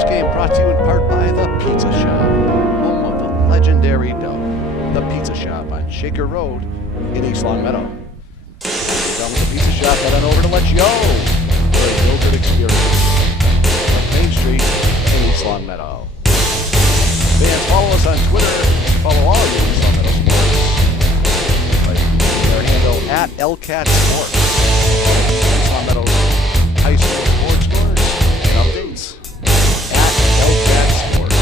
This game brought to you in part by The Pizza Shop, home of the legendary dough. The Pizza Shop on Shaker Road in East Longmeadow. Done with The Pizza Shop, head on over to Let's Yo for a yogurt experience on Main Street in East Longmeadow. Fans, follow us on Twitter. Follow all of East Longmeadow sports. Like their handle at LCAT Sports. East Longmeadow High School sports scores and updates at LCAT Sports.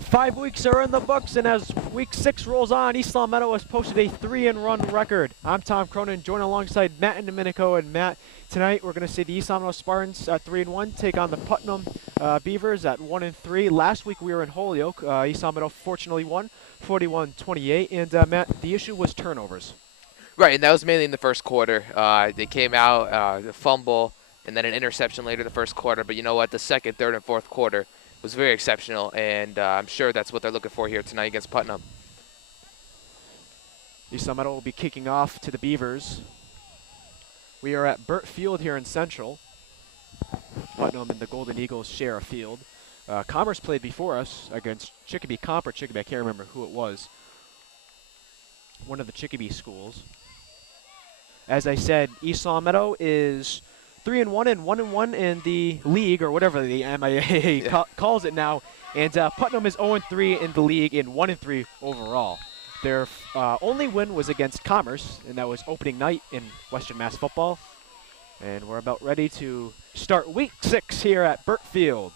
Five weeks are in the books, and as week 6 rolls on, East Longmeadow has posted a 3-run record. I'm Tom Cronin, joined alongside Matt and Domenico. And Matt, tonight we're going to see the East Longmeadow Spartans at 3-1 take on the Putnam Beavers at 1-3. Last week we were in Holyoke. East Longmeadow fortunately won 41-28. And Matt, the issue was turnovers. Right, and that was mainly in the first quarter. They came out, the fumble, and then an interception later in the first quarter. But you know what? The second, third, and fourth quarter was very exceptional, and I'm sure that's what they're looking for here tonight against Putnam. East Longmeadow will be kicking off to the Beavers. We are at Burt Field here in Central. Putnam and the Golden Eagles share a field. Commerce played before us against Chicopee Comp or Chicopee, I can't remember who it was. One of the Chicopee schools. As I said, East Longmeadow is 3-1 and 1-1 in the league, or whatever the MIA calls it now. And Putnam is 0-3 in the league and 1-3 overall. Their only win was against Commerce, and that was opening night in Western Mass football. And we're about ready to start week 6 here at Burt Field.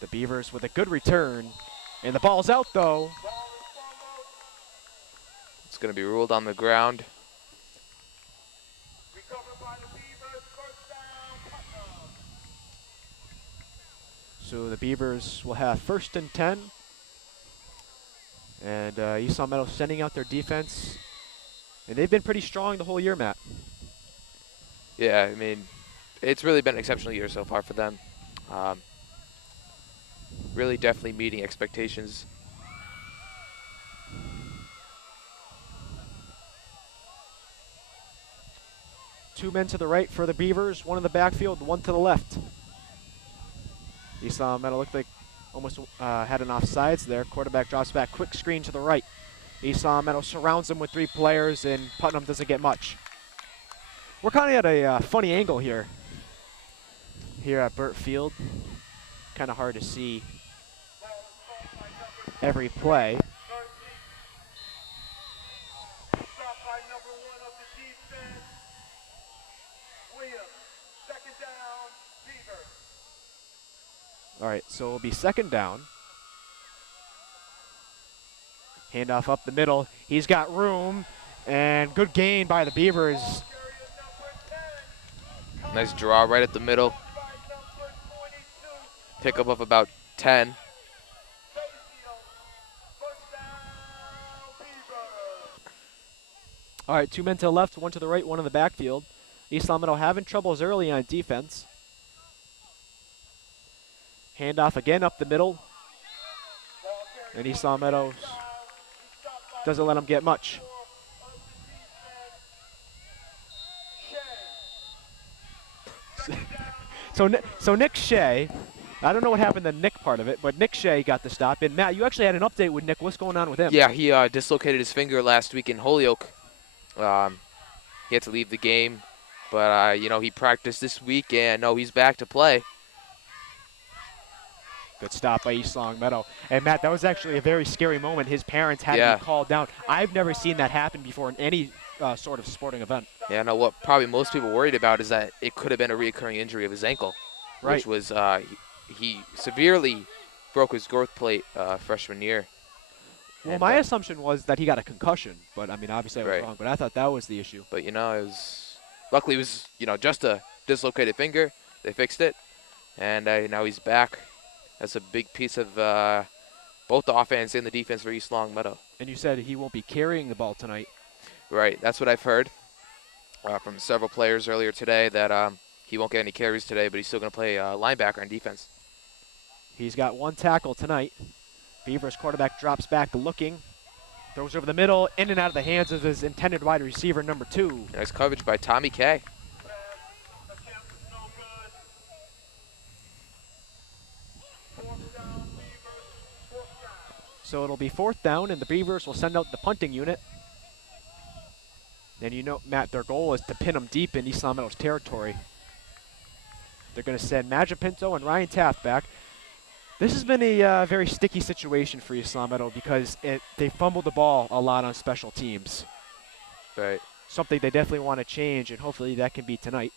The Beavers with a good return. And the ball's out, though. It's going to be ruled on the ground. So the Beavers will have 1st and 10. And East Longmeadow sending out their defense. And they've been pretty strong the whole year, Matt. Yeah, I mean, it's really been an exceptional year so far for them. Really definitely meeting expectations. Two men to the right for the Beavers, one in the backfield, one to the left. East Longmeadow looked like almost had an offsides there. Quarterback drops back, quick screen to the right. East Longmeadow surrounds them with 3 players, and Putnam doesn't get much. We're kind of at a funny angle here at Burt Field. Kind of hard to see every play. All right, so it'll be 2nd down. Handoff up the middle. He's got room, and good gain by the Beavers. Nice draw right at the middle. Pickup of about 10. All right, 2 men to the left, 1 to the right, 1 in the backfield. East Longmeadow having troubles early on defense. Handoff again up the middle. And East Longmeadow doesn't let him get much. So Nick Shea, I don't know what happened to Nick part of it, but Nick Shea got the stop. And Matt, you actually had an update with Nick. What's going on with him? Yeah, he dislocated his finger last week in Holyoke. He had to leave the game, but you know, he practiced this week, and no, he's back to play. Good stop by East Longmeadow. And Matt, that was actually a very scary moment. His parents had to be called down. I've never seen that happen before in any sort of sporting event. Yeah, no, what probably most people worried about is that it could have been a recurring injury of his ankle, which was he severely broke his growth plate freshman year. Well, And, my assumption was that he got a concussion, but I mean, obviously I was Right. wrong. But I thought that was the issue. But you know, it was luckily it was just a dislocated finger. They fixed it, and now he's back. That's a big piece of both the offense and the defense for East Long Meadow. And you said he won't be carrying the ball tonight. Right, that's what I've heard from several players earlier today, that he won't get any carries today, but he's still going to play linebacker on defense. He's got 1 tackle tonight. Beavers quarterback drops back looking. Throws over the middle, in and out of the hands of his intended wide receiver, number 2. Nice coverage by Tommy K. So it'll be 4th down, and the Beavers will send out the punting unit. And you know, Matt, their goal is to pin them deep in East Long Meadow's territory. They're going to send Magipinto and Ryan Taft back. This has been a very sticky situation for East Long Meadow because they fumbled the ball a lot on special teams. Right. Something they definitely want to change, and hopefully that can be tonight.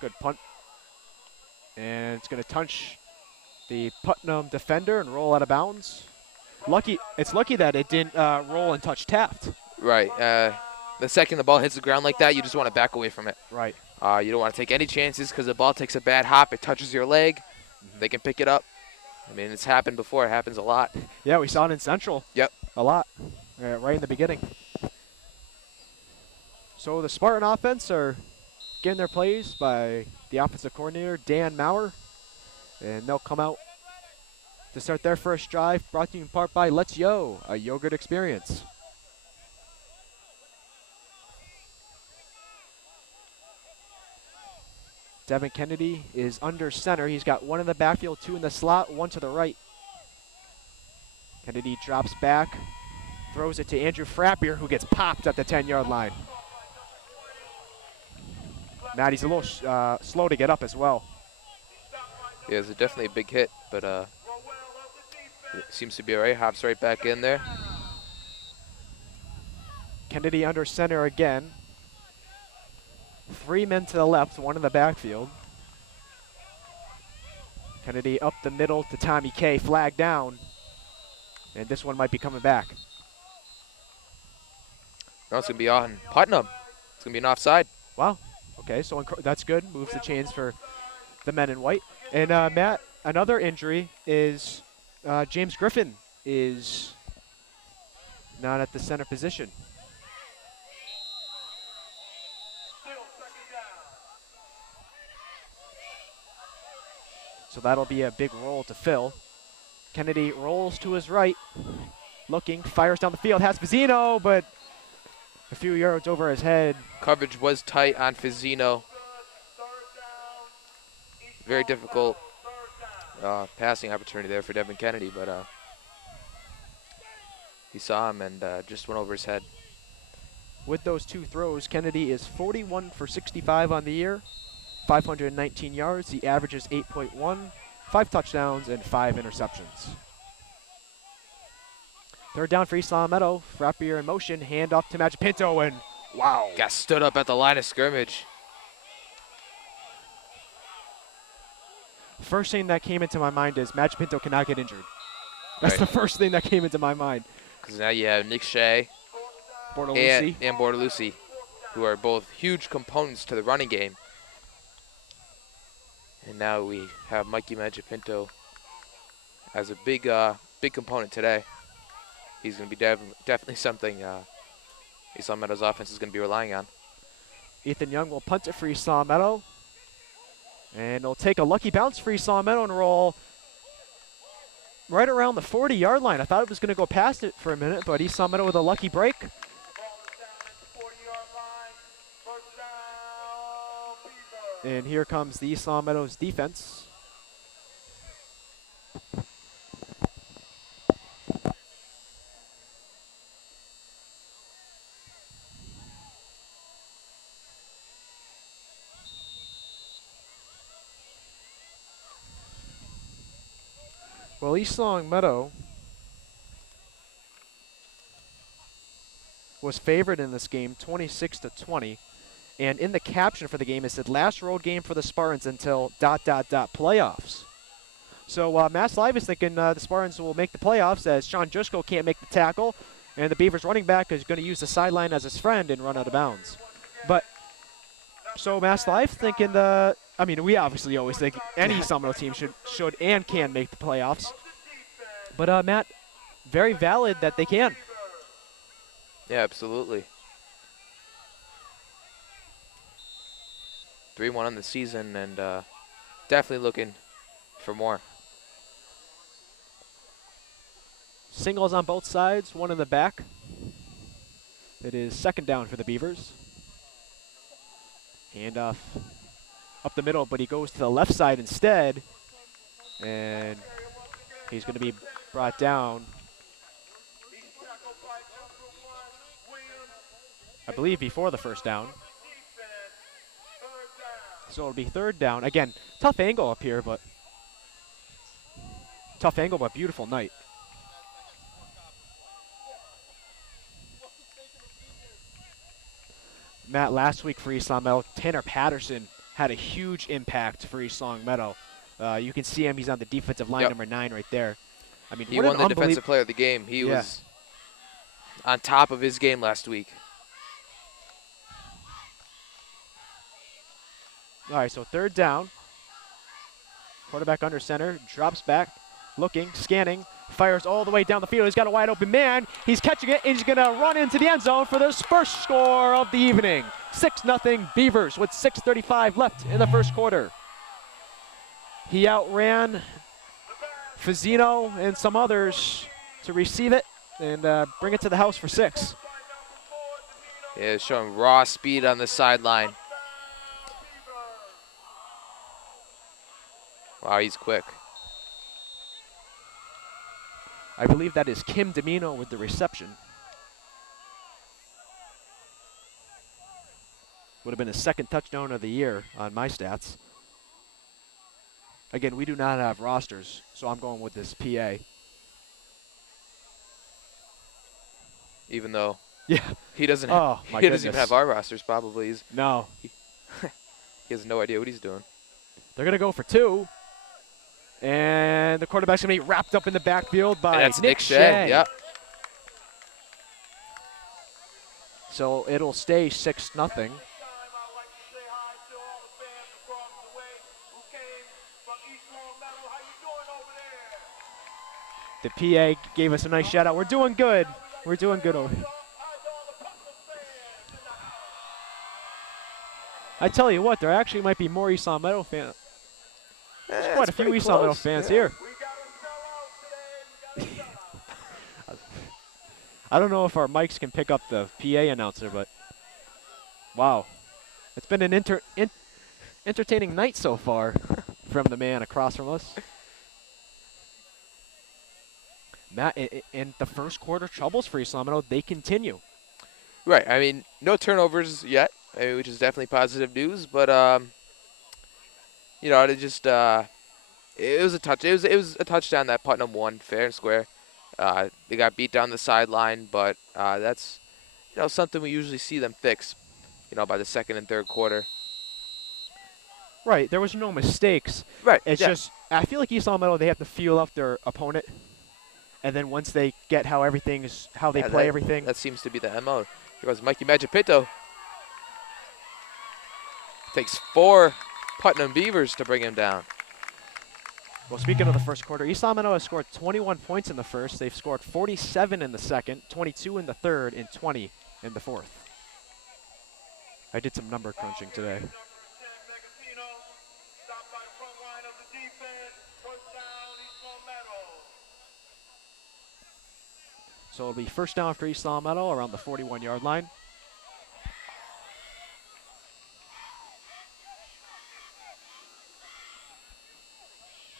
Good punt. And it's going to touch the Putnam defender and roll out of bounds. It's lucky that it didn't roll and touch Taft. Right. The second the ball hits the ground like that, you just want to back away from it. Right. You don't want to take any chances because the ball takes a bad hop. It touches your leg. They can pick it up. I mean, it's happened before. It happens a lot. Yeah, we saw it in Central. Yep. A lot. Right in the beginning. So the Spartan offense are getting their plays by the offensive coordinator, Dan Maurer. And they'll come out to start their first drive, brought to you in part by Let's Yo, a yogurt experience. Devin Kennedy is under center. He's got 1 in the backfield, 2 in the slot, 1 to the right. Kennedy drops back, throws it to Andrew Frappier, who gets popped at the 10-yard line. Matt, he's a little slow to get up as well. Yeah, it's definitely a big hit, but it seems to be all right. Hops right back in there. Kennedy under center again. 3 men to the left, 1 in the backfield. Kennedy up the middle to Tommy K, flag down. And this one might be coming back. No, it's going to be on Putnam. It's going to be an offside. Wow. Okay, so that's good. Moves the chains for the men in white. And Matt, another injury is James Griffin is not at the center position. So that'll be a big role to fill. Kennedy rolls to his right, looking, fires down the field, has Fazzino, but a few yards over his head. Coverage was tight on Fazzino. Very difficult passing opportunity there for Devin Kennedy, but he saw him and just went over his head. With those 2 throws, Kennedy is 41 for 65 on the year, 519 yards. He averages 8.1, 5 touchdowns, and 5 interceptions. 3rd down for East Long Meadow. Frappier in motion, hand off to Magipinto, and wow. Got stood up at the line of scrimmage. First thing that came into my mind is Magipinto cannot get injured. That's Right. the first thing that came into my mind. Because now you have Nick Shea Bortolucci. and Bortolucci, who are both huge components to the running game. And now we have Mikey Magipinto as a big component today. He's going to be definitely something East Long Meadow's offense is going to be relying on. Ethan Young will punt it for East Long Meadow. And he'll take a lucky bounce for East Long Meadow and roll right around the 40-yard line. I thought it was going to go past it for a minute, but East Long Meadow with a lucky break. And here comes the East Long Meadows defense. Well, East Long Meadow was favored in this game 26-20. And in the caption for the game, it said last road game for the Spartans until ... playoffs. So Mass Live is thinking the Spartans will make the playoffs as Sean Jusko can't make the tackle, and the Beavers running back is going to use the sideline as his friend and run out of bounds. But so Mass Live thinking I mean, we obviously always think any Seminole team should and can make the playoffs. But Matt, very valid that they can. Yeah, absolutely. 3-1 on the season, and definitely looking for more. Singles on both sides, one in the back. It is second down for the Beavers. Handoff up the middle, but he goes to the left side instead. And he's going to be brought down, I believe, before the first down. So it'll be third down. Again, tough angle up here, but beautiful night. Matt, last week for East Long Meadow, Tanner Patterson had a huge impact for East Long Meadow. You can see him. He's on the defensive line, number 9 right there. I mean, he won the defensive player of the game. He was on top of his game last week. All right, so third down. Quarterback under center, drops back, looking, scanning, fires all the way down the field. He's got a wide open man. He's catching it, and he's going to run into the end zone for this first score of the evening. 6-0 Beavers with 6:35 left in the first quarter. He outran Fazzino and some others to receive it and bring it to the house for 6. Yeah, showing raw speed on the sideline. Wow, he's quick. I believe that is Kim Domino with the reception. Would have been his second touchdown of the year on my stats. Again, we do not have rosters, so I'm going with this PA. Even though Oh, he doesn't my he doesn't even goodness. have our rosters probably. No. He has no idea what he's doing. They're going to go for 2. And the quarterback's going to be wrapped up in the backfield by And that's Nick Shea. Yep. So it'll stay 6-0. The PA gave us a nice shout out. We're doing good. We're doing good over here. I tell you what, there actually might be more East Long Meadow fans. There's quite a few East Long Meadow fans here. I don't know if our mics can pick up the PA announcer, but wow. It's been an entertaining night so far from the man across from us. Matt, in the first quarter, troubles for East Long Meadow, they continue. Right. I mean, no turnovers yet, which is definitely positive news. But you know, it just it was a touch. It was a touchdown that Putnam won fair and square. They got beat down the sideline, but that's something we usually see them fix. By the second and third quarter. Right. There was no mistakes. Right. It's just I feel like East Long Meadow, they have to feel out their opponent. And then once they get how they play everything. That seems to be the MO. Here goes Mikey Magipito. Takes 4 Putnam Beavers to bring him down. Well, speaking of the first quarter, East Long Meadow has scored 21 points in the first. They've scored 47 in the second, 22 in the third, and 20 in the fourth. I did some number crunching today. So it'll be first down for East Long Meadow around the 41-yard line.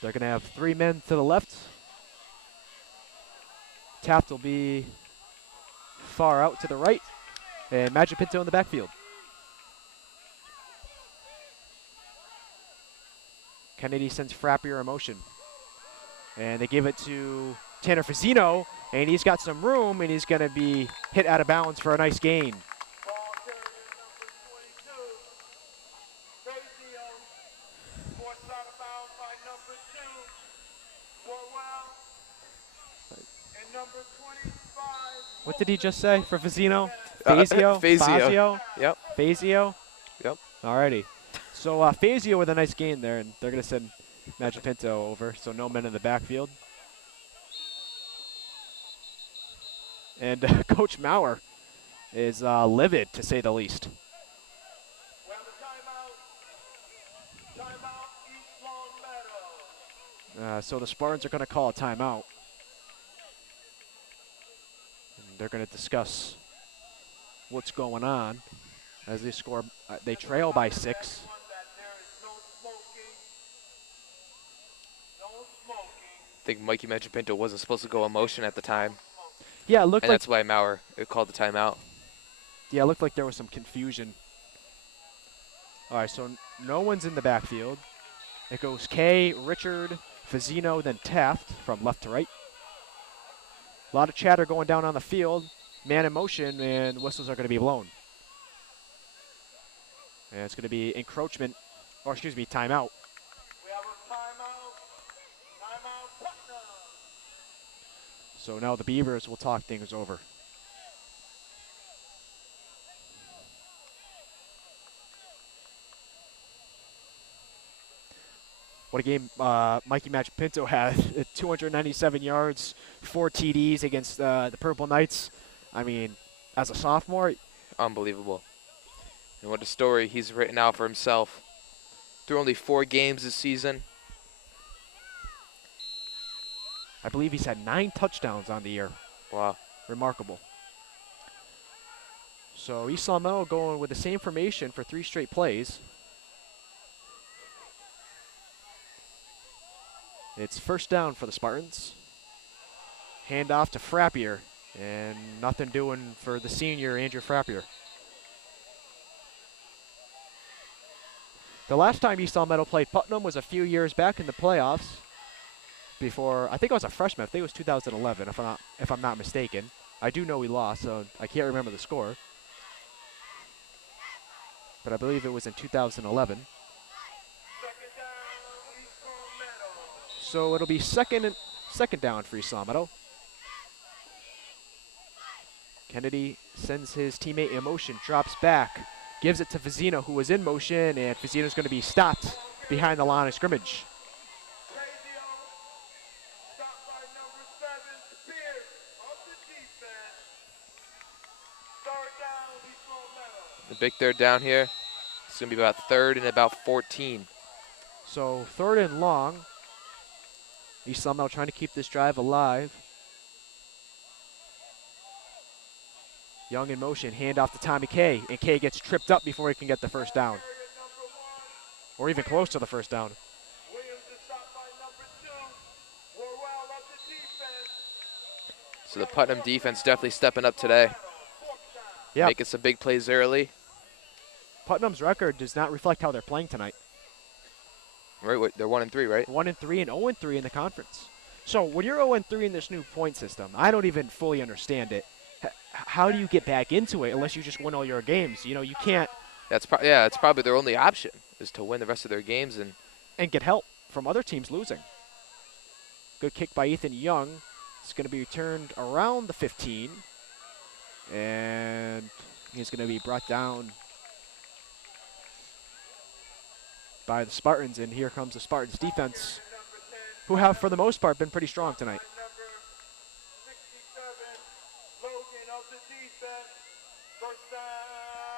They're going to have 3 men to the left. Taft will be far out to the right. And Magic Pinto in the backfield. Kennedy sends Frappier in motion. And they give it to Tanner Fazzino, and he's got some room, and he's going to be hit out of bounds for a nice gain. What did he just say for Vizino? Fazio? Fazio. Yep. Fazio? Yep. Alrighty. So Fazio with a nice gain there, and they're going to send Magic Pinto over, so no men in the backfield. And Coach Maurer is livid, to say the least. So the Spartans are going to call a timeout. And they're going to discuss what's going on as they score. They trail by 6. I think Mikey Magic Pinto wasn't supposed to go in motion at the time. Yeah, it looked And like that's why Maurer called the timeout. Yeah, it looked like there was some confusion. All right, so no one's in the backfield. It goes Kay, Richard, Fazino, then Taft from left to right. A lot of chatter going down on the field. Man in motion, and whistles are going to be blown. And it's going to be encroachment, or excuse me, timeout. We have a timeout. Timeout, Putnam. So now the Beavers will talk things over. What a game Mikey Magic Pinto had. 297 yards, 4 TDs against the Purple Knights. I mean, as a sophomore. Unbelievable. And what a story he's written out for himself. Through only 4 games this season. I believe he's had 9 touchdowns on the year. Wow. Remarkable. So East Long Meadow going with the same formation for 3 straight plays. It's first down for the Spartans. Hand off to Frappier, and nothing doing for the senior, Andrew Frappier. The last time East Long Meadow played Putnam was a few years back in the playoffs. Before, I think I was a freshman. I think it was 2011, if I'm not mistaken. I do know we lost, so I can't remember the score. But I believe it was in 2011. So it'll be second down for East Long Meadow. Kennedy sends his teammate in motion, drops back, gives it to Vizino, who was in motion, and Vizino's going to be stopped behind the line of scrimmage. The big third down here. It's going to be about 3rd and about 14. So 3rd and long. East Long Meadow trying to keep this drive alive. Young in motion, hand off to Tommy Kay, and Kay gets tripped up before he can get the first down. Or even close to the first down. So the Putnam defense definitely stepping up today. Yeah. Making some big plays early. Putnam's record does not reflect how they're playing tonight. Right, they're 1-3, right? 1-3 and 0-3 in the conference. So when you're 0-3 in this new point system, I don't even fully understand it. How do you get back into it unless you just win all your games? You know, you can't. That's it's probably their only option is to win the rest of their games and get help from other teams losing. Good kick by Ethan Young. It's going to be returned around the 15, and he's going to be brought down by the Spartans, and here comes the Spartans defense, who have, for the most part, been pretty strong tonight.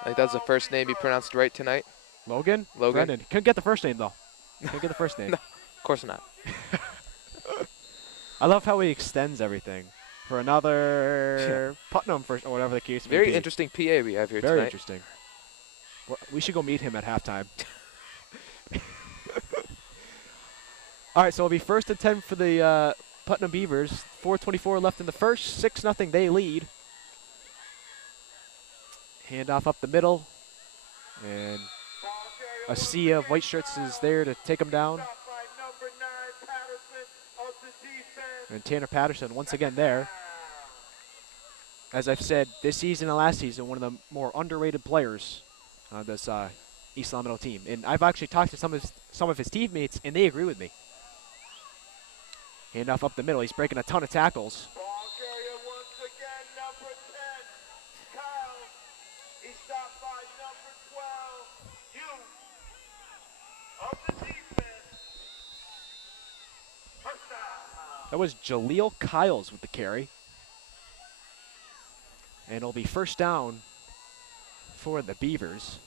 I think that's the first name he pronounced right tonight. Logan? Logan. Brendan. Couldn't get the first name, though. Couldn't get the first name. No, of course not. I love how he extends everything for another Putnam first, or whatever the case may be. Very interesting PA we have here tonight. Very interesting. We should go meet him at halftime. All right, so it'll be 1st and 10 for the Putnam Beavers. 4:24 left in the first. 6-0 they lead. Handoff up the middle, and a sea of white shirts is there to take them down. And Tanner Patterson once again there. As I've said, this season and last season, one of the more underrated players on this East Long Meadow team. And I've actually talked to some of his teammates, and they agree with me. Handoff up the middle. He's breaking a ton of tackles. That was Jaleel Kyles with the carry. And it'll be first down for the Beavers.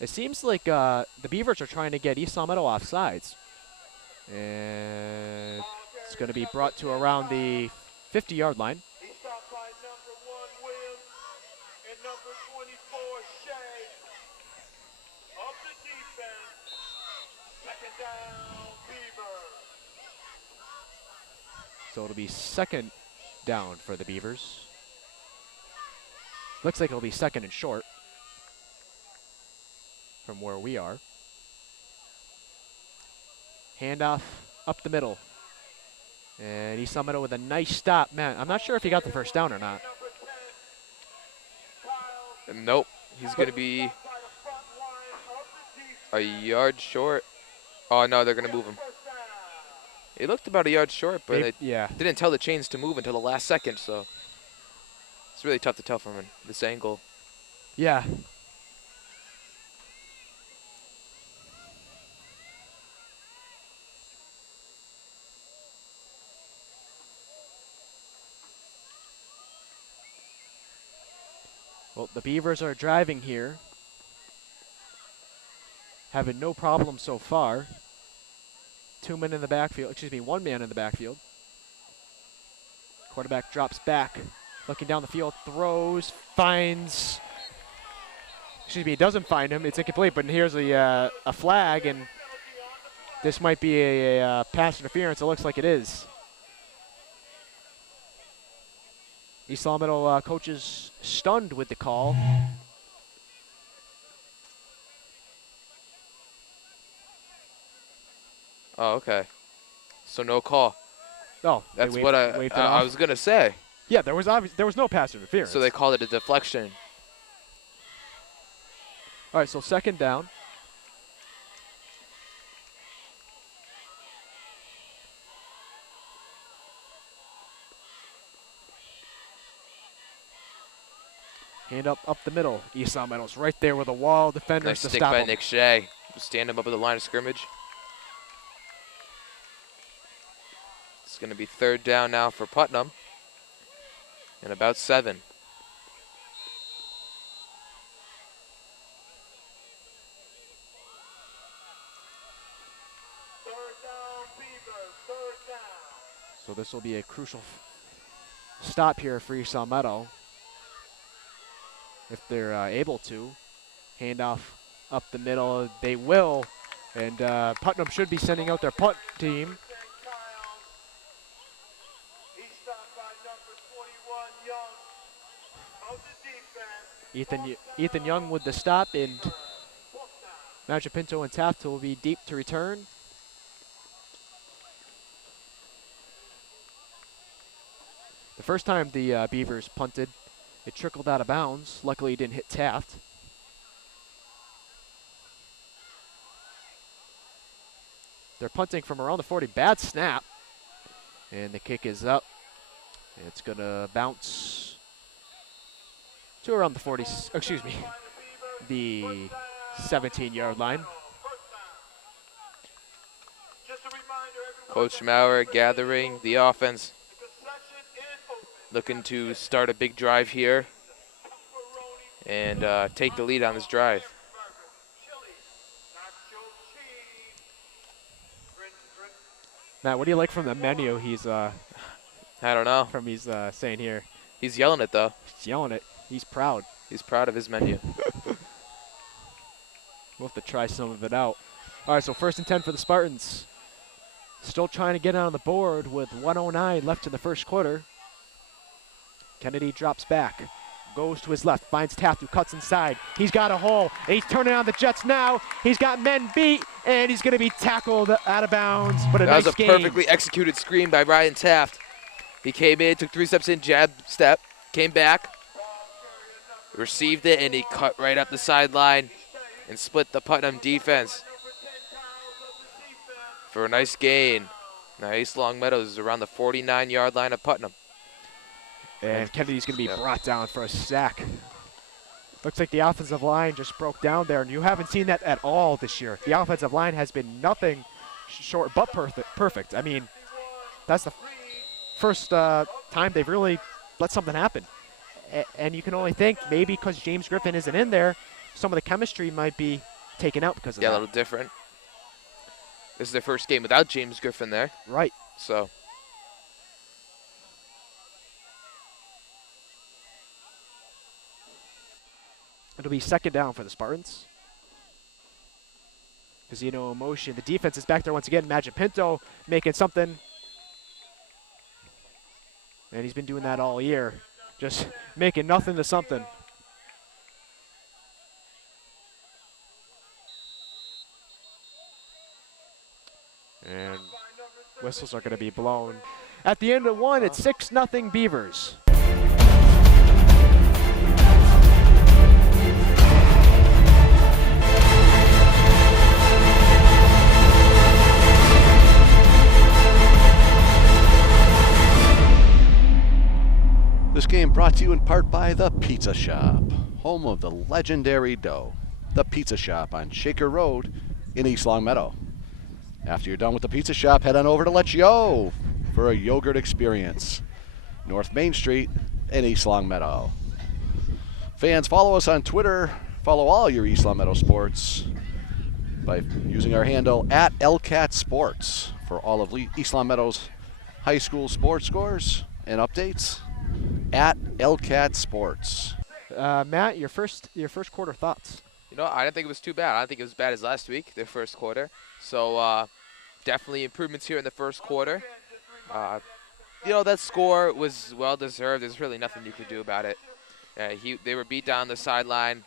It seems like the Beavers are trying to get East Salmetto off sides. And it's going to be brought to around the 50-yard line. He stopped by number 1, Williams, and number 24, Shea. Of the defense, second down, Beaver. So it'll be second down for the Beavers. Looks like it'll be second and short from where we are. Handoff up the middle. And East Salmetto with a nice stop. Man, I'm not sure if he got the first down or not. Number 10, Kyle, Nope. He's going to be by the front line of the defense. a yard short. Oh, no, they're going to move him. First down. He looked about a yard short, but they Yeah. didn't tell the chains to move until the last second, so it's really tough to tell from this angle. Yeah. Well, the Beavers are driving here. Having no problem so far. 2 men in the backfield, excuse me, 1 man in the backfield. Quarterback drops back, looking down the field, throws, finds, excuse me, doesn't find him, it's incomplete, but here's a flag, and this might be a pass interference. It looks like it is. East Salmetto coaches stunned with the call. Oh, okay. So no call. Oh, they That's waved- what waved it I off. was going to say. Yeah, there was no pass interference. So they called it a deflection. All right, so second down. Hand up the middle. East Salmetto's right there with a wall of defenders Nice to stick stop by him. Nick Shea. Stand him up at the line of scrimmage. It's going to be third down now for Putnam. And about 7. Third down, Beaver. Third down. So this will be a crucial stop here for East Salmetto. If they're able to. Handoff up the middle. They will. And Putnam should be sending out their punt team. Kyle. He stopped by number 21, Young. Of the defense. Ethan Young with the stop, and Putnam. Magic Pinto and Taft will be deep to return. The first time the Beavers punted, it trickled out of bounds. Luckily, it didn't hit Taft. They're punting from around the 40. Bad snap. And the kick is up. It's going to bounce to around the 40, excuse me, the 17-yard line. Just a reminder, everyone, Coach Maurer gathering the offense. the concession is open. Looking to start a big drive here and take the lead on this drive. Chili, nacho cheese. Grin. Matt, what do you like from the menu he's I don't know. saying here? He's yelling it, though. He's yelling it. He's proud. He's proud of his menu. We'll have to try some of it out. All right, so 1st and 10 for the Spartans. Still trying to get on the board with 1:09 left in the first quarter. Kennedy drops back, goes to his left, finds Taft, who cuts inside. He's got a hole, and he's turning on the Jets now. He's got men beat, and he's going to be tackled out of bounds. But That nice was a game. perfectly executed screen by Ryan Taft. He came in, took 3 steps in, jab, step, came back, received it, and he cut right up the sideline and split the Putnam defense for a nice gain. Now East Long Meadows is around the 49-yard line of Putnam. And Kennedy's going to be Yeah. brought down for a sack. Looks like the offensive line just broke down there, and you haven't seen that at all this year. The offensive line has been nothing short but perfect. I mean, that's the first time they've really let something happen. And you can only think maybe because James Griffin isn't in there, some of the chemistry might be taken out because of Yeah, a that. little different. This is their first game without James Griffin there. Right. So It'll be second down for the Spartans. Casino in motion. The defense is back there once again. Magic Pinto making something. And he's been doing that all year. Just making nothing to something. And whistles are going to be blown. At the end of one, it's 6-0 Beavers. This game brought to you in part by The Pizza Shop, home of the legendary dough. The Pizza Shop on Shaker Road in East Longmeadow. After you're done with The Pizza Shop, head on over to Let's Yo for a yogurt experience. North Main Street in East Longmeadow. Fans, follow us on Twitter. Follow all your East Longmeadow sports by using our handle at LCAT Sports for all of East Longmeadow's high school sports scores and updates. At LCAT Sports. Matt, your first quarter thoughts? you know, I didn't think it was too bad. I don't think it was as bad as last week, their first quarter. So definitely improvements here in the first quarter. You know, that score was well deserved. There's really nothing you could do about it. They were beat down the sideline,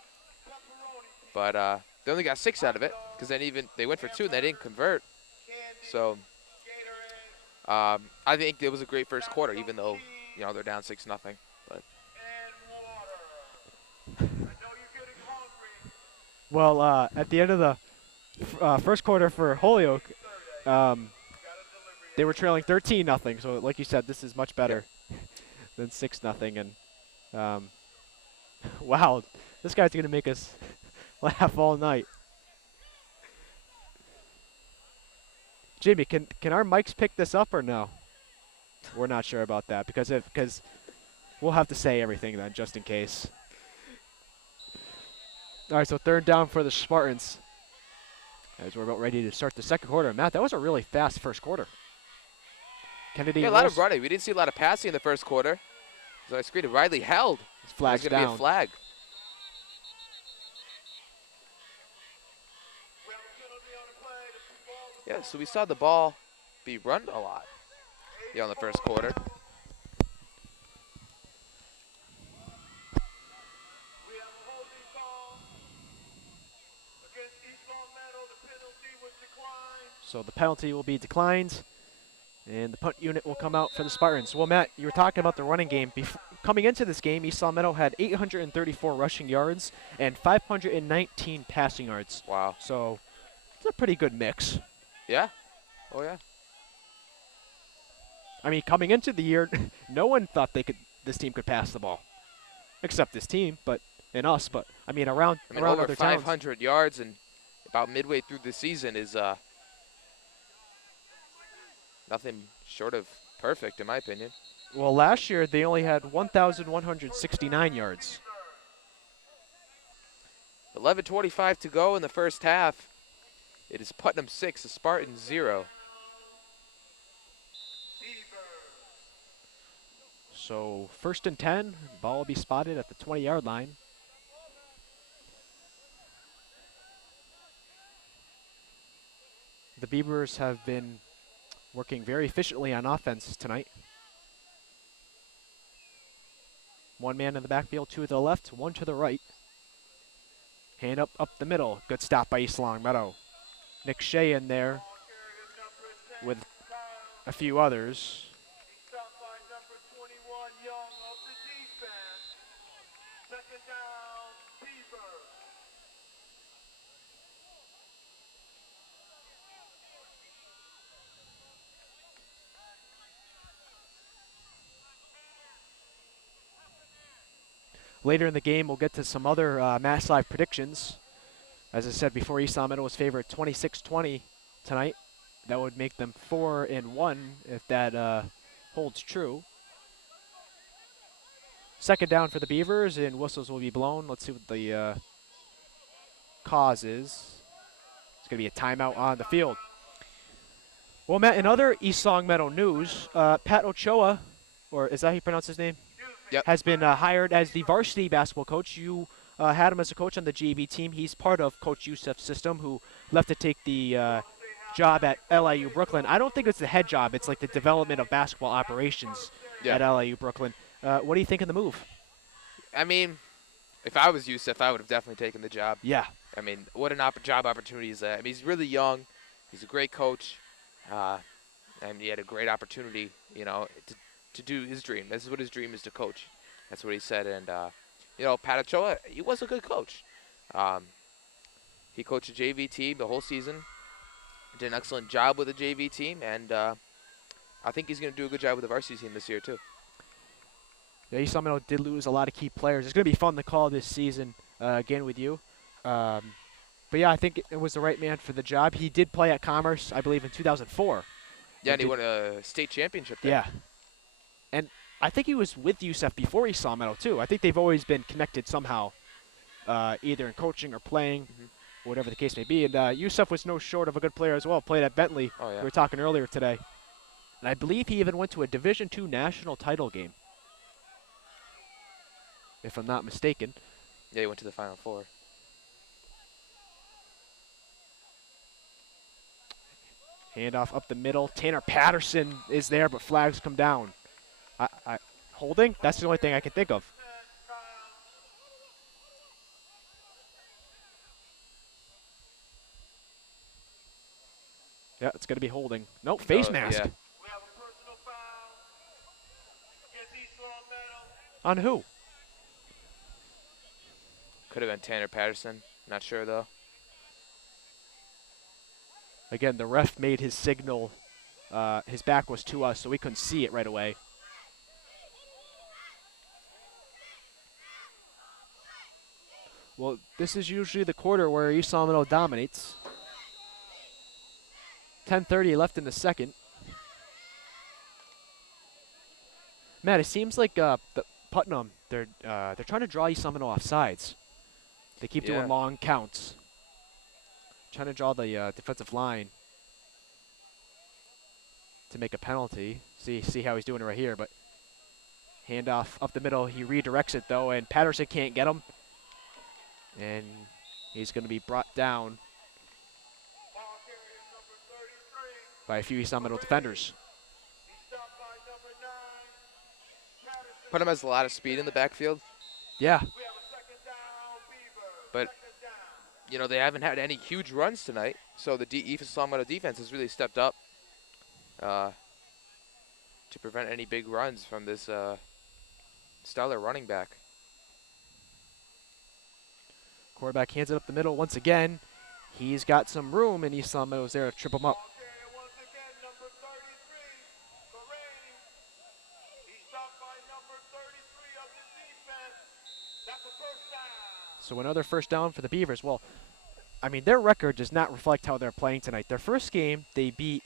but they only got 6 out of it because they went for 2 and they didn't convert. So I think it was a great first quarter, even though they're down 6-0. But Well, at the end of the first quarter for Holyoke, they were trailing 13-0. So, like you said, this is much better than 6-0. And wow, this guy's gonna make us laugh all night. Jimmy, can our mics pick this up or no? We're not sure about that because we'll have to say everything then, just in case. All right, so third down for the Spartans as we're about ready to start the second quarter. Matt, that was a really fast first quarter. Kennedy, a lot of running. We didn't see a lot of passing in the first quarter. So I screened it. Riley held. His flag's There's going to be down. a flag. Yeah, so we saw the ball be run a lot in the first quarter. So the penalty will be declined, and the punt unit will come out for the Spartans. Well, Matt, you were talking about the running game. Coming into this game, East Longmeadow had 834 rushing yards and 519 passing yards. Wow. So it's a pretty good mix. Yeah. Oh, yeah. I mean, coming into the year, no one thought this team could pass the ball, except this team, and us. But I mean, around over other 500 yards and about midway through the season is nothing short of perfect, in my opinion. Well, last year they only had 1,169 yards. 11:25 to go in the first half. It is Putnam 6, the Spartans 0. So first and 10, ball will be spotted at the 20-yard line. The Beavers have been working very efficiently on offense tonight. One man in the backfield, 2 to the left, 1 to the right. Hand up the middle. Good stop by East Longmeadow. Nick Shea in there with a few others. Later in the game, we'll get to some other Mass Live predictions. As I said before, East Long Meadow was favored 26-20 tonight. That would make them 4-1 if that holds true. Second down for the Beavers, and whistles will be blown. Let's see what the cause is. It's going to be a timeout on the field. Well, Matt, in other East Long Meadow news, Pat Ochoa, or is that how you pronounce his name? Yep. Has been hired as the varsity basketball coach. You had him as a coach on the JV team. He's part of Coach Youssef's system, who left to take the job at LIU Brooklyn. I don't think it's the head job. It's like the development of basketball operations at LIU Brooklyn. What do you think of the move? I mean, if I was Youssef, I would have definitely taken the job. Yeah. I mean, what an job opportunity is that? I mean, he's really young. He's a great coach. And he had a great opportunity, you know, to do his dream. This is what his dream is, to coach. That's what he said. And, you know, Pat Ochoa, he was a good coach. He coached a JV team the whole season. Did an excellent job with the JV team. And I think he's going to do a good job with the varsity team this year, too. Yeah, East Long Meadow did lose a lot of key players. It's going to be fun to call this season again with you. But, yeah, I think it was the right man for the job. He did play at Commerce, I believe, in 2004. Yeah, and he won a state championship there. Yeah. And I think he was with Youssef before East Long Meadow, too. I think they've always been connected somehow, either in coaching or playing, whatever the case may be. And Youssef was no short of a good player as well. Played at Bentley. Oh, yeah. We were talking earlier today. And I believe he even went to a Division II national title game, if I'm not mistaken. Yeah, he went to the Final Four. Handoff up the middle. Tanner Patterson is there, but flags come down. Holding? That's the only thing I can think of. Yeah, it's going to be holding. Nope, face mask. Yeah. We have a personal foul against East Long Meadow. On who? Could have been Tanner Patterson. Not sure, though. Again, the ref made his signal. His back was to us, so we couldn't see it right away. Well, this is usually the quarter where East Long Meadow dominates. 10:30 left in the second. Matt, it seems like the Putnam, they're trying to draw East Long Meadow off sides. They keep doing long counts. Trying to draw the defensive line to make a penalty. See how he's doing it right here, but handoff up the middle. He redirects it, though, and Patterson can't get him. And he's going to be brought down Ball carrier number 33. by a few East Long Meadow defenders. He's stopped by number 9. Patterson. Putnam has a lot of speed in the backfield. Yeah. We have a second down, Beaver. But Second down. you know, they haven't had any huge runs tonight, so the East Long Meadow defense has really stepped up to prevent any big runs from this stellar running back. Quarterback hands it up the middle once again. He's got some room, and East Long Meadow's there to trip him up. Ball carrier once again, number 33, Lorraine. He's stopped by number 33 of the defense. That's a first down. So another first down for the Beavers. Well, I mean, their record does not reflect how they're playing tonight. Their first game, they beat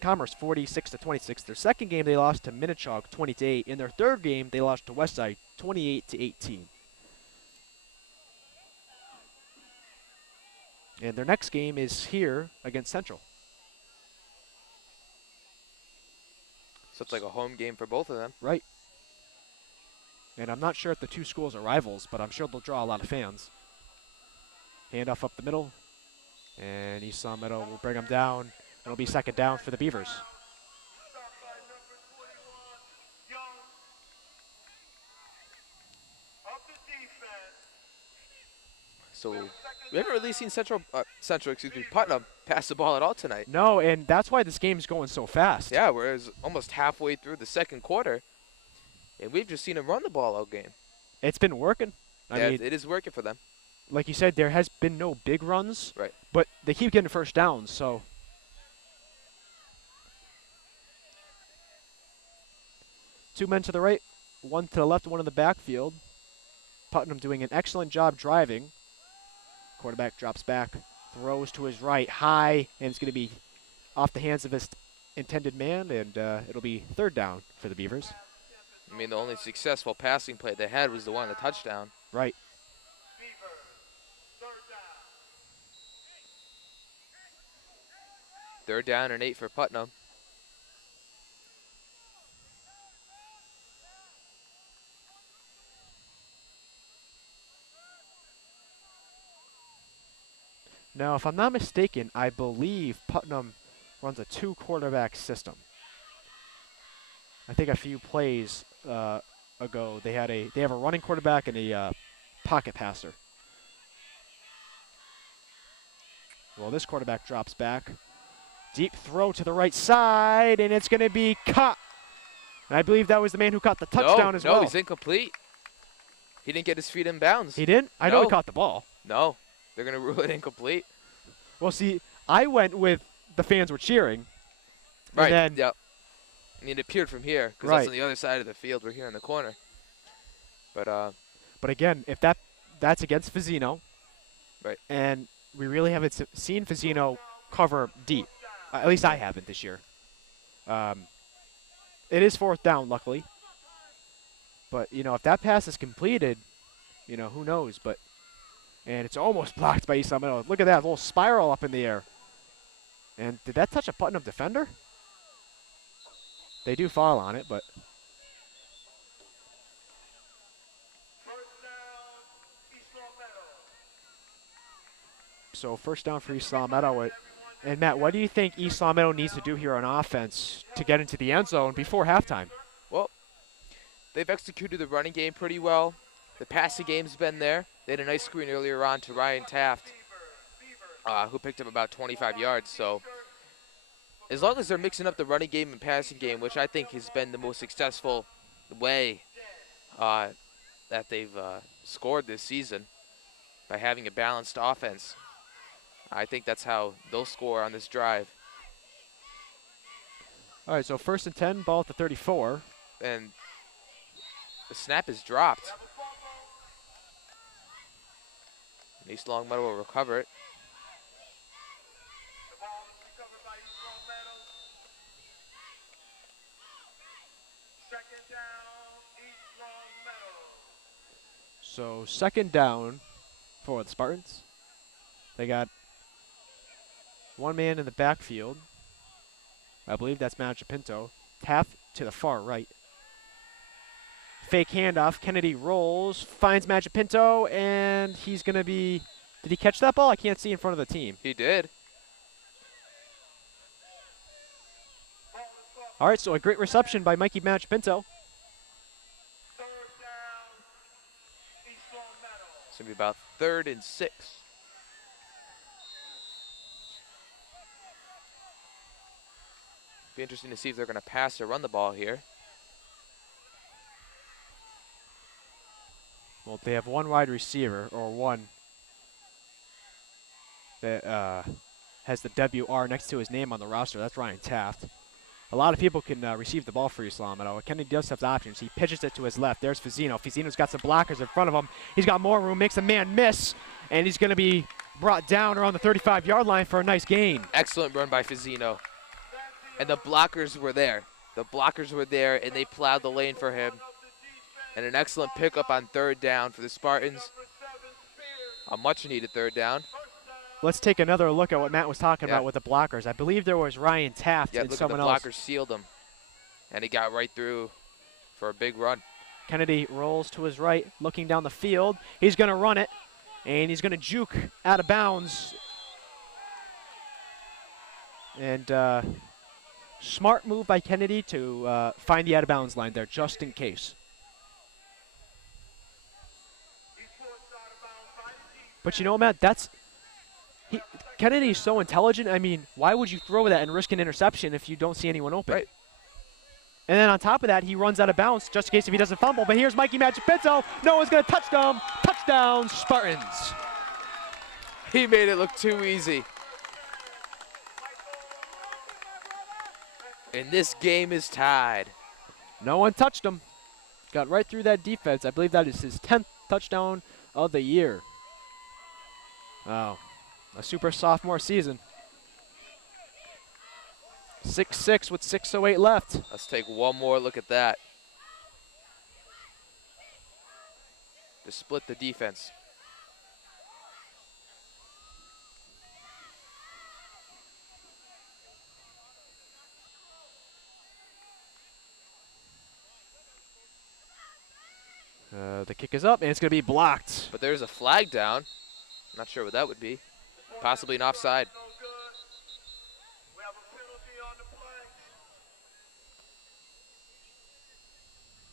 Commerce 46-26. Their second game, they lost to Minnechaug 20-8. In their third game, they lost to Westside 28-18. And their next game is here against Central. So it's like a home game for both of them. Right. And I'm not sure if the two schools are rivals, but I'm sure they'll draw a lot of fans. Handoff up the middle. And East Long Meadow will bring them down. It'll be second down for the Beavers. Stopped by number 21, Young of the defense. So we haven't really seen Putnam pass the ball at all tonight. No, and that's why this game's going so fast. Yeah, we're almost halfway through the second quarter, and we've just seen them run the ball all game. It's been working. I Yeah, mean, it is working for them. like you said, there has been no big runs. Right. But they keep getting first downs, so. Two men to the right, one to the left, one in the backfield. Putnam doing an excellent job driving. Quarterback drops back, throws to his right, high, and it's going to be off the hands of his intended man, and it'll be third down for the Beavers. I mean, the only successful passing play they had was the one on the touchdown. Right. Third down and 8 for Putnam. Now, if I'm not mistaken, I believe Putnam runs a 2-quarterback system. I think a few plays ago they have a running quarterback and a pocket passer. Well, this quarterback drops back. Deep throw to the right side, and it's going to be caught. And I believe that was the man who caught the touchdown as well. No, he's incomplete. He didn't get his feet in bounds. He didn't? I know he caught the ball. No, they're going to rule it incomplete. Well, see, I went with the fans were cheering. Right, and then, yep. I mean, it appeared from here, because that's on the other side of the field. We're here in the corner. But again, if that's against Fazzino. Right. And we really haven't seen Fazzino cover deep. At least I haven't this year. It is fourth down, luckily. But, you know, if that pass is completed, you know, who knows. And it's almost blocked by East Meadow. Look at that little spiral up in the air. And did that touch a Putnam defender? They do fall on it, but. So first down for East Meadow. And Matt, what do you think East Meadow needs to do here on offense to get into the end zone before halftime? Well, they've executed the running game pretty well. The passing game's been there. They had a nice screen earlier on to Ryan Taft, who picked up about 25 yards. So as long as they're mixing up the running game and passing game, which I think has been the most successful way that they've scored this season by having a balanced offense, I think that's how they'll score on this drive. All right, so 1st and 10, ball at the 34. And the snap is dropped. And East Longmeadow will recover it. So second down for the Spartans. They got one man in the backfield. I believe that's Pinto. Taft to the far right. Fake handoff. Kennedy rolls, finds Pinto, and he's going to be. Did he catch that ball? I can't see in front of the team. He did. All right, so a great reception by Mikey Pinto. It's going to be about 3rd and 6. Be interesting to see if they're going to pass or run the ball here. Well, they have one wide receiver, or one that has the WR next to his name on the roster. That's Ryan Taft. A lot of people can receive the ball for East Meadow. Kennedy does have options. He pitches it to his left. There's Fazzino. Fazzino's got some blockers in front of him. He's got more room, makes a man miss, and he's going to be brought down around the 35-yard line for a nice gain. Excellent run by Fazzino. And the blockers were there. The blockers were there, and they plowed the lane for him. And an excellent pickup on 3rd down for the Spartans. A much-needed 3rd down. Let's take another look at what Matt was talking about with the blockers. I believe there was Ryan Taft and someone else. Yeah, look at the blockers sealed him. And he got right through for a big run. Kennedy rolls to his right, looking down the field. He's going to run it, and he's going to juke out of bounds. And smart move by Kennedy to find the out-of-bounds line there, just in case. But you know, Matt, Kennedy's so intelligent. I mean, why would you throw that and risk an interception if you don't see anyone open? Right. And then on top of that, he runs out of bounds just in case if he doesn't fumble. But here's Mikey Pinto. No one's going to touch them. Touchdown, Spartans. He made it look too easy. And this game is tied. No one touched him. Got right through that defense. I believe that is his 10th touchdown of the year. Oh, a super sophomore season. 6'6" with 6:08 left. Let's take one more look at that. To split the defense. The kick is up, and it's going to be blocked. But there's a flag down. Not sure what that would be. Possibly an offside. No good. We have a penalty on the play.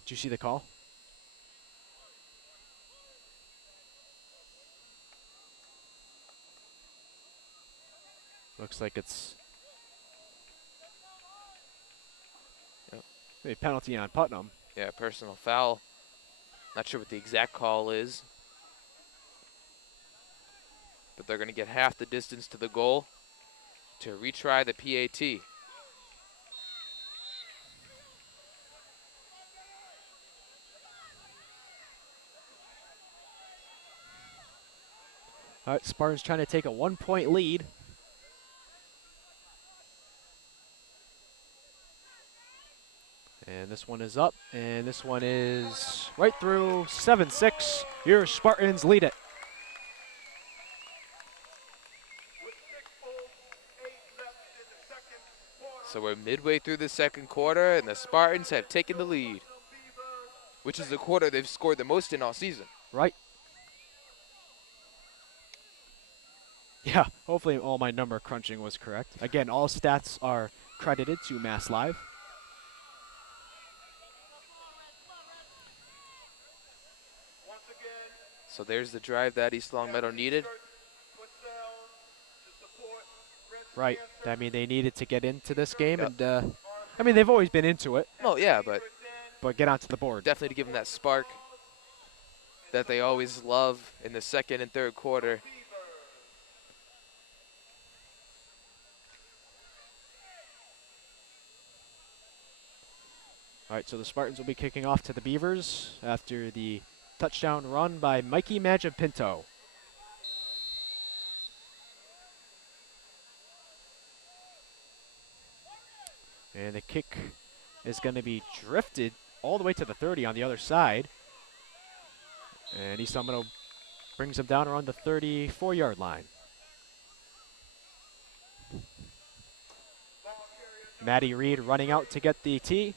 Did you see the call? Looks like it's a penalty on Putnam. Yeah, personal foul. Not sure what the exact call is. But they're going to get half the distance to the goal to retry the PAT. All right, Spartans trying to take a 1-point lead. And this one is up, and this one is right through. 7-6. Your Spartans lead it. With 6:08 left in the second quarter. So we're midway through the second quarter, and the Spartans have taken the lead, which is the quarter they've scored the most in all season. Right. Yeah, hopefully all my number crunching was correct. Again, all stats are credited to Mass Live. Once again, So there's the drive that East Longmeadow needed. put down to support breast Right. cancer. I mean, they needed to get into this game, Yep. and I mean, they've always been into it, Oh, yeah, but but get onto the board. definitely to give them that spark that they always love in the second and third quarter. All right, so the Spartans will be kicking off to the Beavers after the touchdown run by Mikey Magipinto. And the kick is going to be drifted all the way to the 30 on the other side. And East Longmeadow brings him down around the 34-yard line. Maddie Reed running out to get the tee.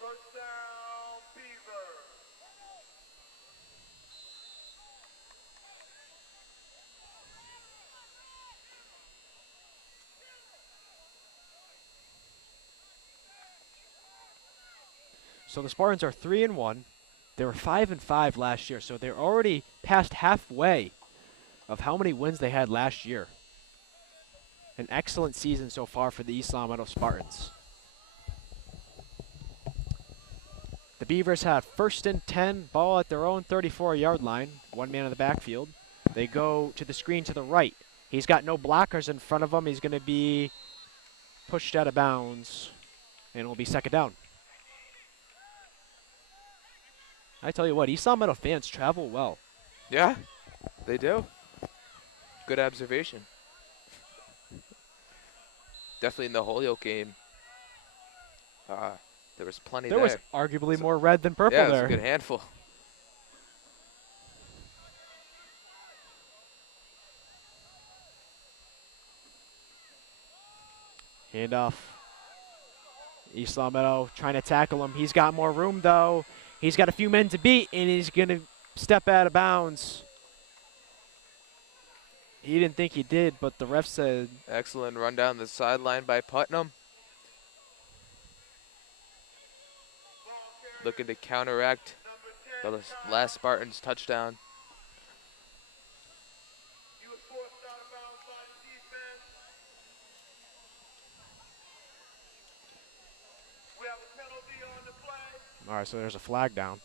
First down, Beaver. So the Spartans are 3-1. They were 5-5 last year, so they're already past halfway of how many wins they had last year. An excellent season so far for the East Longmeadow Spartans. The Beavers have 1st and 10, ball at their own 34-yard line, one man in the backfield. They go to the screen to the right. He's got no blockers in front of him. He's going to be pushed out of bounds, and it will be second down. I tell you what, East Longmeadow fans travel well. Yeah, they do. Good observation. Definitely in the Holyoke game. There was plenty There there. was arguably more red than purple yeah, it was there. a good handful. Handoff. East Longmeadow trying to tackle him. He's got more room, though. He's got a few men to beat, and he's going to step out of bounds. He didn't think he did, but the ref said. Excellent run down the sideline by Putnam. Looking to counteract the last Spartans touchdown. He was forced out of bounds by the defense. We have a penalty on the play. All right, so there's a flag down.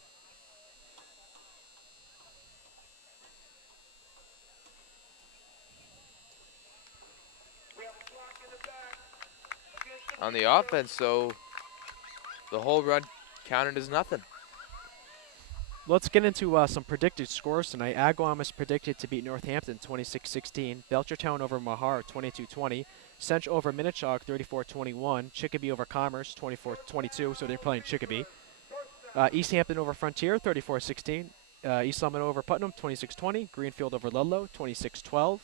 We have a clock in the back against the On the offense, so the whole run Counted as nothing. Let's get into some predicted scores tonight. Agawam is predicted to beat Northampton 26-16. Belchertown over Mahar 22-20. Central over Minnechaug 34-21. Chicopee over Commerce 24-22. So they're playing Chicopee. East Hampton over Frontier 34-16. East Summit over Putnam 26-20. Greenfield over Ludlow 26-12.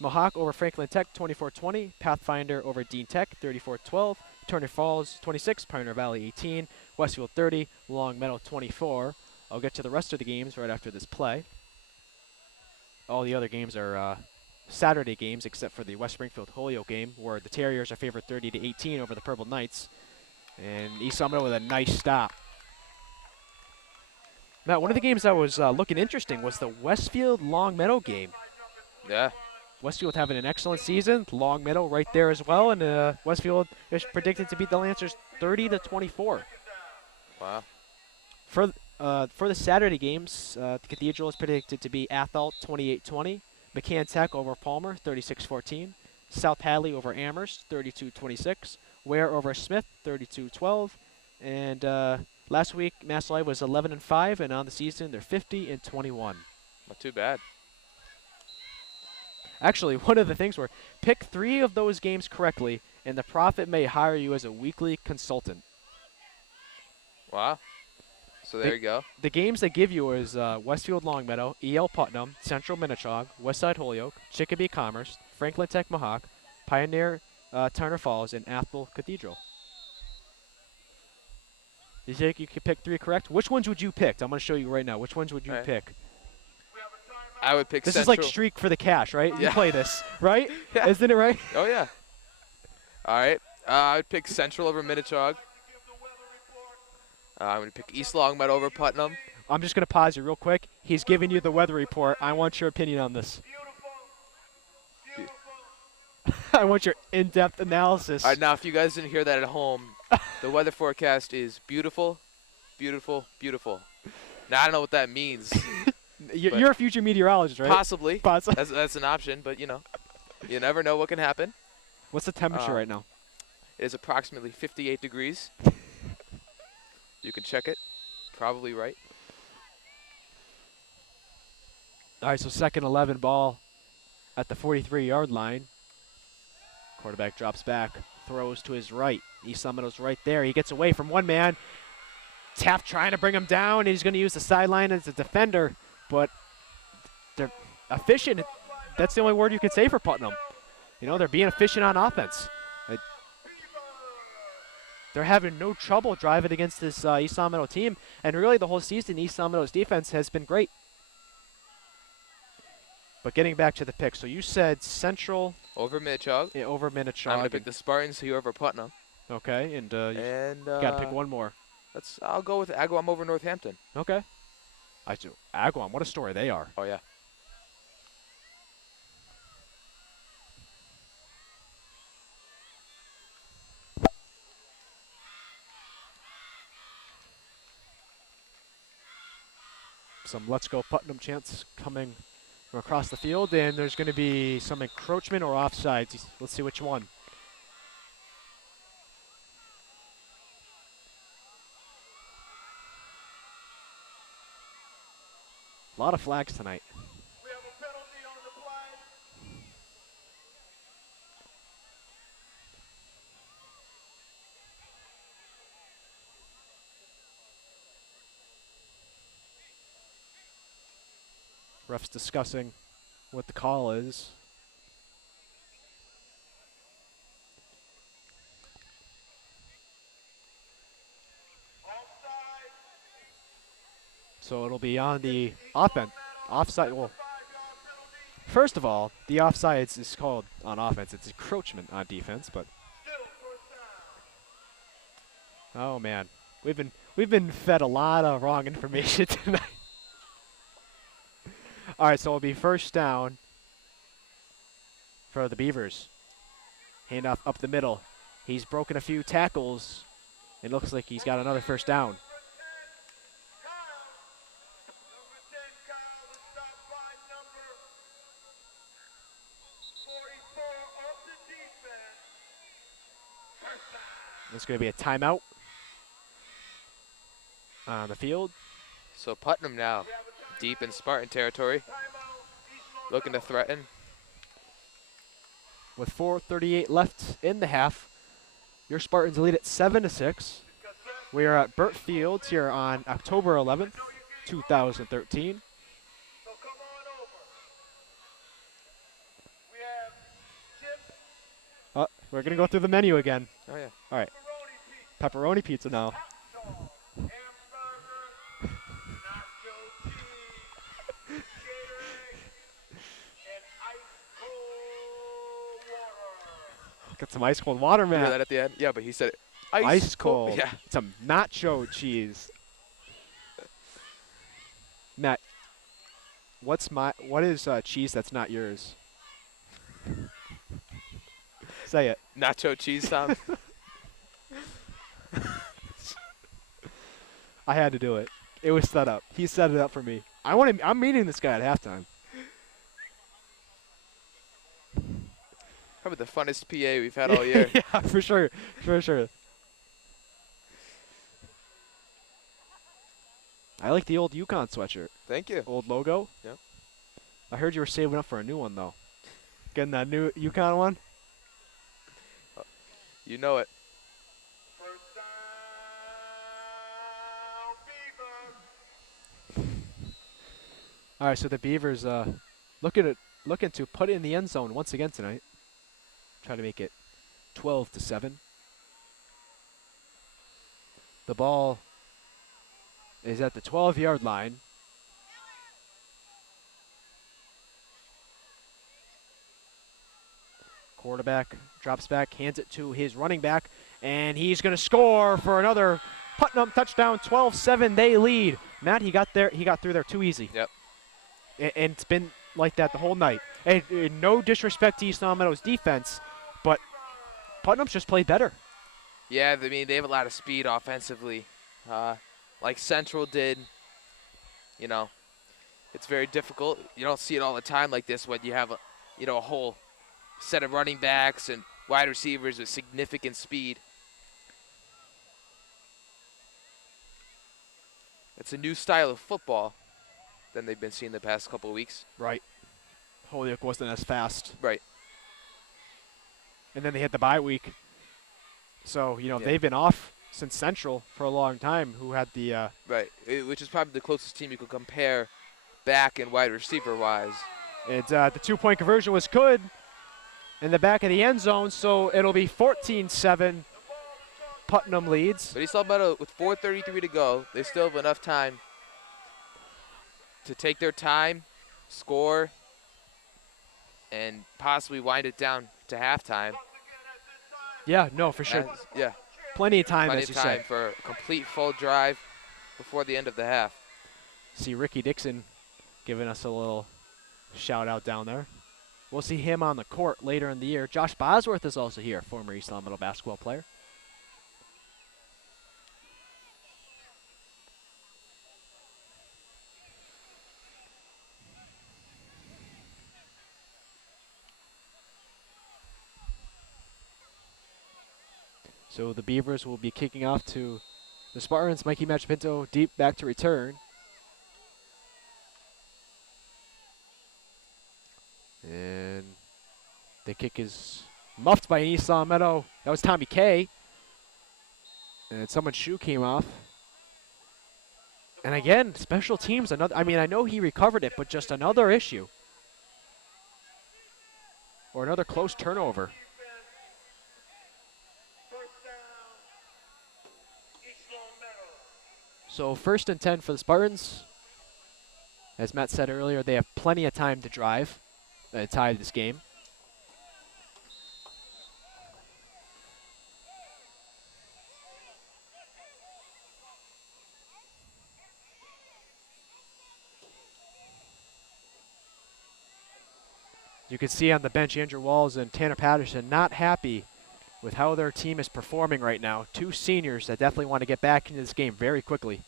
Mohawk over Franklin Tech 24-20. Pathfinder over Dean Tech 34-12. Turner Falls 26. Pioneer Valley 18. Westfield 30. Long Meadow 24. I'll get to the rest of the games right after this play. All the other games are Saturday games except for the West Springfield Holyoke game where the Terriers are favored 30-18 over the Purple Knights. And East Summit with a nice stop. Matt, one of the games that was looking interesting was the Westfield Long Meadow game. Yeah. Westfield having an excellent season. Long Meadow right there as well. And Westfield is predicted to beat the Lancers 30-24. Wow. For the Saturday games, the Cathedral is predicted to beat Athol 28-20. McCann Tech over Palmer 36-14. South Hadley over Amherst 32-26. Ware over Smith 32-12. And last week, Mass Live was 11-5, and on the season they're 50-21. Not too bad. Actually, one of the things were pick 3 of those games correctly, and the Prophet may hire you as a weekly consultant. Wow. So there you go. The games they give you is Westfield Longmeadow, EL Putnam, Central Minnechaug, Westside Holyoke, Chicopee Commerce, Franklin Tech Mohawk, Pioneer Turner Falls, and Athol Cathedral. You think you could pick 3 correct? Which ones would you pick? I'm going to show you right now. Which ones would you pick? I would pick This Central. is like Streak for the Cash, right? You Yeah. play this, right? Yeah. Isn't it right? Oh, yeah. All right. I would pick Central over Minnechaug. I'm going to pick East Longmeadow over Putnam. I'm just going to pause you real quick. He's giving you the weather report. I want your opinion on this. I want your in-depth analysis. All right, now, if you guys didn't hear that at home, the weather forecast is beautiful, beautiful, beautiful. Now, I don't know what that means. You're a future meteorologist, right? Possibly. Possibly. That's an option, but, you know, you never know what can happen. What's the temperature right now? It is approximately 58 degrees. You can check it. Probably right. All right, so second 11 ball at the 43-yard line. Quarterback drops back, throws to his right. East Summit's right there. He gets away from one man. Taft trying to bring him down, and he's going to use the sideline as a defender, but they're efficient. That's the only word you can say for Putnam. You know, they're being efficient on offense. They're having no trouble driving against this East Long team, and really the whole season, East Long's defense has been great. But getting back to the pick, so you said Central over Minnechaug. over Minnechaug. I'm going to pick the Spartans here over Putnam. Okay, and you got to pick one more. I'll go with Agawam over Northampton. Okay. I do. Agawam, what a story they are. Oh, yeah. Some Let's Go Putnam chants coming from across the field, and there's going to be some encroachment or offsides. Let's see which one. A lot of flags tonight. We have a penalty on the flag. Refs discussing what the call is. Offside. So it'll be on the offense. Offside. Well, first of all, the offsides is called on offense. It's encroachment on defense, but Still first down. oh man, we've been fed a lot of wrong information tonight. All right, so it'll be first down for the Beavers. Handoff up the middle. He's broken a few tackles. It looks like he's got another first down. Number 10, Kyle, is stopped by number 44 of the defense. First down. It's going to be a timeout. on the field. So Putnam now deep in Spartan territory, looking to threaten. With 4:38 left in the half, your Spartans lead at 7-6. We are at Burt Fields here on October 11th, 2013. So come on over. We have chips, We're gonna go through the menu again. Oh yeah. All right, pepperoni pizza, pepperoni pizza now. hot dog, hamburger, nacho cheese, Gatorade, and ice cold water. Got some ice cold water, You hear Matt. that at the end? Yeah, but he said it. Ice cold. Yeah. Some nacho cheese. Matt, what is cheese that's not yours? Say it. Nacho cheese, Tom. I had to do it. It was set up. He set it up for me. I'm meeting this guy at halftime. Probably the funnest PA we've had all year. Yeah, for sure. For sure. I like the old Yukon sweatshirt. Thank you. Old logo. Yep. I heard you were saving up for a new one, though. Getting that new Yukon one? You know it. First down, Beavers. All right, so the Beavers looking to put it in the end zone once again tonight. Try to make it 12-7. The ball is at the 12-yard line. Quarterback drops back, hands it to his running back, and he's going to score for another Putnam touchdown. 12-7, they lead. Matt, he got through there too easy. Yep. And it's been like that the whole night. And no disrespect to East Long Meadow's defense, but Putnam's just played better. Yeah, I mean, they have a lot of speed offensively, like Central did. You know, it's very difficult. You don't see it all the time like this when you have a whole set of running backs and wide receivers with significant speed. It's a new style of football than they've been seeing the past couple of weeks. Right. Holyoke wasn't as fast. Right. And then they had the bye week. So, Yeah. they've been off since Central for a long time, who had the Right, which is probably the closest team you could compare back and wide receiver-wise. the two-point conversion was good in the back of the end zone, so it'll be 14-7. Putnam leads. But East Long Meadow, with 4:33 to go, they still have enough time to take their time, score, and possibly wind it down to halftime. Yeah, no, for sure. Yeah, Plenty of time, plenty as of you time said. for a complete full drive before the end of the half. See Ricky Dixon giving us a little shout-out down there. We'll see him on the court later in the year. Josh Bosworth is also here, former East Long Meadow basketball player. So the Beavers will be kicking off to the Spartans. Mikey Machipinto deep back to return. And the kick is muffed by East Long Meadow. That was Tommy K. And someone's shoe came off. And again, special teams, I know he recovered it, but just another issue. Or another close turnover. So 1st and 10 for the Spartans. As Matt said earlier, they have plenty of time to drive, tie this game. You can see on the bench Andrew Walls and Tanner Patterson not happy with how their team is performing right now. Two seniors that definitely want to get back into this game very quickly.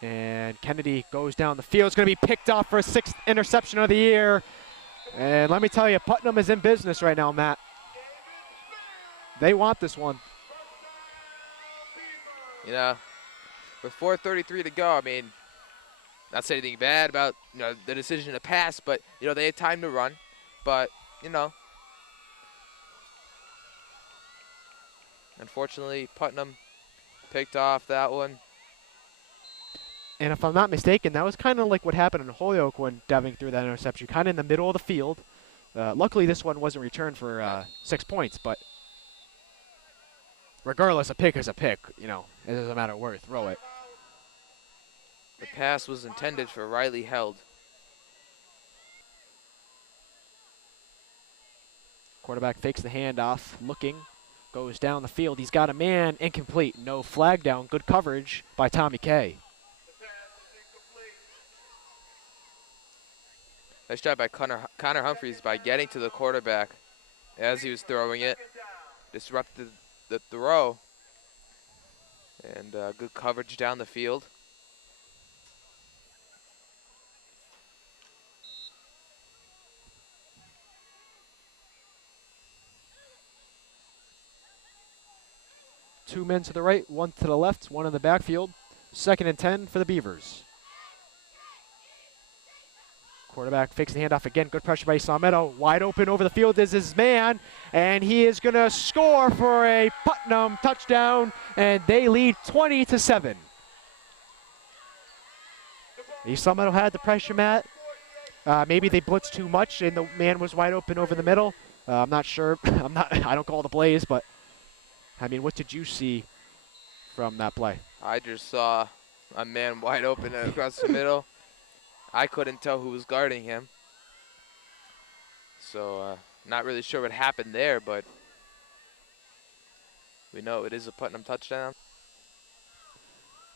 And Kennedy goes down the field. It's going to be picked off for a 6th interception of the year. And let me tell you, Putnam is in business right now, Matt. They want this one. You know, with 4:33 to go, I mean, not saying anything bad about the decision to pass, but they had time to run, but unfortunately Putnam picked off that one. And if I'm not mistaken, that was kind of like what happened in Holyoke when Deving threw that interception, kind of in the middle of the field. Luckily, this one wasn't returned for 6 points, but regardless, a pick is a pick. It doesn't matter where you throw it. The pass was intended for Riley Held. Quarterback fakes the handoff, looking, goes down the field. He's got a man, incomplete. No flag down. Good coverage by Tommy Kay. Nice job by Connor Humphreys by getting to the quarterback as he was throwing it. Disrupted the throw. And good coverage down the field. Two men to the right, one to the left, one in the backfield. 2nd and 10 for the Beavers. Quarterback fakes the handoff again. Good pressure by Salmetto. Wide open over the field is his man. And he is going to score for a Putnam touchdown. And they lead 20-7. Salmetto had the pressure, Matt. Maybe they blitzed too much and the man was wide open over the middle. I'm not sure. I don't call the plays, but I mean, what did you see from that play? I just saw a man wide open across the middle. I couldn't tell who was guarding him. So not really sure what happened there, but we know it is a Putnam touchdown.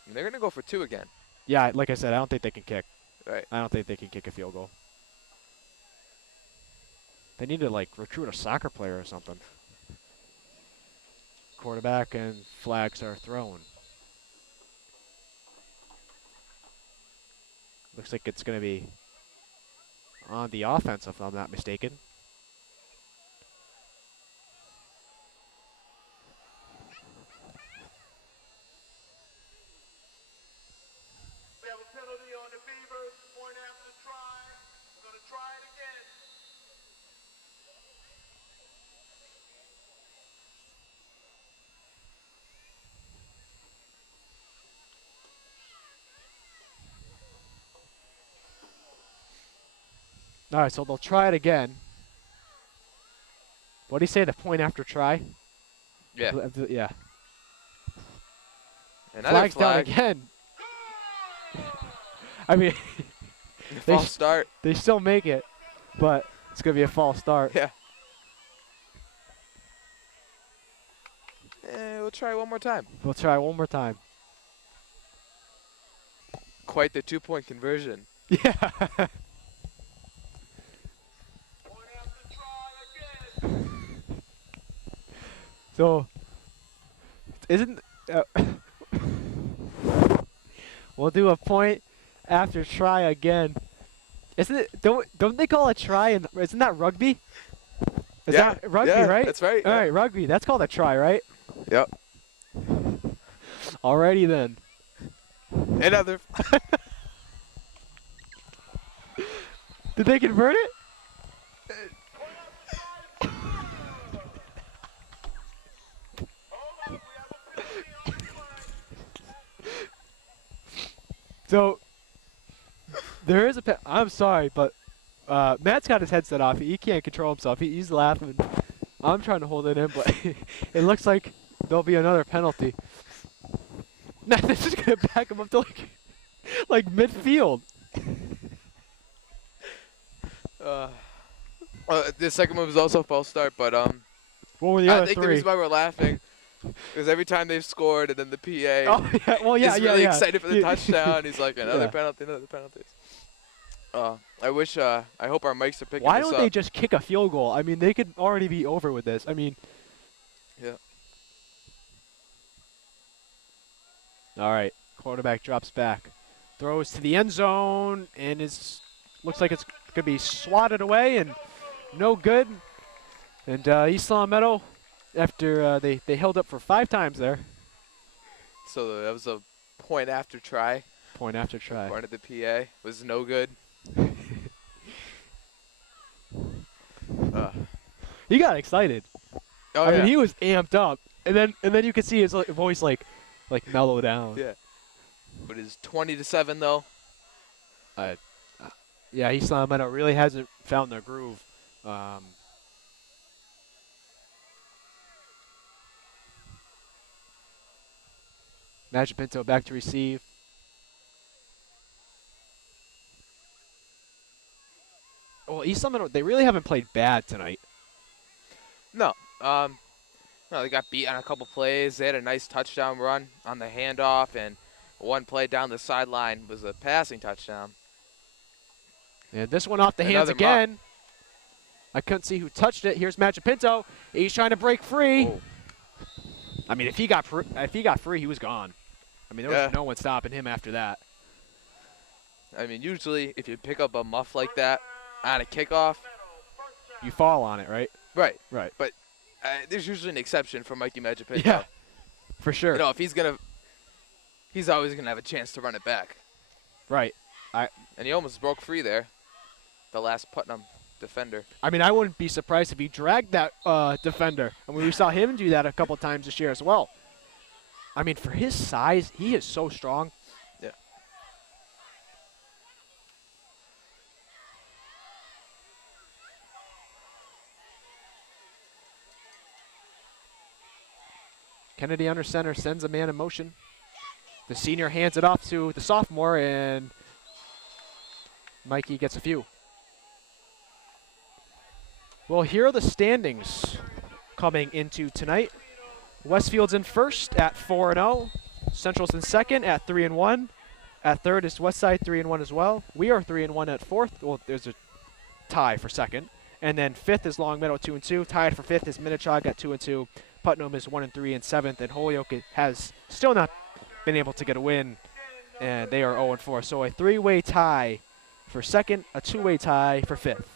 And they're going to go for 2 again. Yeah, like I said, I don't think they can kick. Right. I don't think they can kick a field goal. They need to, like, recruit a soccer player or something. Quarterback and flags are thrown. Looks like it's going to be on the offense, if I'm not mistaken. We have a penalty on the Beavers. Point after the try. We're going to try it again. All right, so they'll try it again. What do you say, the point after try? Yeah. Yeah. Another Flag's down flag. again. I mean, False start. they still make it, but it's going to be a false start. Yeah. We'll try one more time. We'll try one more time. Quite the 2-point conversion. Yeah. Point after try again. So, isn't we'll do a point after try again. Isn't it? Don't they call a try? And isn't that rugby? Is Yeah, that rugby, yeah, right? that's right, All yeah. right, rugby. That's called a try, right? Yep. Alrighty then. Another. Did they convert it? So there is a. I'm sorry, but Matt's got his headset off. He can't control himself. He's laughing. I'm trying to hold it in, but it looks like there'll be another penalty. Now this is gonna back him up to like midfield. The second one was also a false start, but What were the I other think the three? reason why we're laughing is every time they've scored, and then the PA Oh yeah, well yeah, is yeah, really yeah. excited for the touchdown. He's like, another Yeah. penalty, another penalty. I wish. I hope our mics are picking Why this don't up. they just kick a field goal? I mean, they could already be over with this. I mean. Yeah. All right, quarterback drops back, throws to the end zone, and looks like it's gonna be swatted away and no good. And East Long Meadow, after they held up for 5 times there, So that was a point after try. Point after try. Part of the PA was no good. He got excited. Oh I yeah. mean, he was amped up, and then you could see his voice like mellow down. Yeah. But it's 20-7 though. Yeah, East Meadow really hasn't found their groove. Magic Pinto back to receive. Well, East Meadow, they really haven't played bad tonight. No. No, they got beat on a couple plays. They had a nice touchdown run on the handoff, and one play down the sideline was a passing touchdown. And this one off the hands Another muck. again. I couldn't see who touched it. Here's Magic Pinto. He's trying to break free. Oh. I mean, if he got free, he was gone. I mean, there was no one stopping him after that. I mean, usually if you pick up a muff like that on a kickoff, You fall on it, right? right. Right. But there's usually an exception for Mikey Magic Pinto. Yeah, for sure. You know, if he's always gonna have a chance to run it back. Right. And he almost broke free there. The last Putnam defender. I mean, I wouldn't be surprised if he dragged that defender. I mean, we saw him do that a couple times this year as well. I mean, for his size, he is so strong. Yeah. Kennedy under center sends a man in motion. The senior hands it off to the sophomore, and Mikey gets a few. Well, here are the standings coming into tonight. Westfield's in first at 4-0. Central's in second at 3-1. At third is Westside, 3-1 as well. We are 3-1 at fourth. Well, there's a tie for second. And then fifth is Long Meadow, 2-2. Tied for fifth is Minnechaug at 2-2. Putnam is 1-3 in seventh, and Holyoke has still not been able to get a win, and they are 0-4. So a three-way tie for second, a two-way tie for fifth.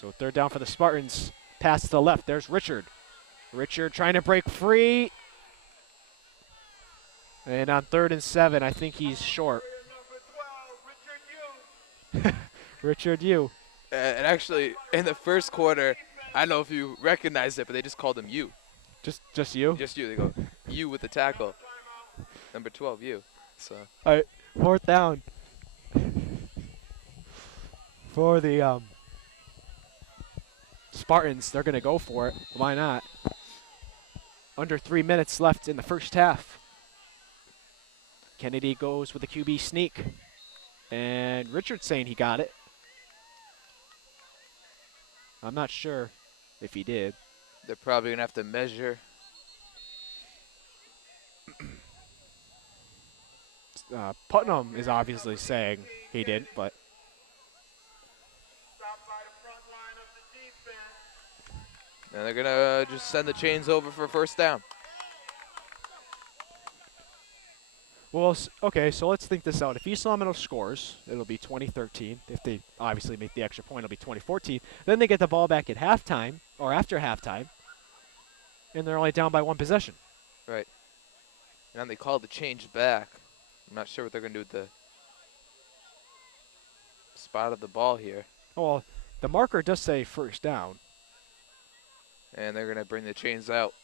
So third down for the Spartans. Pass to the left. There's Richard. Richard trying to break free. And on 3rd and 7, I think he's short. Richard Yu. And actually, in the first quarter, I don't know if you recognized it, but they just called him you. Just you? Just you. They go, you with the tackle. Number 12, you. So. All right, 4th down. For the Spartans, they're going to go for it. Why not? Under 3 minutes left in the first half. Kennedy goes with the QB sneak. And Richard's saying he got it. I'm not sure if he did. They're probably going to have to measure. Putnam is obviously saying he did, but And they're going to just send the chains over for first down. well, okay, so let's think this out. If East Long Meadow scores, it'll be 2013. If they obviously make the extra point, it'll be 2014. Then they get the ball back at halftime or after halftime, and they're only down by one possession. Right. And then they called the change back. I'm not sure what they're going to do with the spot of the ball here. Oh, well, the marker does say first down. And they're going to bring the chains out.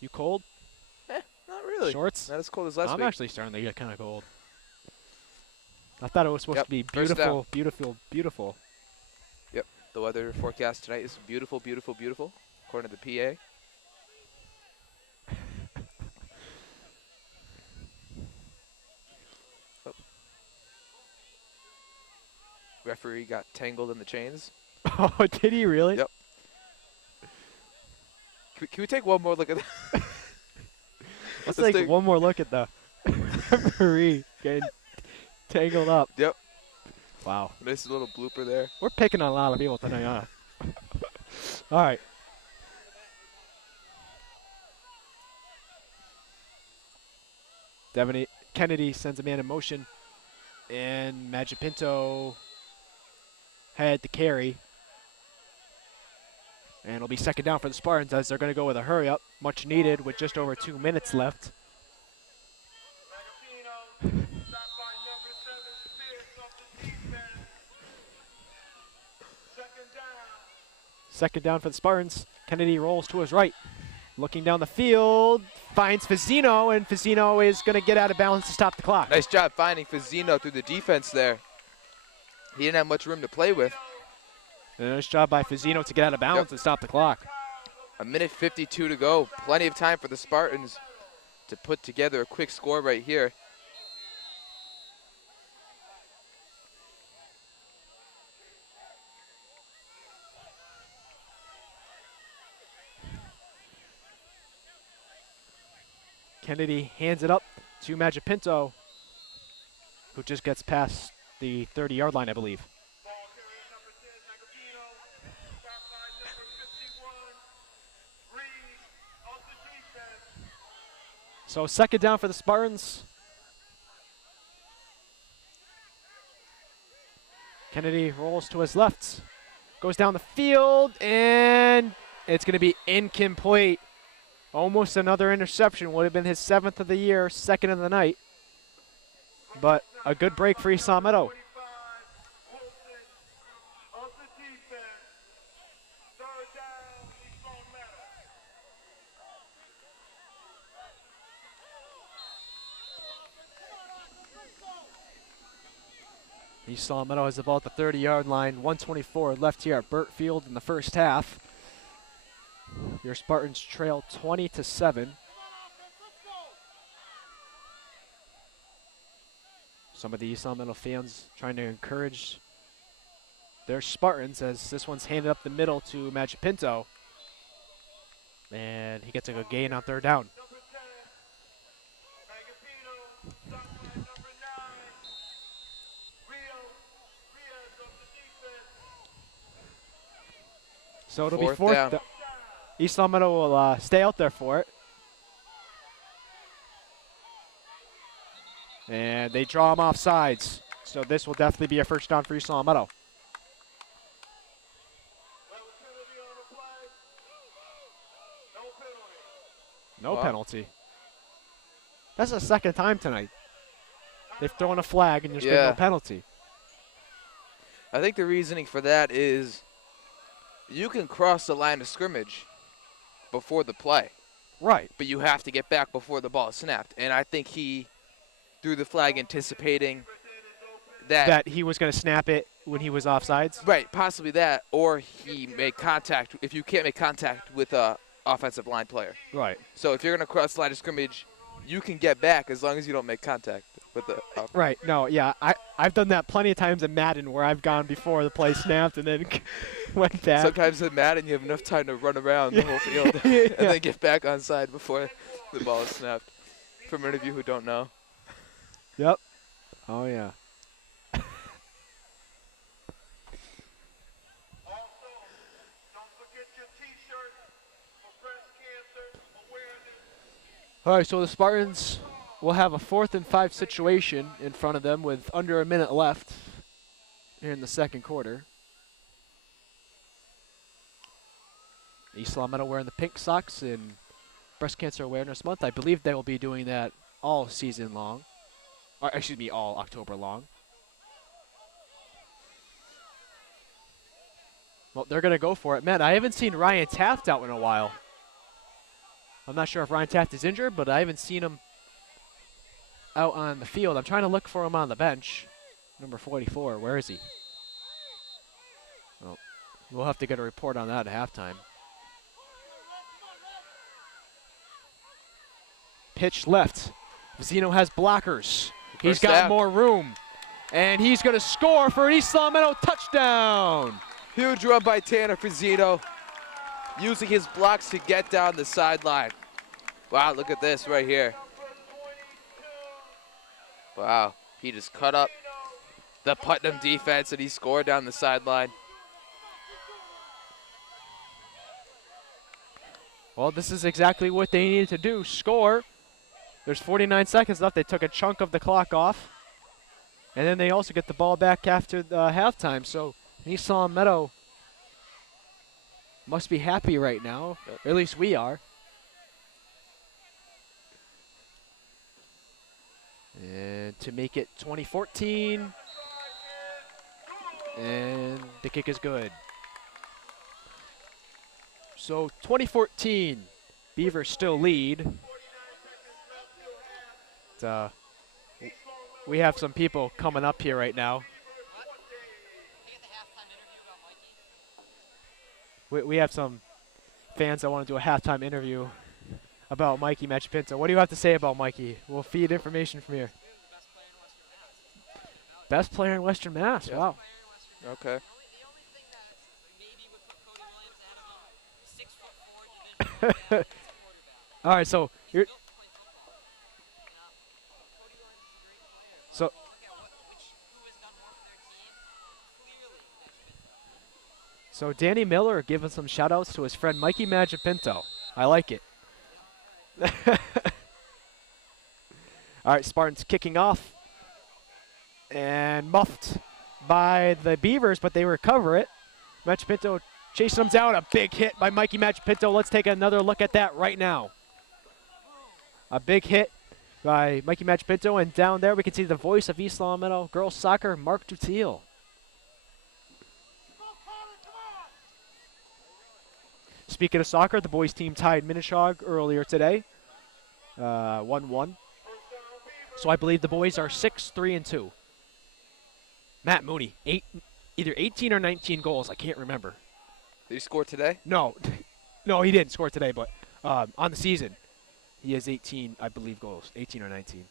You cold? Not really. Shorts? Not as cold as last I'm week. actually starting to get kind of cold. I thought it was supposed Yep, to be first down. beautiful, beautiful, beautiful. Yep. The weather forecast tonight is beautiful, beautiful, beautiful, according to the PA. Oh. Referee got tangled in the chains. Oh, did he really? Yep. Can we take one more look at that? Let's Let's take take- one more look at the referee getting tangled up. Yep. Wow. Nice little blooper there. We're picking on a lot of people tonight, huh? All right. Kennedy sends a man in motion, and Magipinto had the carry. And it'll be second down for the Spartans as they're going to go with a hurry up, much needed with just over 2 minutes left. Magapino, stopped by number 7, Pierce of the defense. Second down. Second down for the Spartans. Kennedy rolls to his right. Looking down the field, finds Fazzino, and Fazzino is going to get out of balance to stop the clock. Nice job finding Fazzino through the defense there. He didn't have much room to play with. And a nice job by Fazzino to get out of balance and stop the clock. A minute 52 to go. Plenty of time for the Spartans to put together a quick score right here. Kennedy hands it up to Magipinto, who just gets past the 30-yard line, I believe. Ball carrier number 10, Magapino, stopped by number 51, Reed of the defense. So second down for the Spartans. Kennedy rolls to his left, goes down the field, and it's going to be incomplete. Almost another interception. Would have been his 7th of the year, 2nd of the night. But a good break for East Meadow. 25, Wilson of the defense. Third down, East Long Meadow. East Meadow is about the 30-yard line. 124 left here at Burt Field in the first half. Your Spartans trail 20-7. Some of the East Meadow fans trying to encourage their Spartans as this one's handed up the middle to Magipinto. And he gets a good gain on third down. Number 10, Magapino, stopped by number 9, Riaz of the defense. So it'll Fourth be fourth down. down. East Meadow will stay out there for it. And they draw him off sides. So this will definitely be a first down for East Meadow. That was penalty on the play. No penalty. No Wow. penalty. That's the second time tonight. They've thrown a flag and there's been Yeah. no penalty. I think the reasoning for that is you can cross the line of scrimmage before the play, Right. but you have to get back before the ball is snapped. And I think he threw the flag anticipating That he was going to snap it when he was offsides. right, possibly that, or he made contact if you can't make contact with a offensive line player. Right. So if you're going to cross the line of scrimmage, you can get back as long as you don't make contact with the Right. No, yeah. I've done that plenty of times in Madden where I've gone before the play snapped and then went back. Sometimes in Madden, you have enough time to run around the whole field Yeah. and then get back on side before the ball is snapped. For many of you who don't know. Yep. Oh, yeah. Also, don't forget your T-shirt for breast cancer awareness. All right, so the Spartans will have a 4th and 5 situation in front of them with under a minute left here in the second quarter. East Meadow wearing the pink socks in Breast Cancer Awareness Month. I believe they will be doing that all season long. Or, excuse me, all October long. Well, they're going to go for it. Man, I haven't seen Ryan Taft out in a while. I'm not sure if Ryan Taft is injured, but I haven't seen him out on the field. I'm trying to look for him on the bench. Number 44, where is he? Well, we'll have to get a report on that at halftime. Pitch left. Zeno has blockers. He's First got down. more room. And he's going to score for an East Long Meadow touchdown. Huge run by Tanner Fazzino, using his blocks to get down the sideline. Wow, look at this right here. Wow, he just cut up the Putnam defense and he scored down the sideline. Well, this is exactly what they needed to do, score. There's 49 seconds left. They took a chunk of the clock off. And then they also get the ball back after the halftime. So East Long Meadow must be happy right now. Or at least we are. And to make it 2014. And the kick is good. So 2014, Beavers still lead. We have some people coming up here right now. We have some fans that want to do a halftime interview about Mikey Machipinto. What do you have to say about Mikey? We'll feed information from here. Best player in Western Mass. Yeah. Wow. Okay. All right, so you're so Danny Miller giving some shout outs to his friend Mikey Machipinto. I like it. All right, Spartans kicking off and muffed by the Beavers, but they recover it. Machipinto chasing them down. A big hit by Mikey Machipinto. Let's take another look at that right now. A big hit by Mikey Machipinto, and down there we can see the voice of East Long Meadow girls soccer, Mark Dutiel. Speaking of soccer, the boys team tied Minneshaug earlier today, 1-1. So I believe the boys are 6-3-2. Matt Mooney, either 18 or 19 goals. I can't remember. Did he score today? No, no, he didn't score today, but on the season, he has 18, I believe, goals, 18 or 19.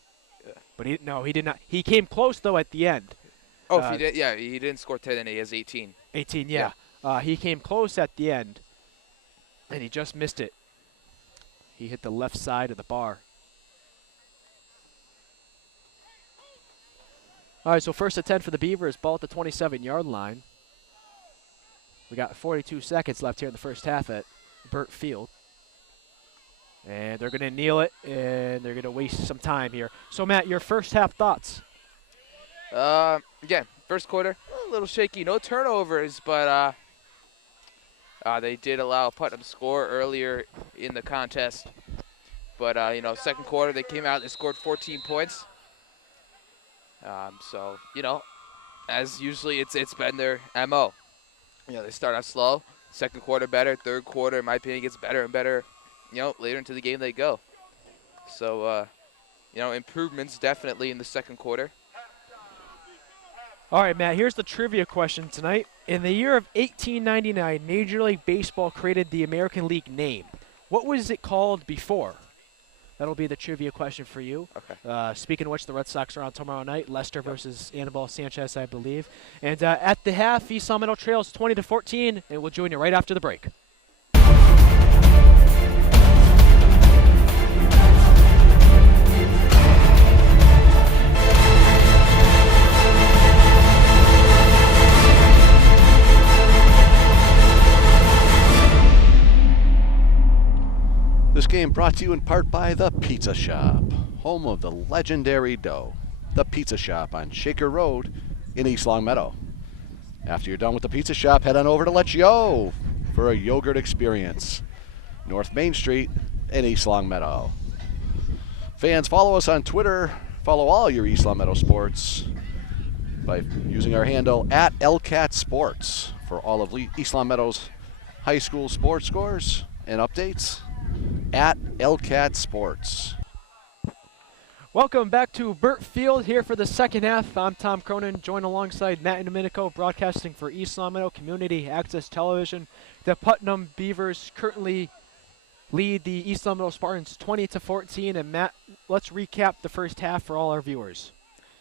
Yeah. But he did not. He came close though at the end. Oh, if he did, yeah, he didn't score today, then he has 18. 18, yeah. He came close at the end, and he just missed it. He hit the left side of the bar. All right, so first and 10 for the Beavers, ball at the 27-yard line. We got 42 seconds left here in the first half at Burt Field. And they're going to kneel it, and they're going to waste some time here. So, Matt, your first half thoughts? Again, first quarter, a little shaky. No turnovers, but they did allow Putnam to score earlier in the contest. But, second quarter, they came out and scored 14 points. So, as usually it's been their MO. They start out slow, second quarter better, third quarter, in my opinion, gets better and better. Later into the game they go. So, improvements definitely in the second quarter. All right, Matt, here's the trivia question tonight. In the year of 1899, Major League Baseball created the American League name. What was it called before? That'll be the trivia question for you. Okay. Speaking of which, the Red Sox are on tomorrow night. Leicester versus Anibal Sanchez, I believe. And at the half, East Long Meadow trails 20-14, and we'll join you right after the break. This game brought to you in part by The Pizza Shop, home of the legendary dough. The Pizza Shop on Shaker Road in East Long Meadow. After you're done with the Pizza Shop, head on over to Let's Yo for a yogurt experience. North Main Street in East Long Meadow. Fans, follow us on Twitter. Follow all your East Long Meadow sports by using our handle at LCAT Sports for all of East Long Meadow's high school sports scores and updates. At LCAT Sports. Welcome back to Burt Field here for the second half. I'm Tom Cronin, joined alongside Matt Domenico, broadcasting for East Long Meadow Community Access Television. The Putnam Beavers currently lead the East Long Meadow Spartans 20-14. And Matt, let's recap the first half for all our viewers.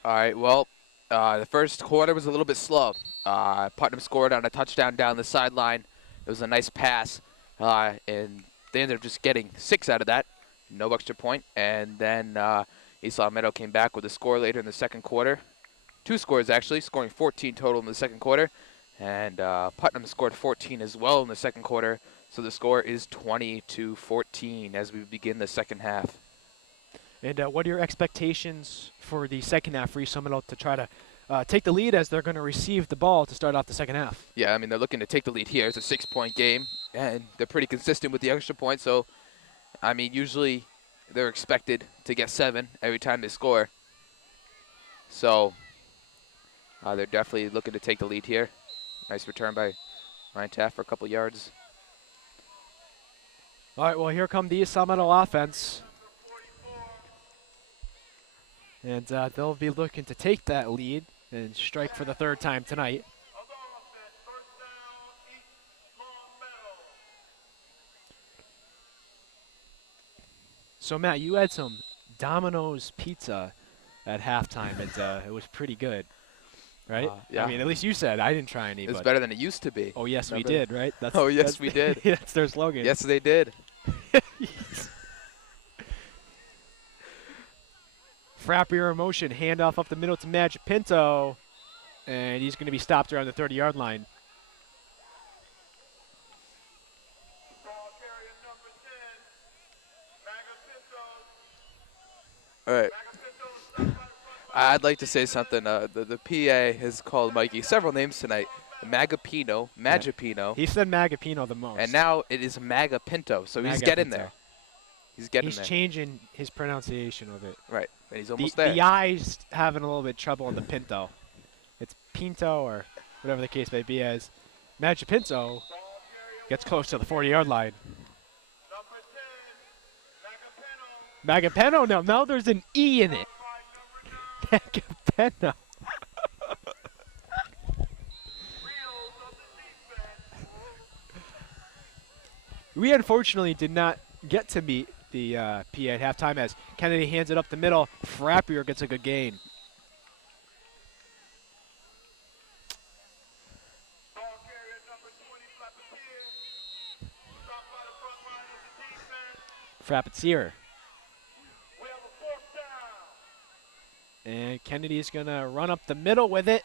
All right, well, the first quarter was a little bit slow. Putnam scored on a touchdown down the sideline. It was a nice pass, and they ended up just getting 6 out of that, no extra point. And then East Long Meadow came back with a score later in the second quarter. 2 scores, actually, scoring 14 total in the second quarter. And Putnam scored 14 as well in the second quarter. So the score is 20-14 as we begin the second half. And what are your expectations for the second half for East Long to try to take the lead as they're going to receive the ball to start off the second half? Yeah, I mean, they're looking to take the lead here. It's a 6-point game, and they're pretty consistent with the extra point. So, I mean, usually they're expected to get 7 every time they score. So, they're definitely looking to take the lead here. Nice return by Ryan Taft for a couple yards. All right, well, here come the East Long offense. And they'll be looking to take that lead and strike for the third time tonight. So, Matt, you had some Domino's pizza at halftime, and it was pretty good, right? Yeah. I mean, at least you said. I didn't try any. It was but better than it used to be. oh, yes, Remember? we did, right? That's, Oh, yes, that's we did. That's their slogan. Yes, they did. Frappier in motion, handoff up the middle to Magic Pinto, and he's going to be stopped around the 30-yard line. All right. I'd like to say something. The PA has called Mikey several names tonight. Magapino, Magipino, He said Magapino the most. and now it is Magapinto. So he's Maga getting Pinto. there. He's getting He's there. changing his pronunciation of it. Right, and he's The, almost there. the I's having a little bit trouble on the Pinto. It's Pinto or whatever the case may be, as Magic Pinto gets close to the 40-yard line. Magapeno, no, now there's an E in it. Magapeno. We unfortunately did not get to meet the PA at halftime as Kennedy hands it up the middle. Frappier gets a good gain. Frappier. And Kennedy's going to run up the middle with it.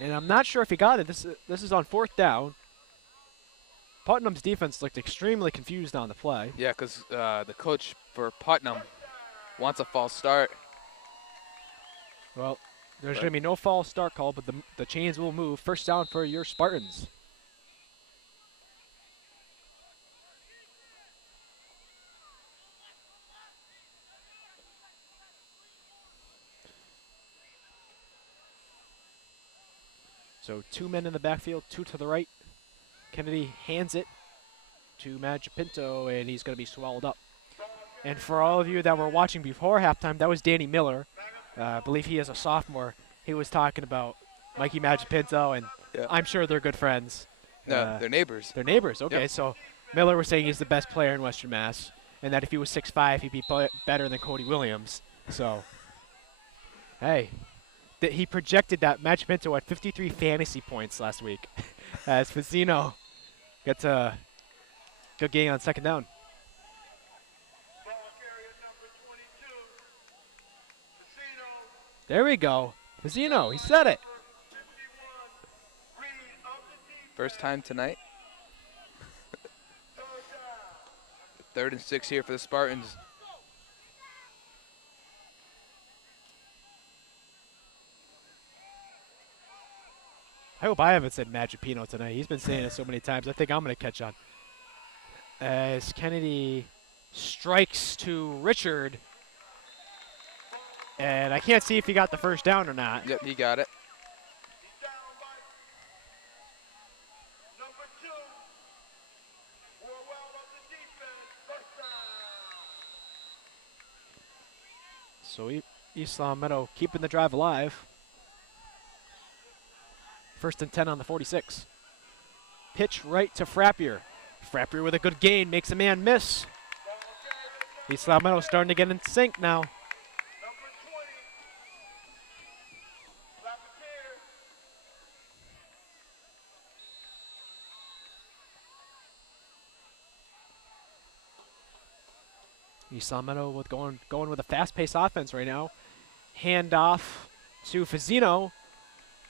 And I'm not sure if he got it. This is on 4th down. Putnam's defense looked extremely confused on the play. Yeah, because the coach for Putnam wants a false start. Well, there's going to be no false start call, but the chains will move. First down for your Spartans. So 2 men in the backfield, 2 to the right. Kennedy hands it to Magic Pinto, and he's going to be swallowed up. And for all of you that were watching before halftime, that was Danny Miller. I believe he is a sophomore. He was talking about Mikey Magic Pinto, and Yeah. I'm sure they're good friends. No, they're neighbors. They're neighbors. Okay, Yep. so Miller was saying he's the best player in Western Mass, and that if he was 6'5", he'd be better than Cody Williams. So, hey, he projected that Magic Pinto had 53 fantasy points last week, as Fazzino gets a good gain on second down. There we go. Fazzino, he said it. First time tonight. 3rd and 6 here for the Spartans. I hope I haven't said Magic Pino tonight. He's been saying it so many times. I think I'm going to catch on. As Kennedy strikes to Richard. And I can't see if he got the first down or not. Yep, he got it. So East Long Meadow keeping the drive alive. 1st and 10 on the 46. Pitch right to Frappier. Frappier with a good gain, makes a man miss. East Long Meadow starting to get in sync now. East Long Meadow with going with a fast-paced offense right now. Hand off to Fazzino,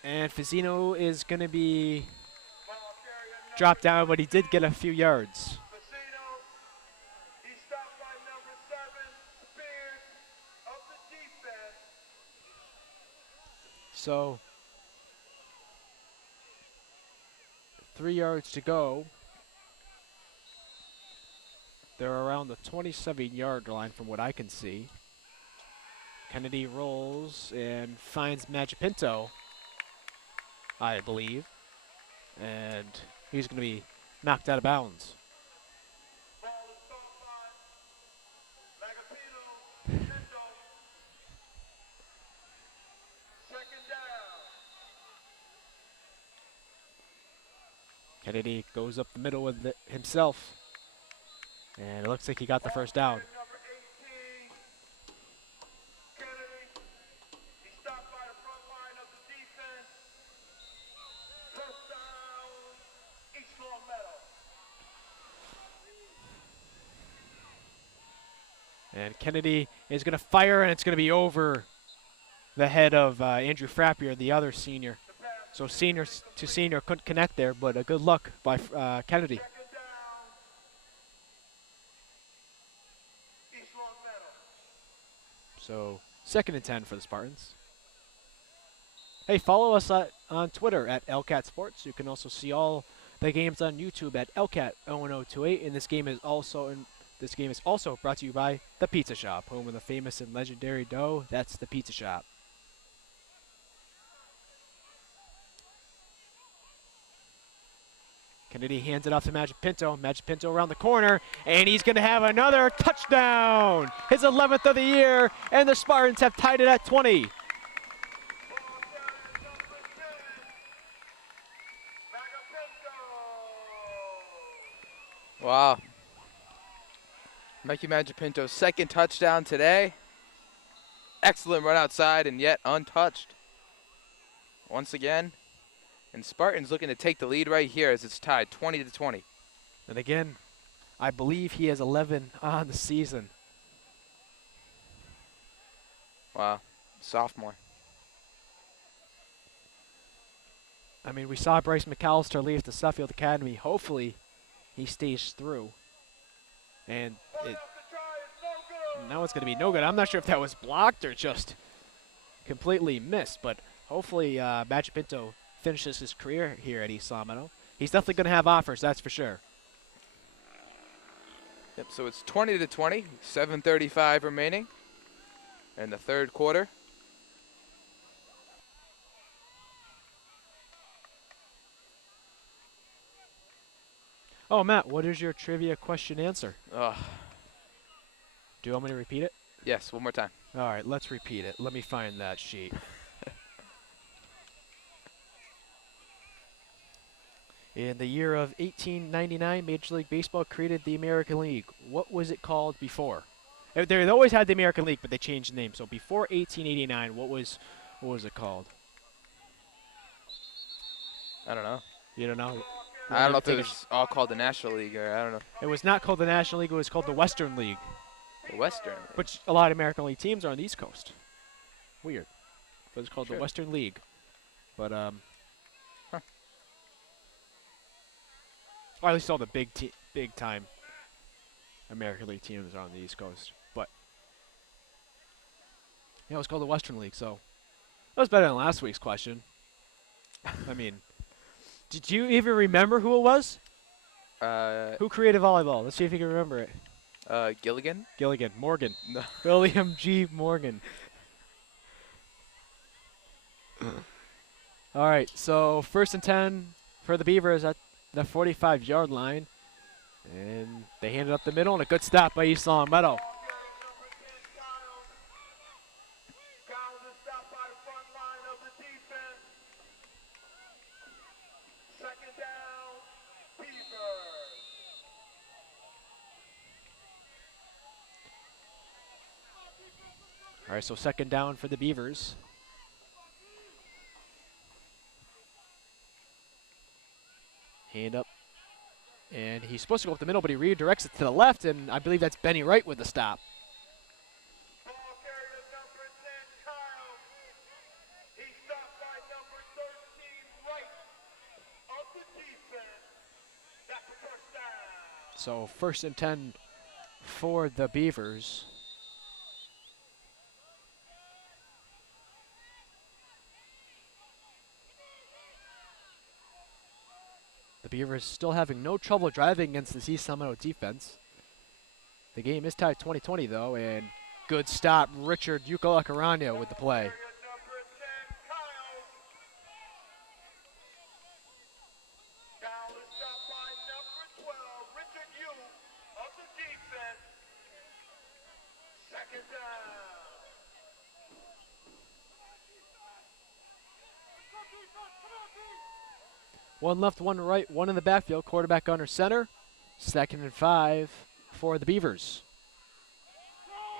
and Fazzino is going to be dropped down, but he did get a few yards. So 3 yards to go. They're around the 27-yard line from what I can see. Kennedy rolls and finds Magipinto, I believe. And he's going to be knocked out of bounds. Ball is stopped by Magapino. Pinto. Second down. Kennedy goes up the middle with it himself. And it looks like he got the first down. Number 18, Kennedy. He stopped by the front line of the defense. First down, East Long Meadow. And Kennedy is going to fire, and it's going to be over the head of Andrew Frappier, the other senior. So senior to senior couldn't connect there, but a good luck by Kennedy. Second down, East Long Meadow. So 2nd and 10 for the Spartans. Hey, follow us on Twitter at LCAT Sports. You can also see all the games on YouTube at LCAT01028, and this game is also brought to you by The Pizza Shop, home of the famous and legendary dough. That's The Pizza Shop. Kennedy hands it off to Magipinto. Magipinto around the corner, and he's going to have another touchdown. His 11th of the year, and the Spartans have tied it at 20. Ball carrier number 10, Magapinto. Wow. Mikey Magipinto's 2nd touchdown today. Excellent run outside and yet untouched. Once again. And Spartans looking to take the lead right here as it's tied 20-20. And again, I believe he has 11 on the season. Wow. Sophomore. I mean, we saw Bryce McAllister leave the Suffield Academy. Hopefully, he stays through. And now it's going to be no good. I'm not sure if that was blocked or just completely missed, but hopefully Magipinto finishes his career here at East Long Meadow. He's definitely going to have offers, that's for sure. Yep, so it's 20-20, 7:35 remaining in the 3rd quarter. Oh, Matt, what is your trivia question answer? Ugh. Do you want me to repeat it? Yes, one more time. All right, let's repeat it. Let me find that sheet. In the year of 1899, Major League Baseball created the American League. What was it called before? They always had the American League, but they changed the name. So before 1889, what was it called? I don't know. You don't know? I don't know if it was all called the National League or I don't know. It was not called the National League. It was called the Western League, The Western League. which a lot of American League teams are on the East Coast. Weird. But it's called Sure. the Western League. But or at least all the big time American League teams are on the East Coast. But yeah, it was called the Western League, so that was better than last week's question. I mean, did you even remember who it was? Who created volleyball? Let's see if you can remember it. Gilligan? Gilligan. Morgan. No. William G. Morgan. All right, so 1st and 10 for the Beavers at the 45-yard line. And they hand it up the middle, and a good stop by East Long Meadow. Ball carrier number 10, Giles. Giles is stopped by the front line of the defense. Second down, Beavers. All right, so 2nd down for the Beavers. Hand up. And he's supposed to go up the middle, but he redirects it to the left, and I believe that's Benny Wright with the stop. Ball carrier number 10, Kyle. He's stopped by number 13, Wright of the defense. That's a first down. So 1st and 10 for the Beavers. The Beavers still having no trouble driving against this East Salmento defense. The game is tied 20-20 though, and good stop, Richard Yucalacarano with the play. Number 10, Kyle. Foul is stopped by number 12, Richard Yu of the defense. Second down. One left, one right, one in the backfield. Quarterback under center. 2nd and 5 for the Beavers.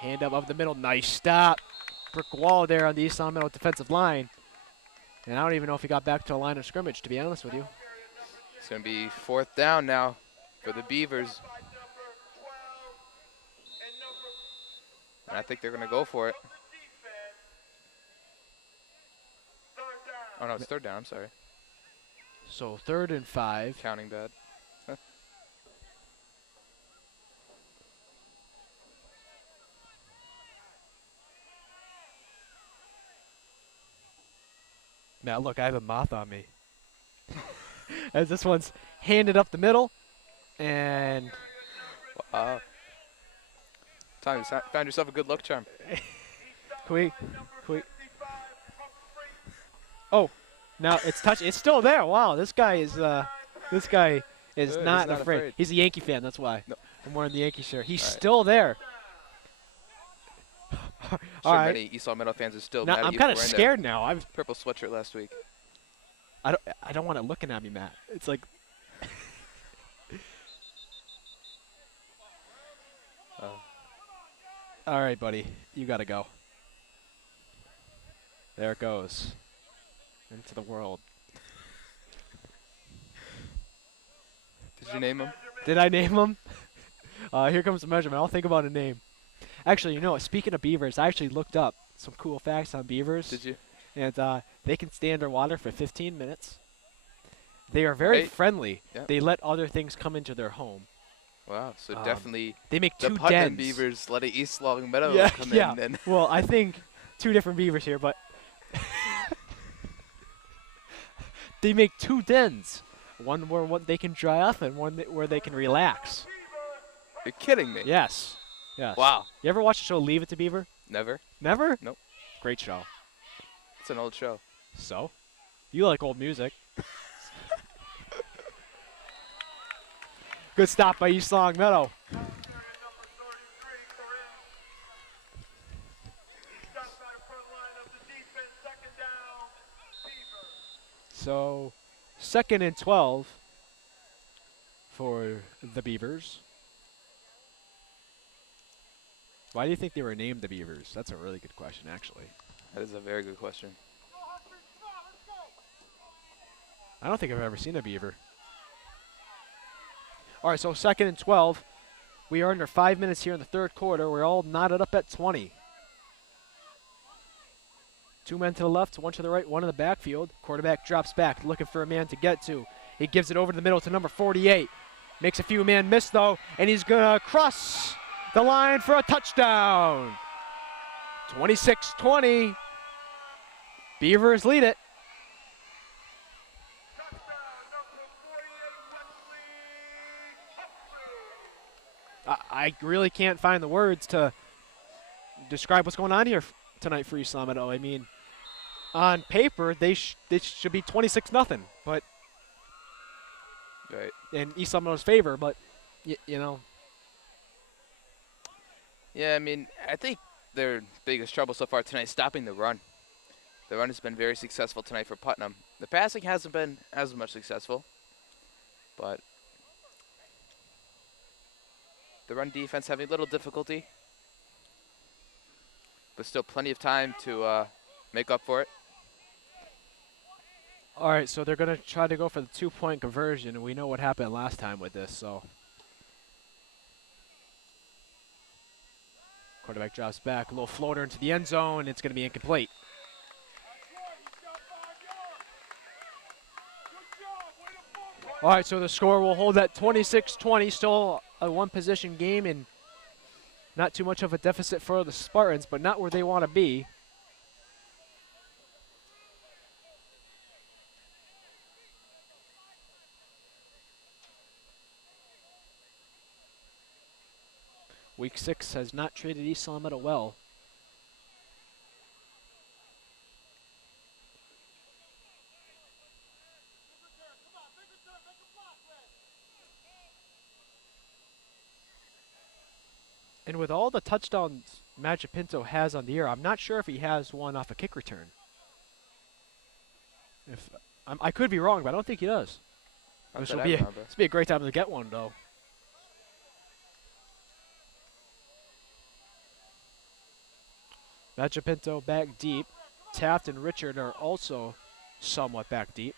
Hand up the middle. Nice stop. Brick wall there on the East Salmento defensive line. And I don't even know if he got back to the line of scrimmage, to be honest with you. It's going to be 4th down now for the Beavers. By number 12 and number And I think they're going to go for it. of the defense. Third down. Oh, no, it's 3rd down. I'm sorry. So 3rd and 5. Counting bad. Now look, I have a moth on me. As this one's handed up the middle. And Wow. Time, you found yourself a good luck charm. can we, oh, now it's touch. It's still there. Wow, this guy is He's not not afraid. afraid. He's a Yankee fan. That's why. No. I'm wearing the Yankee shirt. He's All right. still there. All Sure, right. many East Meadow fans are still Now mad at I'm you kind for of wearing scared now. that purple sweatshirt last week. I don't want it looking at me, Matt. It's like all right, buddy. You got to go. There it goes. Into the world. Did you name him? Did I name him? Here comes the measurement. I'll think about a name. Actually, you know what? Speaking of beavers, I actually looked up some cool facts on beavers. Did you? And they can stay underwater for 15 minutes. They are very Right. friendly. Yep. They let other things come into their home. Wow, so Um, definitely They make the two Putnam dens. Beavers let a East Long Meadow Yeah, come yeah. in. And Well, I think two different beavers here, but they make two dens. One where they can dry off and one where they can relax. you're kidding me. Yes. Yes. Wow. You ever watch the show Leave It to Beaver? Never. Never? Nope. Great show. It's an old show. So? You like old music. Good stop by East Long Meadow. So, 2nd and 12 for the Beavers. Why do you think they were named the Beavers? That's a really good question, actually. That is a very good question. I don't think I've ever seen a beaver. All right, so 2nd and 12. We are under 5 minutes here in the third quarter. We're all knotted up at 20. Two men to the left, one to the right, one in the backfield. Quarterback drops back, looking for a man to get to. He gives it over to the middle to number 48. Makes a few man miss, though, and he's going to cross the line for a touchdown. 26-20. Beavers lead it. I really can't find the words to describe what's going on here tonight for East Salmento. I mean, on paper, they should be 26-0, but Right. in East Salmeno's favor. But you know, Yeah, I mean, I think their biggest trouble so far tonight is stopping the run. The run has been very successful tonight for Putnam. The passing hasn't been as much successful, but the run defense having a little difficulty, but still plenty of time to make up for it. all right. So they're gonna try to go for the 2-point conversion, and we know what happened last time with this. So quarterback drops back, a little floater into the end zone. It's gonna be incomplete. All right, so the score will hold at 26-20, still a one-position game, and not too much of a deficit for the Spartans, but not where they want to be. Week 6 has not treated East Longmeadow well. And with all the touchdowns Magic Pinto has on the year, I'm not sure if he has one off a kick return. If I could be wrong, but I don't think he does. Not This that will I be remember. this will be a great time to get one, though. Magic Pinto back deep. Taft and Richard are also somewhat back deep.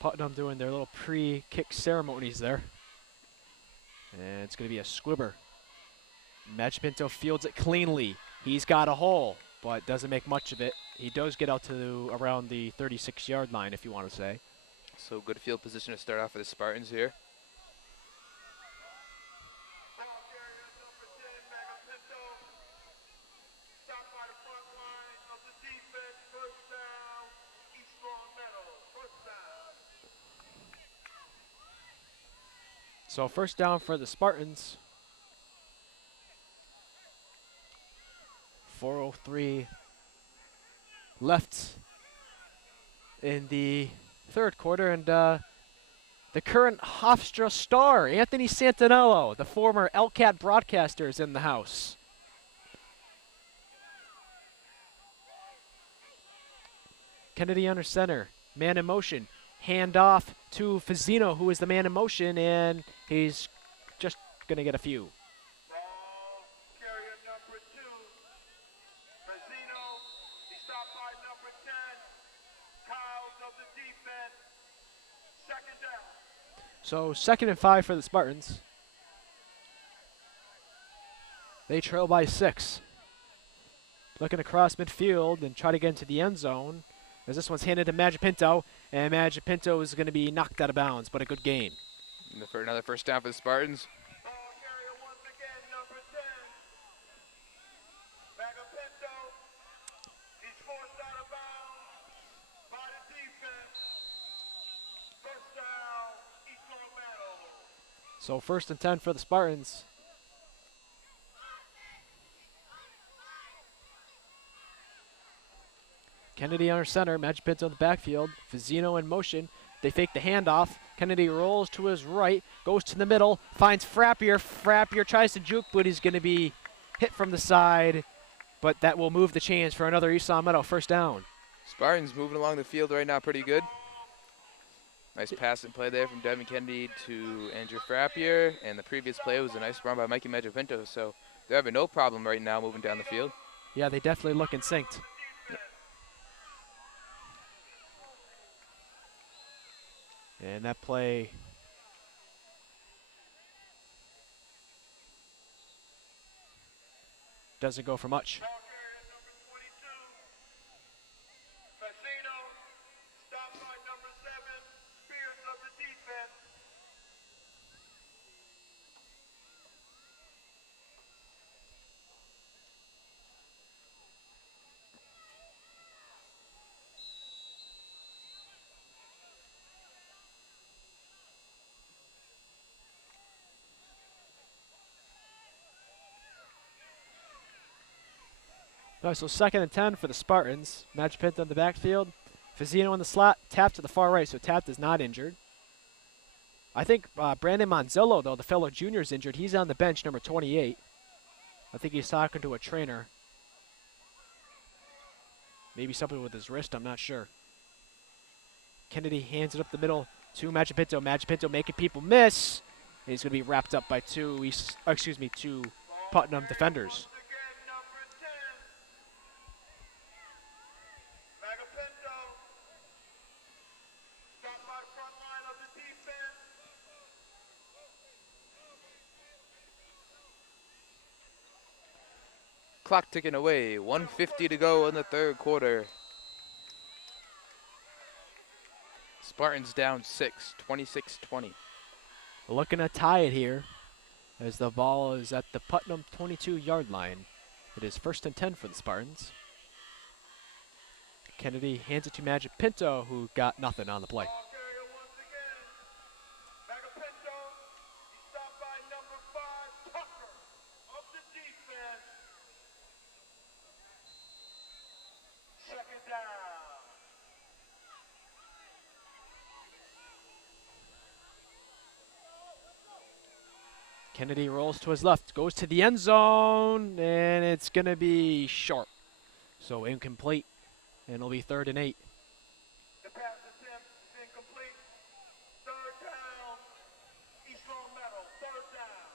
Putnam doing their little pre-kick ceremonies there. And it's going to be a squibber. Magic Pinto fields it cleanly. He's got a hole, but doesn't make much of it. He does get out to around the 36-yard line, if you want to say. So good field position to start off for the Spartans here. Ball carrier number 10, Magapinto. Stopped by the front line of the defense. First down, East Longmeadow. First down. So first down for the Spartans. 4:03 left in the third quarter, and the current Hofstra star, Anthony Santinello, the former LCAT broadcaster, is in the house. Kennedy under center, man in motion, hand off to Fazzino, who is the man in motion, and he's just going to get a few. Ball carrier number 2, Fazzino. He stopped by number 10, Kyles of the defense. Second down. So 2nd and 5 for the Spartans. They trail by 6. Looking across midfield and try to get into the end zone, as this one's handed to Magic Pinto, and Magic Pinto is going to be knocked out of bounds, but a good gain. And for another first down for the Spartans. Ball carrier once again, number 10, Magapinto. He's forced out of bounds by the defense. First down, East Longmeadow. So 1st and 10 for the Spartans. Kennedy under center, Magic Pinto in the backfield, Fazzino in motion. They fake the handoff. Kennedy rolls to his right, goes to the middle, finds Frappier. Frappier tries to juke, but he's going to be hit from the side. But that will move the chains for another East Longmeadow first down. Spartans moving along the field right now pretty good. Nice pass and play there from Devin Kennedy to Andrew Frappier, and the previous play was a nice run by Mikey Magic Pinto, so they're having no problem right now moving down the field. Yeah, they definitely look in synced. And that play doesn't go for much. Ball carrier number 22, Fazzino. Stopped by number 7, Spears of the defense. All right, so 2nd and 10 for the Spartans. Magic Pinto in the backfield. Fazzino in the slot. Taft to the far right, so Taft is not injured. I think Brandon Monzello, though, the fellow junior, is injured. He's on the bench, number 28. I think he's talking to a trainer. Maybe something with his wrist, I'm not sure. Kennedy hands it up the middle to Magic Pinto. Magic Pinto making people miss. And he's going to be wrapped up by two Putnam defenders. Once again, number 10, Magapinto. Stopped by the front line of the defense. Clock ticking away, 1:50 to go in the third quarter. Spartans down 6, 26-20. Looking to tie it here as the ball is at the Putnam 22-yard line. It is 1st and 10 for the Spartans. Kennedy hands it to Magic Pinto, who got nothing on the play. Ball carrier once again. Magapinto. He's stopped by number 5, Tucker of the defense. Second down. Kennedy rolls to his left, goes to the end zone, and it's going to be short. So incomplete, and it'll be 3rd and 8. The pass attempt is incomplete. Third down. East Long Meadow. Third down.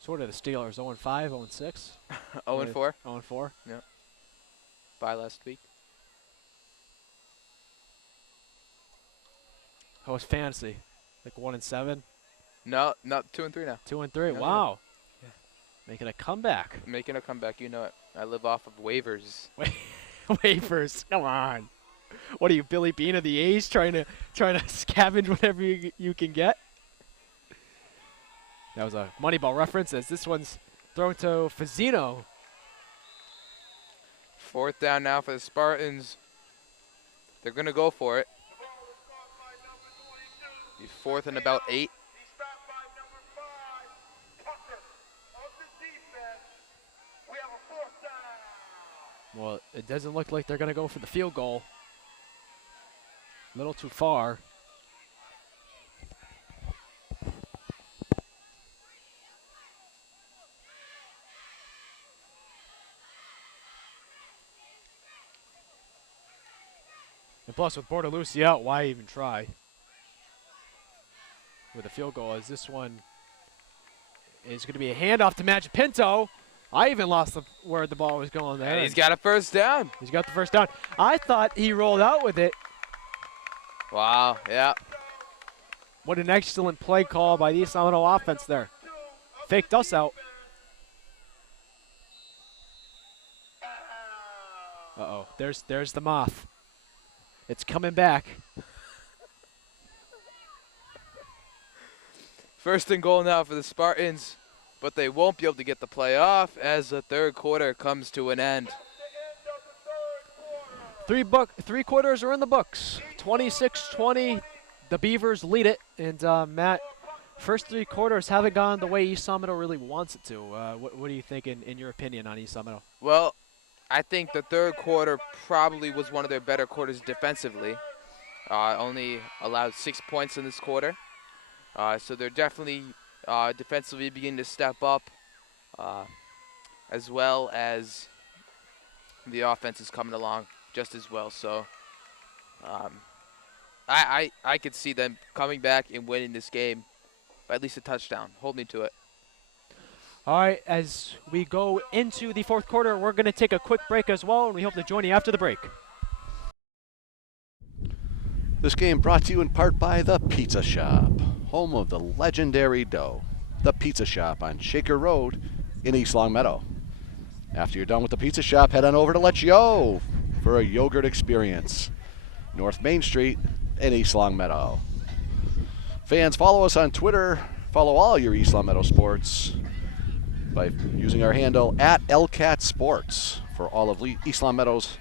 Sort of the Steelers, 0-5, 0-6. 0-4. 0-4. Bye last week. How was fantasy? Like 1-7, No, 2-3 now. 2-3. Yeah, Wow. Making a comeback. Making a comeback, you know it. I live off of waivers. Waivers, come on. What are you, Billy Bean of the A's, trying to scavenge whatever you can get? That was a Moneyball reference, as this one's thrown to Fazzino. 4th down now for the Spartans. They're going to go for it. The ball is caught by number 22. Be 4th and about 8. He's stopped by number 5, Tucker of the defense. We have a 4th down. Well, it doesn't look like they're going to go for the field goal. A little too far. And plus, with Bortolucci out, why even try? With a field goal, as this one is going to be a handoff to Magic Pinto. I even lost where the ball was going there. And he's got a 1st down. He's got the 1st down. I thought he rolled out with it. Wow, yeah. What an excellent play call by the East Alamo offense there. Faked us out. Uh-oh, there's the moth. It's coming back. 1st and goal now for the Spartans, but they won't be able to get the play off as the 3rd quarter comes to an end. The end of the 3rd quarter. 3 quarters are in the books. 26-20, the Beavers lead it. And Matt, first 3 quarters haven't gone the way East Salmon really wants it to. What do you think in your opinion on East Salmon? Well, I think the 3rd quarter probably was one of their better quarters defensively. Only allowed 6 points in this quarter. So they're definitely defensively beginning to step up, as well as the offense is coming along just as well. So I could see them coming back and winning this game by at least a touchdown. Hold me to it. All right, as we go into the 4th quarter, we're going to take a quick break as well, and we hope to join you after the break. This game brought to you in part by The Pizza Shop, home of the legendary dough. The Pizza Shop on Shaker Road in East Longmeadow. After you're done with The Pizza Shop, head on over to Let's Yo for a yogurt experience. North Main Street in East Longmeadow. Fans, follow us on Twitter. Follow all your East Longmeadow sports by using our handle at LCAT Sports for all of East Longmeadow's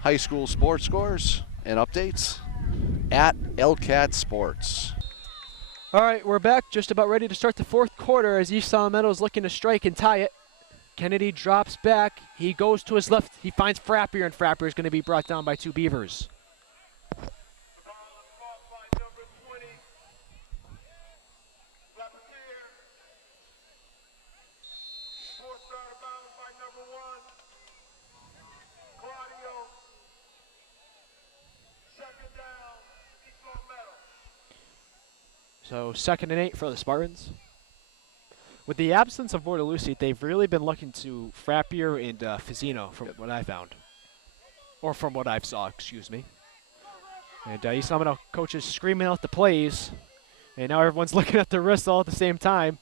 high school sports scores and updates. At LCAT Sports. All right, we're back, just about ready to start the 4th quarter as East Salmon is looking to strike and tie it. Kennedy drops back. He goes to his left. He finds Frappier, and Frappier is going to be brought down by 2 Beavers. The ball is caught by number 20, Lapetier. 4th out of bounds by number 1, Claudio. 2nd down, East Long Meadow. So 2nd and 8 for the Spartans. With the absence of Bortolucci, they've really been looking to Frappier and Fazzino from what I found. Or from what I've saw, excuse me. And East Salmon coaches screaming out the plays. And now everyone's looking at the wrists all at the same time.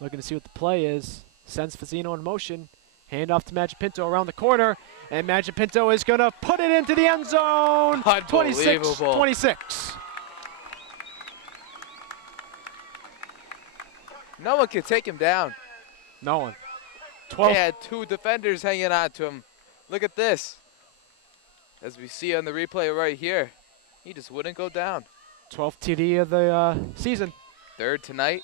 Looking to see what the play is. Sends Fazzino in motion. Hand off to Magipinto around the corner, and Magipinto is going to put it into the end zone. Unbelievable. 26-26. No one could take him down. No one. 12. They had 2 defenders hanging on to him. Look at this. As we see on the replay right here, he just wouldn't go down. 12th TD of the season. 3rd tonight.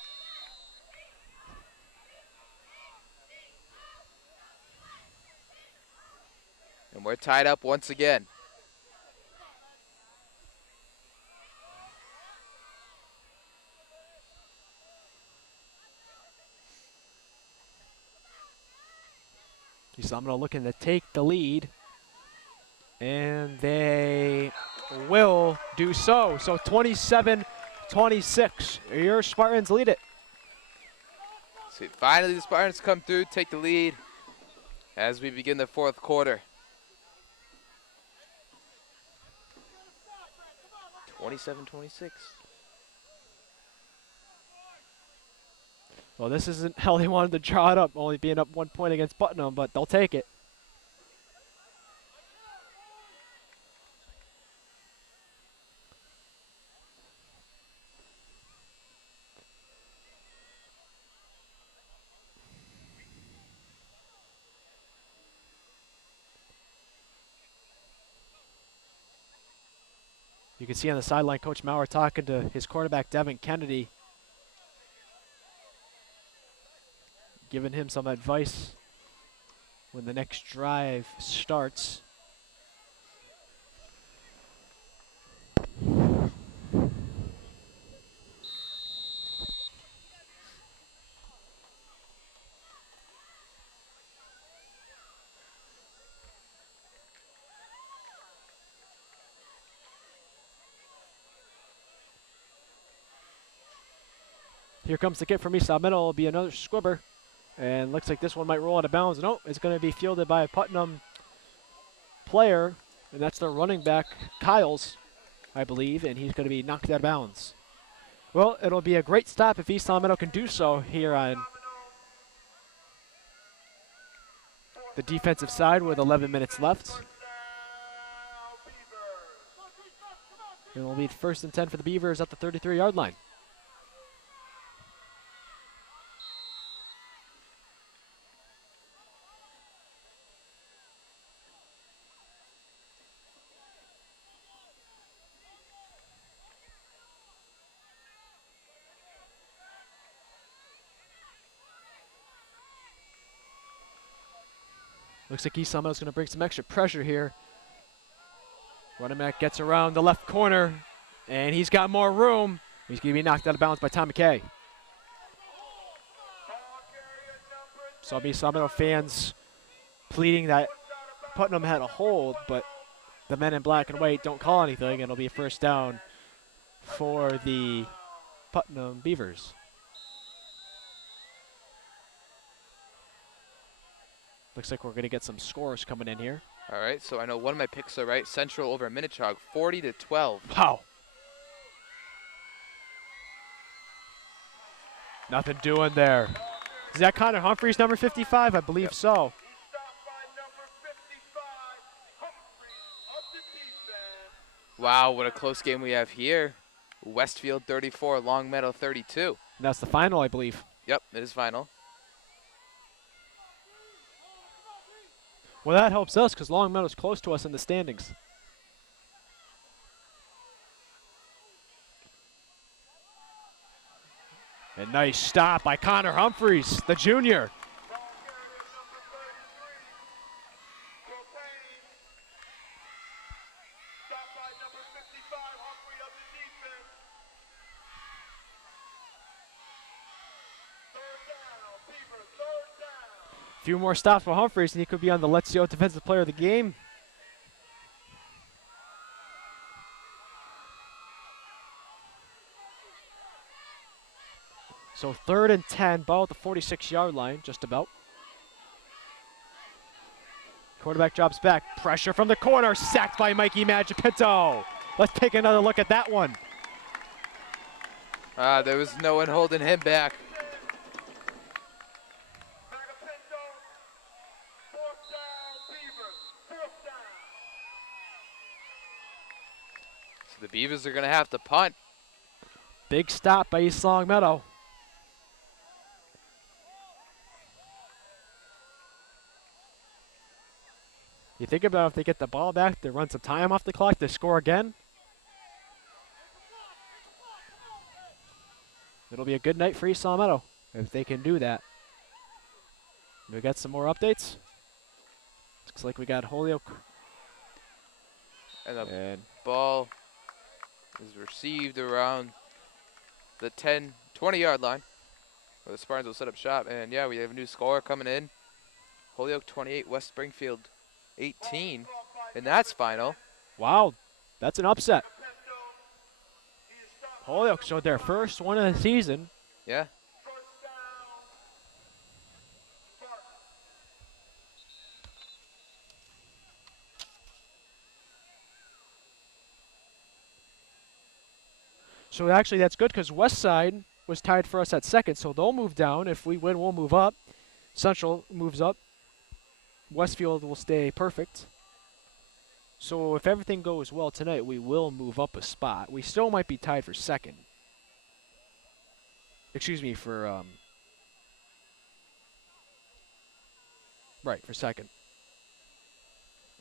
And we're tied up once again. Isamino looking to take the lead, and they will do so. So 27-26. Your Spartans lead it. So finally the Spartans come through, take the lead as we begin the 4th quarter. 27-26. Well, this isn't how they wanted to draw it up, only being up 1 point against Putnam, but they'll take it. You can see on the sideline Coach Maurer talking to his quarterback, Devin Kennedy, giving him some advice when the next drive starts. Here comes the kick from East Middle. It'll be another squibber. And looks like this one might roll out of bounds. Nope, it's going to be fielded by a Putnam player. And that's their running back, Kyles, I believe. And he's going to be knocked out of bounds. Well, it'll be a great stop if East Middle can do so here on the defensive side with 11 minutes left. It'll be 1st and 10 for the Beavers at the 33-yard line. Looks like East Middle's going to bring some extra pressure here. Running back gets around the left corner, and he's got more room. He's going to be knocked out of bounds by Tom McKay. Some East Middle fans pleading that Putnam had a hold, but the men in black and white don't call anything, and it'll be a 1st down for the Putnam Beavers. Looks like we're going to get some scores coming in here. All right, so I know one of my picks are right. Central over Minichog, 40-12. Wow. Nothing doing there. Is that Connor Humphreys, number 55? I believe Yep. so. Stopped by number 55, Humphreys of the defense. Wow, what a close game we have here. Westfield 34, Longmeadow 32. And that's the final, I believe. Yep, it is final. Well, that helps us because Longmeadow's close to us in the standings. A nice stop by Connor Humphreys, the junior. Stopped by number 55, Humphrey of the defense. 3rd down, Beaver, 3rd down. A few more stops for Humphreys, and he could be on the Let's Go Defensive Player of the Game. So 3rd and 10, ball at the 46-yard line, just about. Quarterback drops back, pressure from the corner, sacked by Mikey Magipinto. Let's take another look at that one. There was no one holding him back. Magapinto So the Beavers are going to have to punt. Big stop by East Long Meadow. You think about if they get the ball back, they run some time off the clock, they score again. It'll be a good night for East Long Meadow if they can do that. We got some more updates. Looks like we got Holyoke. And the And ball is received around the 10, 20-yard line, where the Spartans will set up shop. And yeah, we have a new score coming in. Holyoke 28, West Springfield 18. And that's final. wow, that's an upset. Holyoke showed their first one of the season. Yeah. So actually that's good because Westside was tied for us at second, so they'll move down. If we win, we'll move up. Central moves up. Westfield will stay perfect. So if everything goes well tonight, we will move up a spot. We still might be tied for second. Excuse me, for right, for second.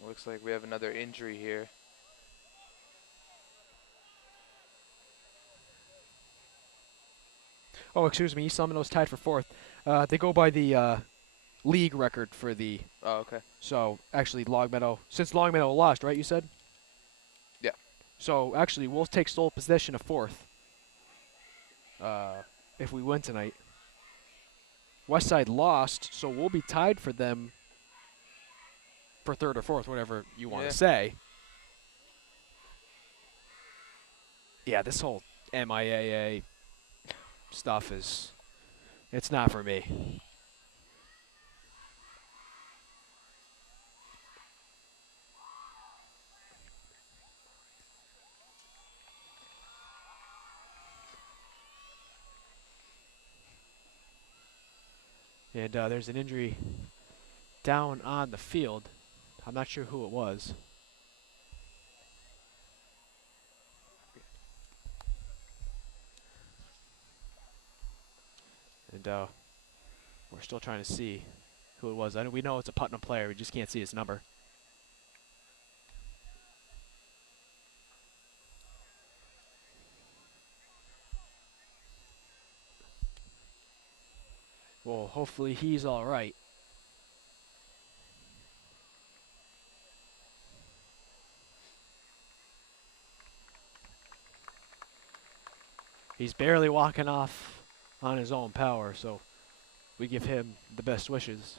Looks like we have another injury here. Oh, excuse me, East Long Meadow's tied for fourth. They go by the league record for the. Oh, okay. So actually, Longmeadow, since Longmeadow lost, right? You said. Yeah. So actually, we'll take sole possession of fourth. If we win tonight. Westside lost, so we'll be tied for them. For third or fourth, whatever you want to say. Yeah, this whole MIAA stuff it's not for me. And there's an injury down on the field. I'm not sure who it was. And we're still trying to see who it was. We know it's a Putnam player. We just can't see his number. Well, hopefully he's all right. He's barely walking off on his own power, so we give him the best wishes.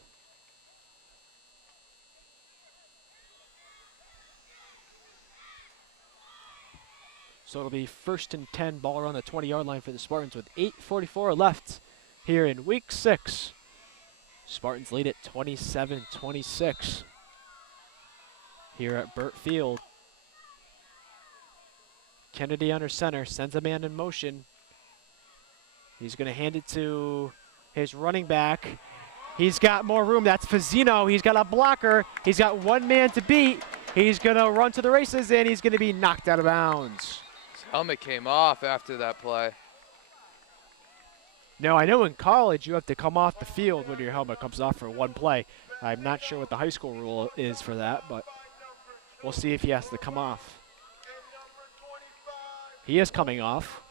So it'll be 1st and 10, ball around the 20-yard line for the Spartans with 8:44 left here in week 6. Spartans lead at 27-26 here at Burt Field. Kennedy under center, sends a man in motion. He's going to hand it to his running back. He's got more room. That's Fazzino. He's got a blocker. He's got one man to beat. He's going to run to the races, and he's going to be knocked out of bounds. His helmet came off after that play. Now, I know in college you have to come off the field when your helmet comes off for one play. I'm not sure what the high school rule is for that, but we'll see if he has to come off. He is coming off.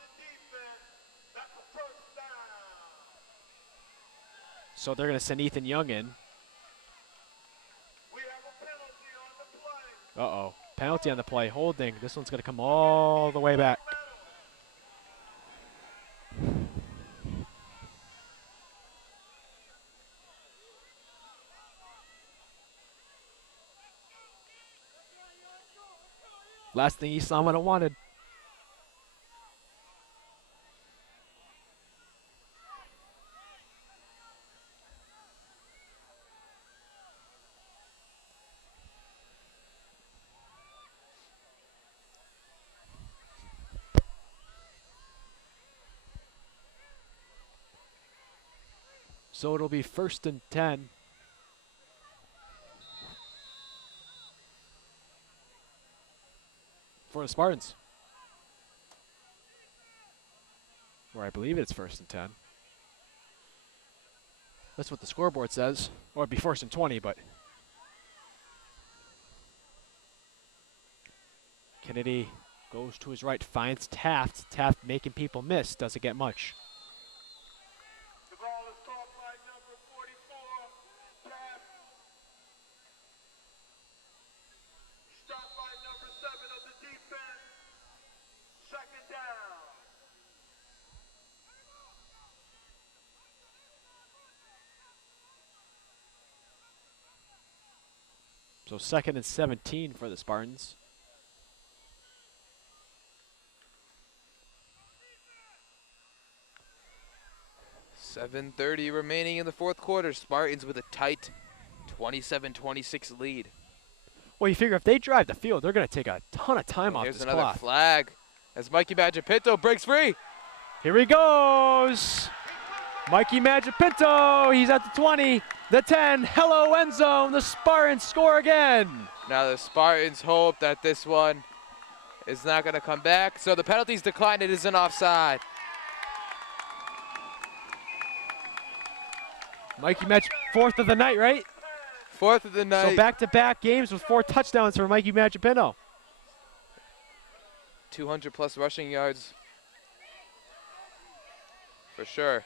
So they're going to send Ethan Young in. Uh-oh. Penalty on the play. Holding. This one's going to come all the way back. Last thing East Long Meadow wanted. So it'll be 1st and 10. For the Spartans. Or I believe it's 1st and 10. That's what the scoreboard says. Or it'd be 1st and 20, but Kennedy goes to his right, finds Taft. Taft making people miss. Doesn't get much. The ball is caught by number 44, Taft. Stopped by number 7 of the defense. 2nd down. So 2nd and 17 for the Spartans. .7:30 remaining in the 4th quarter. Spartans with a tight 27-26 lead. Well, you figure if they drive the field, they're going to take a ton of time off Here's this another clock. flag as Mikey Magipinto breaks free. Here he goes. Mikey Magipinto, he's at the 20, the 10, hello end zone. The Spartans score again. Now the Spartans hope that this one is not going to come back. So the penalty's declined. It is an offside. Mikey Mag, 4th of the night, right? 4th of the night. So back-to-back games with 4 touchdowns for Mikey Magipinto. 200+ rushing yards. For sure.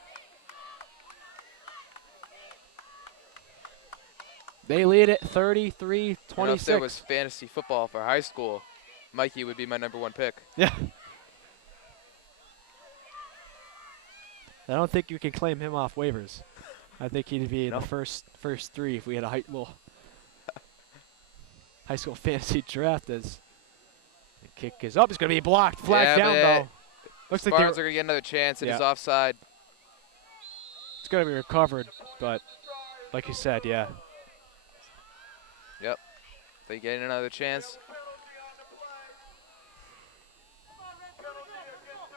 They lead it You know, if 33-26. there was fantasy football for high school, Mikey would be my #1 pick. Yeah. I don't think you can claim him off waivers. I think he'd be in No. the first 3 if we had a little high school fantasy draft. As the kick is up, it's going to be blocked. Flag down, but though. Looks like Spartans are going to get another chance. It is Yeah. offside. it's going to be recovered, but like you said, yeah. They get another chance. Penalty on the play. Penalty against the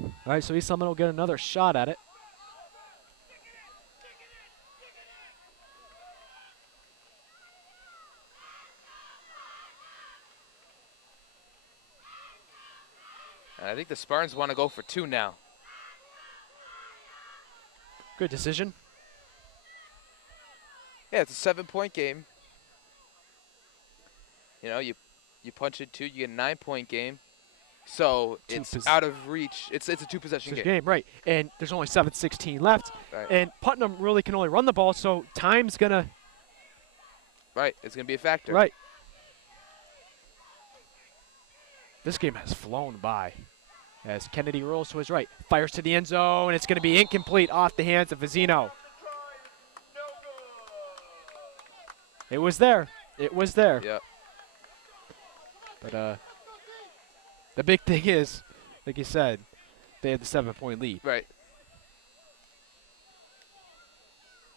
Beavers. All right, so East Summit will get another shot at it. And I think the Spartans want to go for 2 now. Good decision. Yeah, it's a 7-point game. You know, you punch it 2, you get a 9-point game. So it's out of reach. It's a 2-possession It's a game. game, right. And there's only 7:16 left. Right. And Putnam really can only run the ball, so time's going to, Right, it's going to be a factor. right. This game has flown by as Kennedy rolls to his right, fires to the end zone. It's going to be incomplete off the hands of Vizino. No good. It was there. It was there. Yep. But the big thing is, like you said, they had the 7-point lead. Right.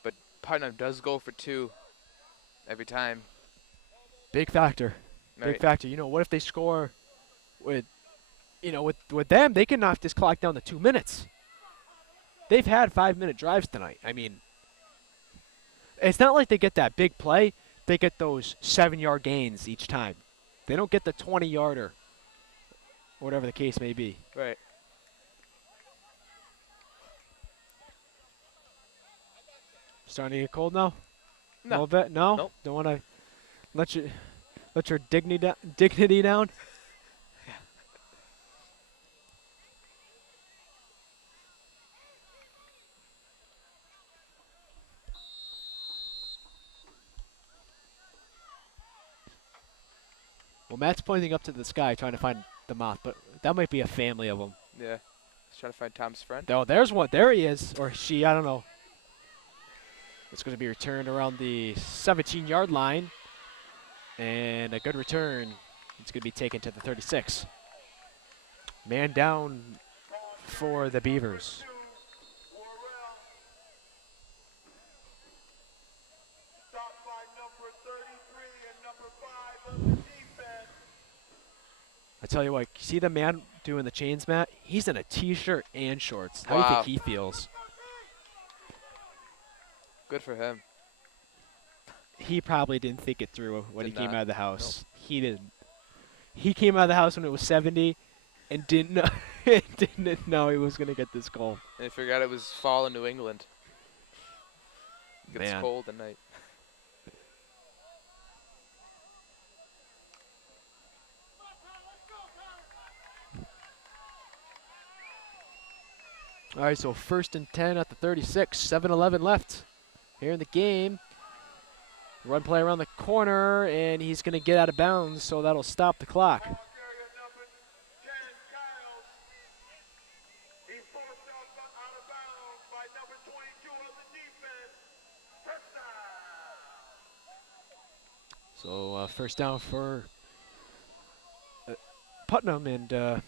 But Putnam does go for 2 every time. Big factor. Big Right. factor. You know, what if they score with, you know, with them, they can knock this clock down to 2 minutes. They've had 5-minute drives tonight. I mean, it's not like they get that big play. They get those 7-yard gains each time. They don't get the 20-yarder, whatever the case may be. Right. Starting to get cold now? No. A little bit? No? Nope. Don't want to let your dignity down? Well, Matt's pointing up to the sky trying to find the moth, but that might be a family of them. Yeah. Let's try to find Tom's friend. Oh, there's one. There he is. Or she, I don't know. It's going to be returned around the 17-yard line. And a good return. It's going to be taken to the 36. Man down for the Beavers. Stopped by number 33 and number 5 of the defense. I tell you what, see the man doing the chains, Matt? He's in a T-shirt and shorts. How do you Wow. think he feels? Good for him. He probably didn't think it through when Did he came not. out of the house. He didn't. He came out of the house when it was 70, and didn't know, didn't know he was going to get this goal. And I forgot it was fall in New England. It gets Man. cold at night. All right, so 1st and 10 at the 36, 7-11 left here in the game. Run play around the corner, and he's going to get out of bounds, so that'll stop the clock. Ball carrier number 10, Kyle. He's forced out of bounds by number 22 of the defense, Putnam. So first down for Putnam, and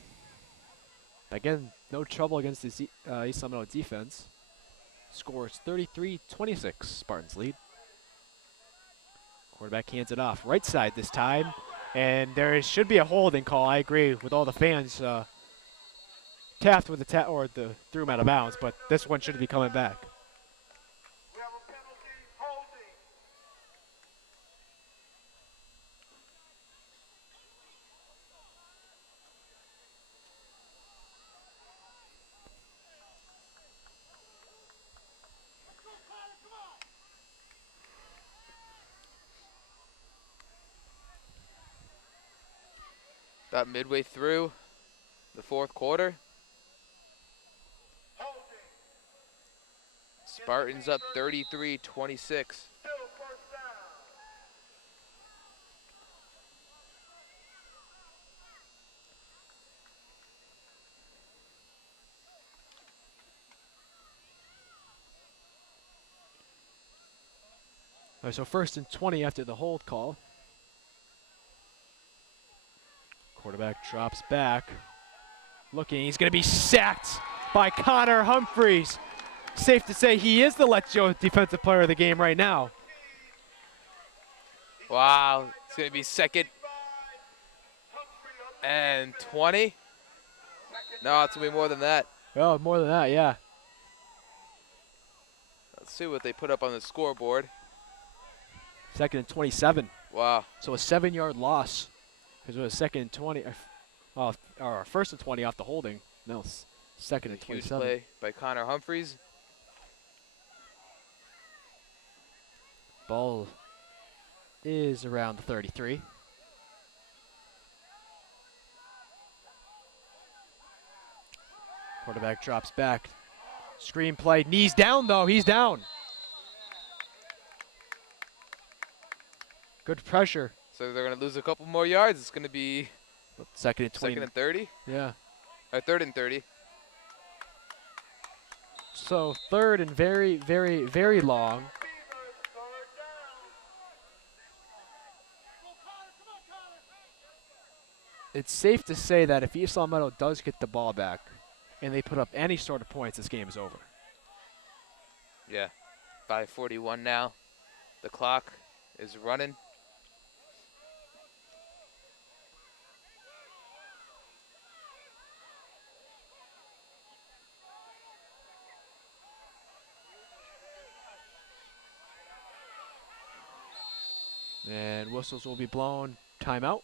again, no trouble against the East Long defense. Score is 33-26, Spartans lead. Quarterback hands it off, right side this time, and there should be a holding call. I agree with all the fans. Tapped with the threw him out of bounds, but this one should be coming back. We have a penalty holding. About midway through the 4th quarter. Holding. Spartans up 33-26. Still first down. All right, so 1st and 20 after the hold call. Quarterback drops back. Looking, he's going to be sacked by Connor Humphreys. Safe to say he is the Let's Go defensive player of the game right now. Wow, it's going to be 2nd and 20. No, it's going to be more than that. Oh, more than that, yeah. Let's see what they put up on the scoreboard. 2nd and 27. Wow. So a 7-yard loss. Because it was 2nd and 20, or 1st and 20 off the holding. No, 2nd and Huge 27. play by Connor Humphreys. Ball is around the 33. Quarterback drops back. Screen play. Knees down, though. He's down. Good pressure. So they're going to lose a couple more yards. It's going to be 2nd and 20. 2nd and 30. Yeah. Or 3rd and 30. So 3rd and very, very, very long. Beavers, third down. It's safe to say that if East Long Meadow does get the ball back and they put up any sort of points, this game is over. Yeah. 5:41 now. The clock is running. And whistles will be blown. Timeout.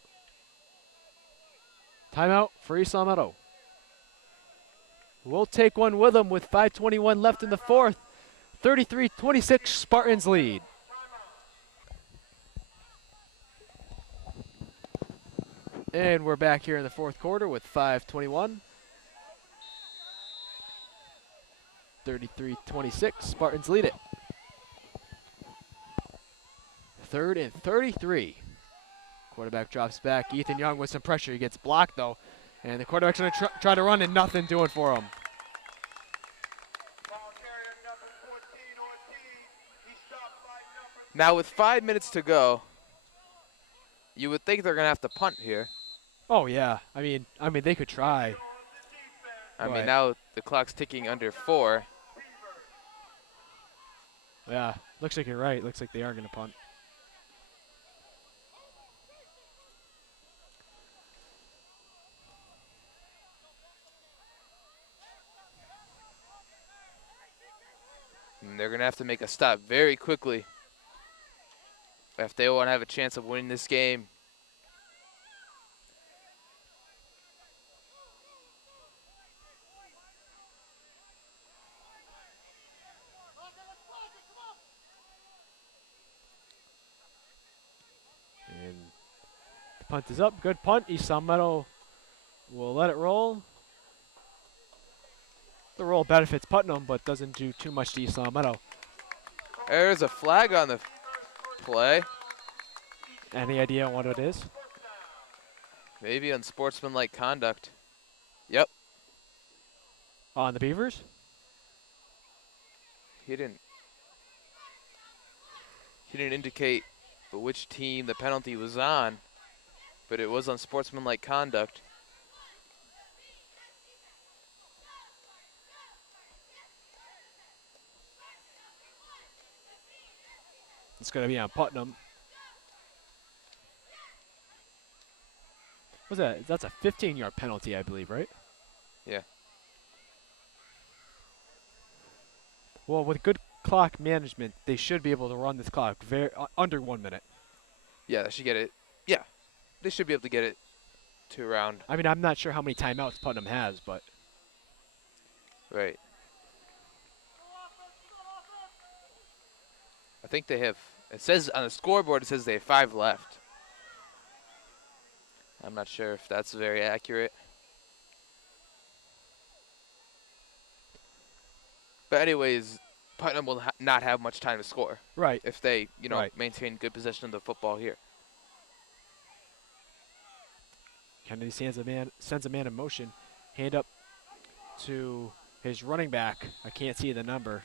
Timeout for East Long Meadow. We'll take one with them with 5:21 left in the 4th. 33-26 Spartans lead. And we're back here in the 4th quarter with 5:21. 33-26, Spartans lead it. 3rd and 33. Quarterback drops back. Ethan Young with some pressure. He gets blocked though. And the quarterback's going to try to run and nothing doing for him. Ball carrier number 14, Ortiz. He stopped by number Now with 5 minutes to go, you would think they're going to have to punt here. Oh yeah. I mean they could try. I Right. mean, now the clock's ticking under 4. Yeah. Looks like you're right. Looks like they are going to punt. And they're going to have to make a stop very quickly if they want to have a chance of winning this game. punt is up. Good punt. East Long Meadow will let it roll. The roll benefits Putnam, but doesn't do too much to East Long Meadow. There's a flag on the play. Any idea what it is? Maybe unsportsmanlike conduct. Yep. On the Beavers? He didn't indicate which team the penalty was on, but it was unsportsmanlike conduct. It's going to be on Putnam. What's that? That's a 15-yard penalty, I believe, right? Yeah. Well, with good clock management, they should be able to run this clock under 1 minute. Yeah, they should get it. Yeah, they should be able to get it to around. I mean, I'm not sure how many timeouts Putnam has, but Right. I think they have. It says on the scoreboard, it says they have 5 left. I'm not sure if that's very accurate. But anyways, Putnam will not have much time to score right. if they, you know, Right. maintain good possession of the football here. Kennedy sends a man in motion. Hand up to his running back. I can't see the number.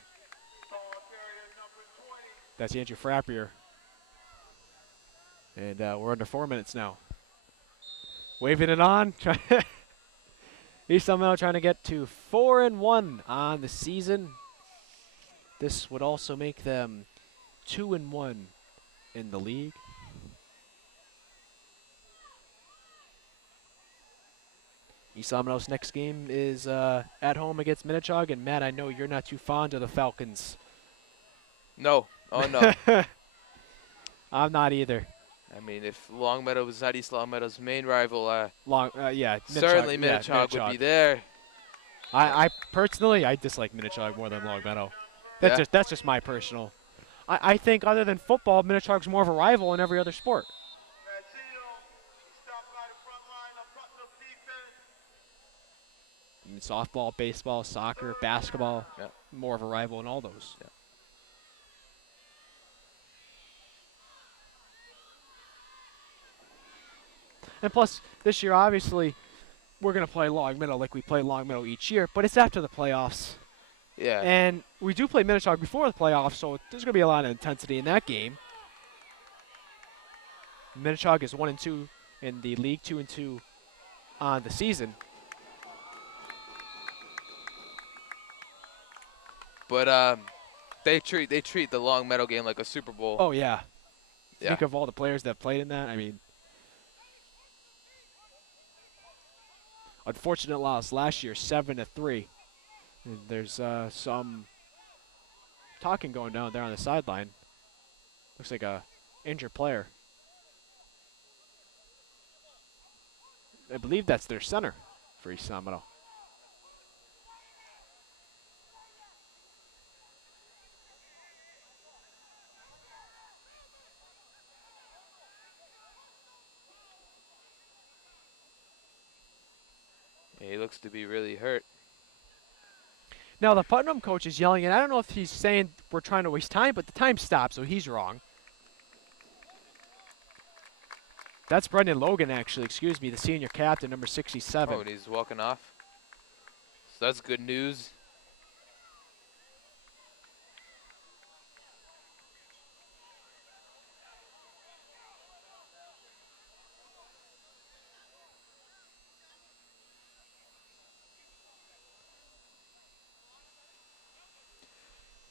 That's Andrew Frappier. And we're under 4 minutes now. Waving it on. He's somehow trying to get to 4-1 on the season. This would also make them 2-1 in the league. East Long Meadow's next game is at home against Minnetonka. And Matt, I know you're not too fond of the Falcons. No. Oh, no. I'm not either. I mean, if Longmeadow was not East Longmeadow's main rival, Yeah, certainly Minnetonka would be there. I personally, I dislike Minnetonka more than Longmeadow. That's just my personal. I think other than football, Minnetonka's more of a rival in every other sport. I mean, softball, baseball, soccer, basketball, Yeah. more of a rival in all those. Yeah. And plus, this year, obviously, we're going to play Longmeadow like we play Longmeadow each year, but it's after the playoffs. Yeah. And we do play Minnetonka before the playoffs, so there's going to be a lot of intensity in that game. Minnetonka is 1-2 in the league, 2-2 on the season. But they treat the Longmeadow game like a Super Bowl. Oh, yeah. Yeah. Think of all the players that played in that. I mean, unfortunate loss last year, 7-3. And there's some talking going down there on the sideline. Looks like a injured player. I believe that's their center for East Long Meadow. He looks to be really hurt. Now, the Putnam coach is yelling, and I don't know if he's saying we're trying to waste time, but the time stopped, so he's wrong. That's Brendan Logan, actually, excuse me, the senior captain, number 67. Oh, and he's walking off. So that's good news.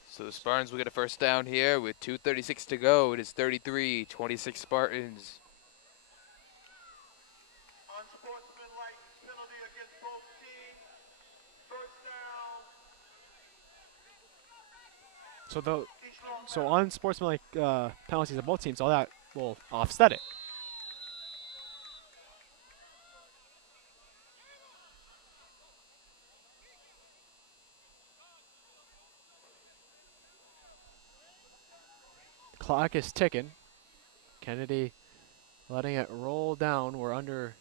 So the Spartans will get a first down here with 2:36 to go. It is 33-26 Spartans. Unsportsmanlike penalty against both teams. First down. So unsportsmanlike penalties of both teams, all that will offset it. Clock is ticking. Kennedy letting it roll down. We're under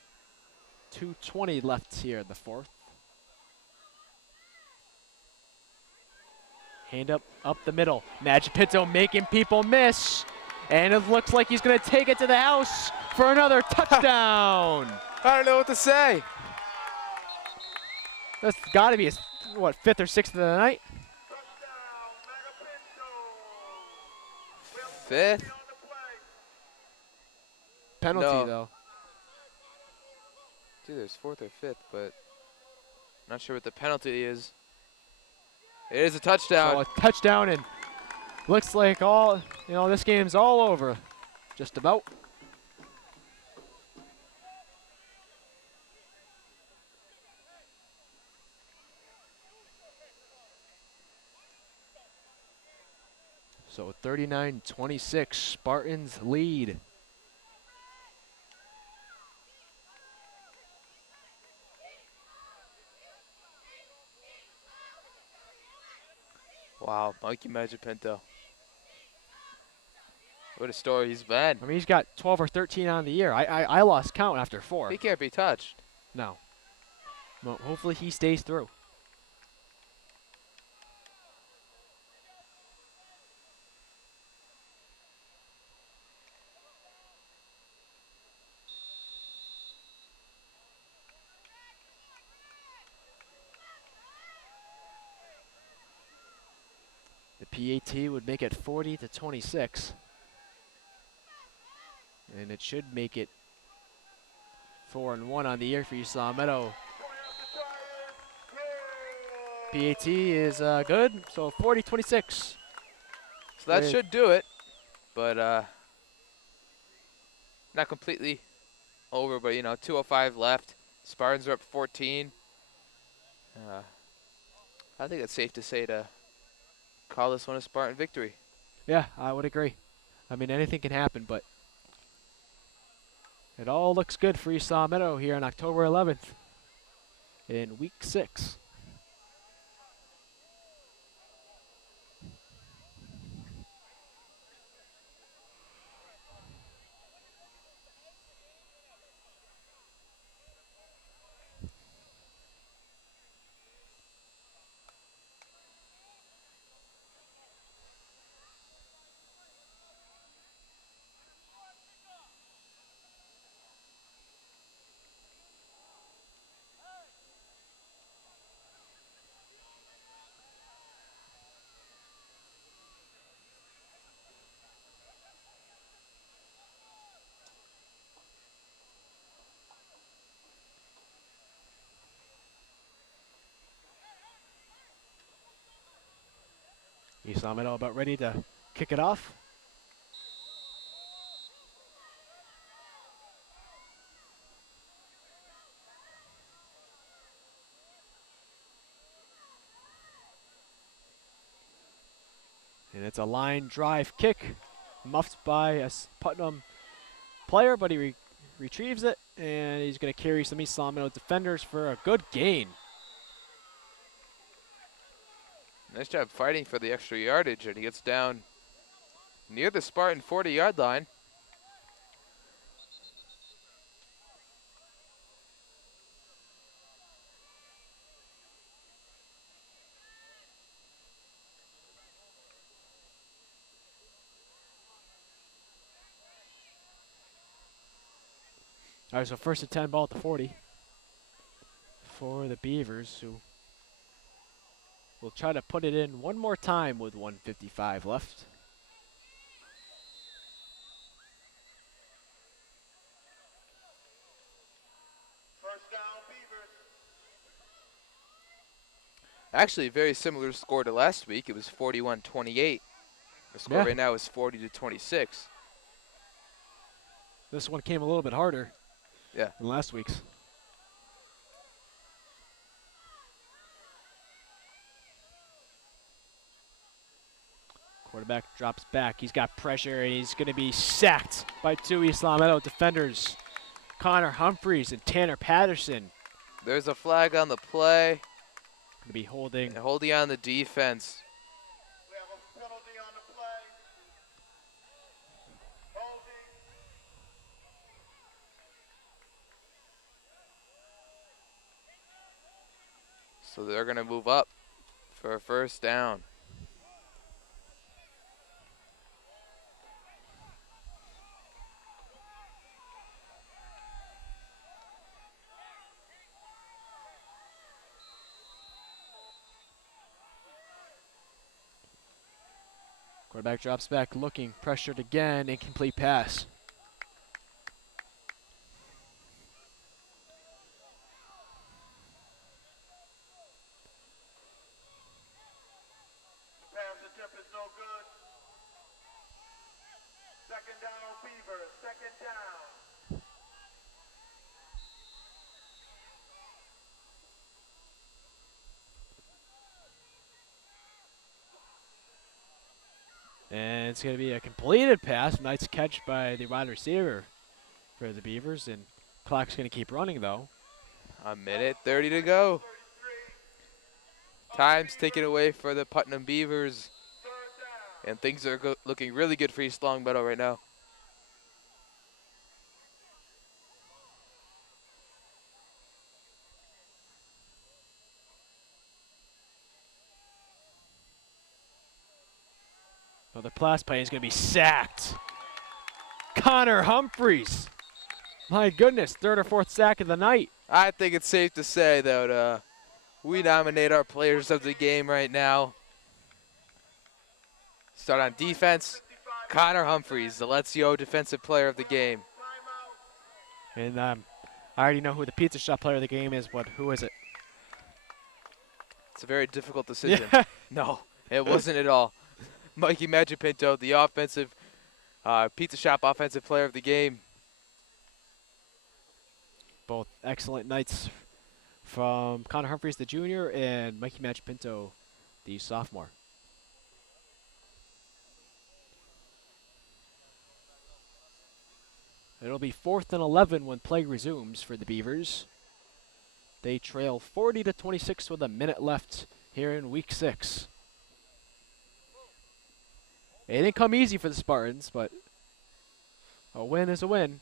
2:20 left here in the fourth. Hand up the middle. Magipinto making people miss. And it looks like he's going to take it to the house for another touchdown. I don't know what to say. That's got to be his, what, 5th or 6th of the night? Fifth? Penalty, No. though. Dude, there's 4th or 5th, but not sure what the penalty is. It is a touchdown. So a touchdown, and looks like this game's all over. Just about. So 39-26, Spartans lead. Wow, Mikey Magipinto. What a story he's been. I mean, he's got 12 or 13 on the year. I lost count after 4. He can't be touched. No. Well, hopefully he stays through. The PAT would make it 40-26. And it should make it 4-1 on the year for East Long Meadow. PAT is good, so 40-26. So that should do it, but not completely over, but 2:05 left. Spartans are up 14. I think it's safe to say to call this one a Spartan victory. Yeah, I would agree. I mean, anything can happen, but it all looks good for East Long Meadow here on October 11th in week 6. East Long Meadow about ready to kick it off. And it's a line drive kick, muffed by a Putnam player, but he retrieves it, and he's going to carry some East Long Meadow defenders for a good gain. Nice job fighting for the extra yardage, and he gets down near the Spartan 40-yard line. All right, so 1st and 10 ball at the 40 for the Beavers, who will try to put it in one more time with 1:55 left. First down, Beavers. Actually, very similar score to last week. It was 41-28. The score Yeah. right now is 40-26. This one came a little bit harder Yeah. than last week's. Quarterback drops back. He's got pressure, and he's going to be sacked by 2 East Long Meadow defenders, Connor Humphreys and Tanner Patterson. There's a flag on the play. Going to be holding. And holding on the defense. We have a penalty on the play. Holding. So they're going to move up for a first down. Quarterback drops back, looking, pressured again, incomplete pass. Pass attempt is no good. Second down, Beavers. Second down. And it's going to be a completed pass. Nice catch by the wide receiver for the Beavers. And clock's going to keep running, though. A minute 30 to go. 33. Time's taken away for the Putnam Beavers. Third down. And things are looking really good for East Longmeadow right now. Well, the pass play is going to be sacked. Connor Humphreys. My goodness, third or fourth sack of the night. I think it's safe to say that we nominate our players of the game right now. Start on defense. Connor Humphreys, the Let's Yo defensive player of the game. And I already know who the pizza shop player of the game is, but who is it? It's a very difficult decision. Yeah. No, it wasn't at all. Mikey Magipinto, the offensive pizza shop offensive player of the game. Both excellent nights from Connor Humphreys, the junior, and Mikey Magipinto, the sophomore. It'll be 4th and 11 when play resumes for the Beavers. They trail 40-26 with a minute left here in week 6. It didn't come easy for the Spartans, but a win is a win.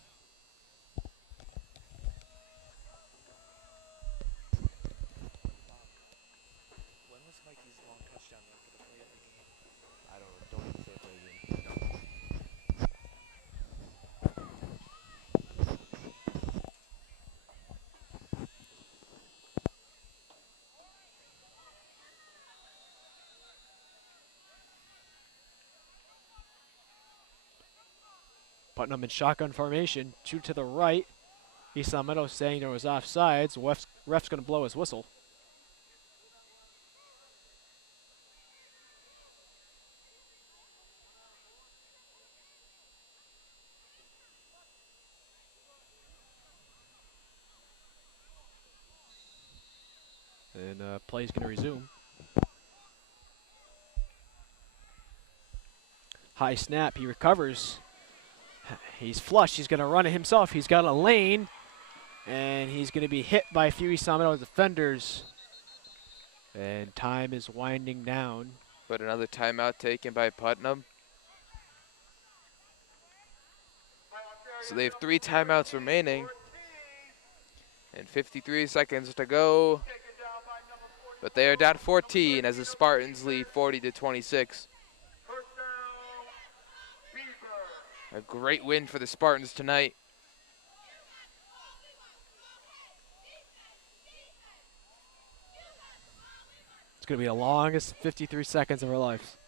When was Mikey's long touchdown run for the play of the game? I don't even say play again. Putnam in shotgun formation, 2 to the right. East Meadow saying there was offsides. Ref's going to blow his whistle. And play's going to resume. High snap, he recovers. He's flush, he's going to run it himself. He's got a lane, and he's going to be hit by a few East Meadow defenders. And time is winding down. But another timeout taken by Putnam. So they have 3 timeouts remaining. And 53 seconds to go. But they are down 14 as the Spartans lead 40-26. A great win for the Spartans tonight. It's going to be the longest 53 seconds of our lives.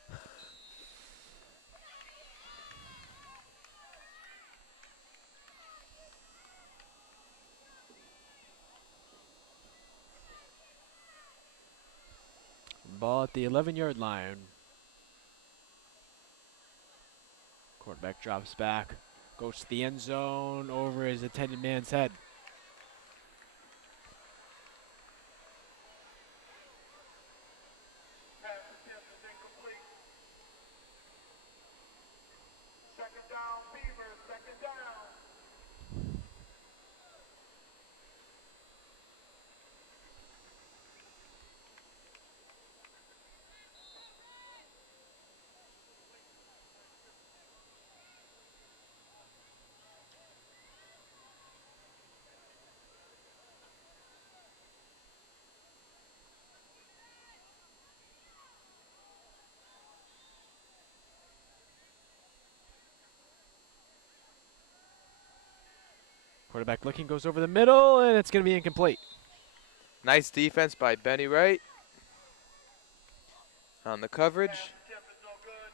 Ball at the 11-yard line. Quarterback drops back, goes to the end zone over his intended man's head. Pass attempt is incomplete. Second down, Beavers. Second down. Quarterback looking, goes over the middle, and it's going to be incomplete. Nice defense by Benny Wright on the coverage. Tip is no good.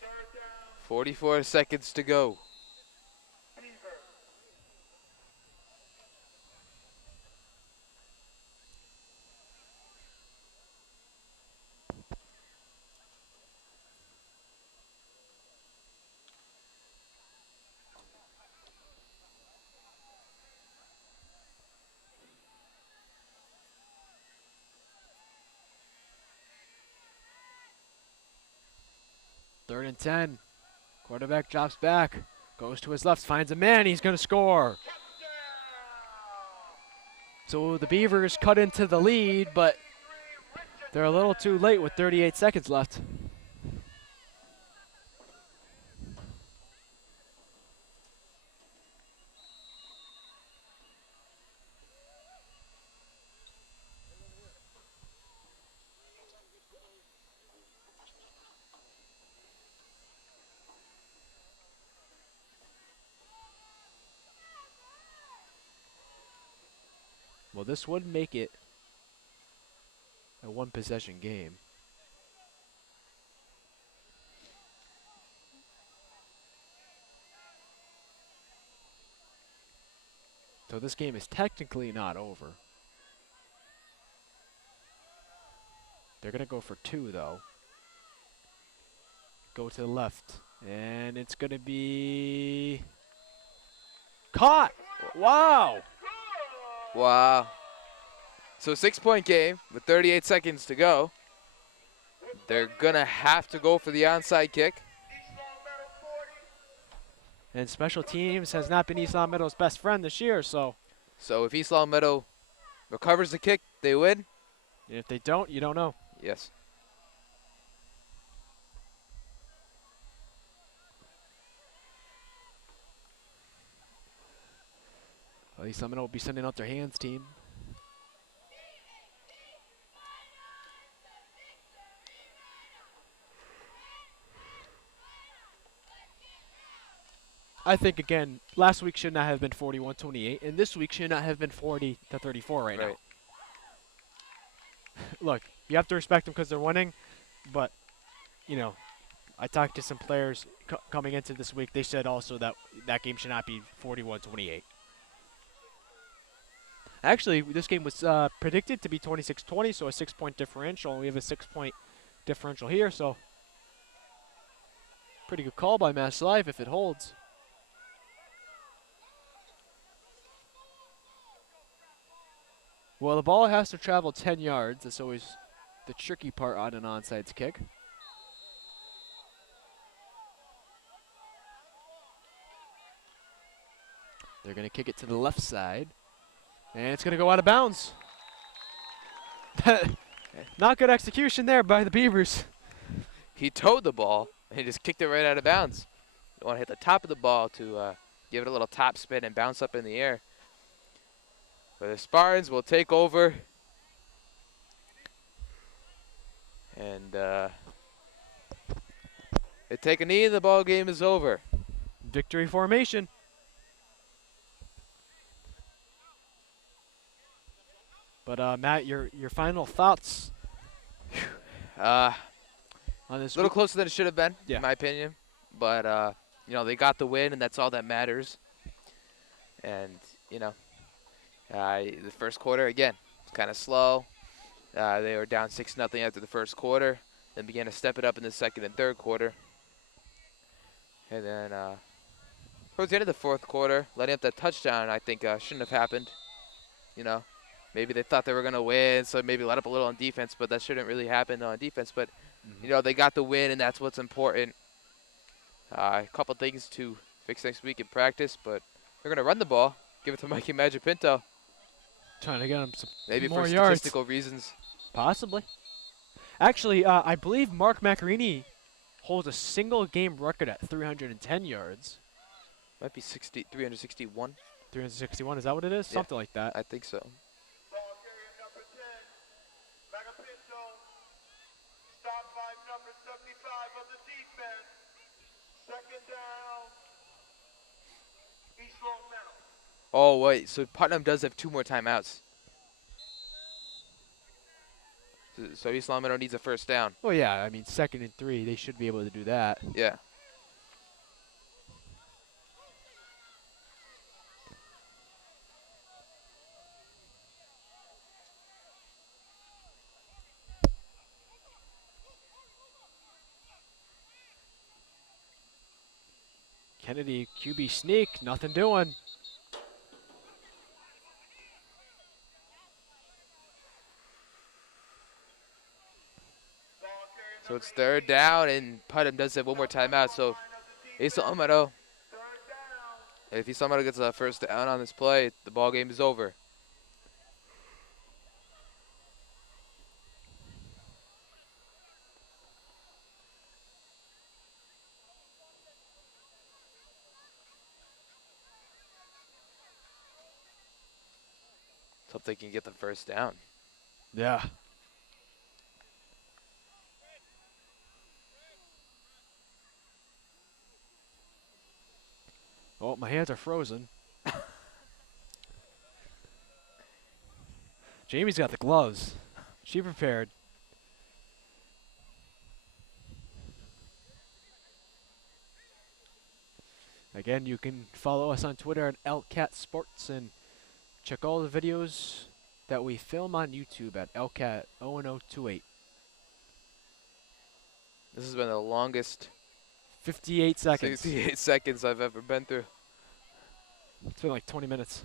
Third down, 44 seconds to go. Beaver. Third and 10. Quarterback drops back, goes to his left, finds a man, he's going to score. So the Beavers cut into the lead, but they're a little too late with 38 seconds left. Well, this would make it a one-possession game. So this game is technically not over. They're going to go for 2, though. Go to the left. And it's going to be caught. Wow. Wow. So 6-point game with 38 seconds to go. They're going to have to go for the onside kick. And special teams has not been East Long Meadow's best friend this year, so So if East Long Meadow recovers the kick, they win. if they don't, you don't know. Yes. At least Long Meadow will be sending out their hands team. I think, again, last week should not have been 41-28, and this week should not have been 40-34 right now. Look, you have to respect them because they're winning, but, you know, I talked to some players coming into this week. They said also that that game should not be 41-28. Actually, this game was predicted to be 26-20, so a 6-point differential. We have a 6-point differential here, so pretty good call by Mass Live if it holds. Well, the ball has to travel 10 yards. That's always the tricky part on an onside kick. They're going to kick it to the left side. And it's going to go out of bounds. Not good execution there by the Beavers. He towed the ball, and he just kicked it right out of bounds. You want to hit the top of the ball to give it a little top spin and bounce up in the air. But the Spartans will take over. And they take a knee, and the ball game is over. Victory formation. But Matt, your final thoughts on this? A little closer than it should have been, Yeah. in my opinion. But, you know, they got the win, and that's all that matters. And, you know, the first quarter, again, kind of slow. They were down 6-0 after the first quarter, then began to step it up in the second and third quarter. And then towards the end of the fourth quarter, letting up that touchdown, I think shouldn't have happened. You know, maybe they thought they were going to win, so maybe let up a little on defense, but that shouldn't really happen on defense. But, you know, they got the win, and that's what's important. A couple things to fix next week in practice, but they're going to run the ball, give it to Mikey Magic Pinto. Trying to get him some Maybe more for yards. statistical reasons. Possibly. Actually, I believe Mark Macarini holds a single game record at 310 yards. Might be 361. 361, is that what it is? Yeah. Something like that. I think so. Ball carrier number 10, Magapinto. Stop by number 75 of the defense. Second down, East Long Oh, wait. So Putnam does have 2 more timeouts. So East Long Meadow needs a first down. Well, yeah, I mean, 2nd and 3, they should be able to do that. Yeah. Kennedy QB sneak, nothing doing. So it's 3rd down, and Putnam does have 1 more timeout. So East Long Meadow, if East Long Meadow gets a first down on this play, the ball game is over. Let's hope they can get the first down. Yeah. Oh, my hands are frozen. Jamie's got the gloves. She prepared. Again, you can follow us on Twitter at LCAT Sports and check all the videos that we film on YouTube at LCAT01028. This has been the longest 58 seconds. 68 seconds I've ever been through. It's been like 20 minutes.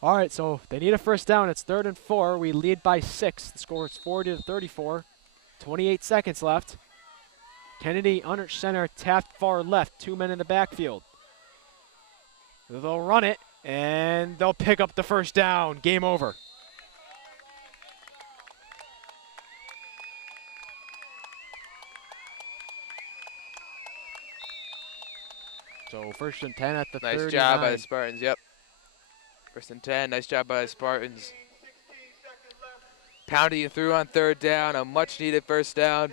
All right, so they need a first down. It's 3rd and 4. We lead by 6. The score is 40-34. 28 seconds left. Kennedy under center, Taft far left. 2 men in the backfield. They'll run it, and they'll pick up the first down. Game over. So 1st and 10 at the 39. Nice job by the Spartans, yep. 1st and 10, nice job by the Spartans. Pounding it through on 3rd down, a much-needed first down.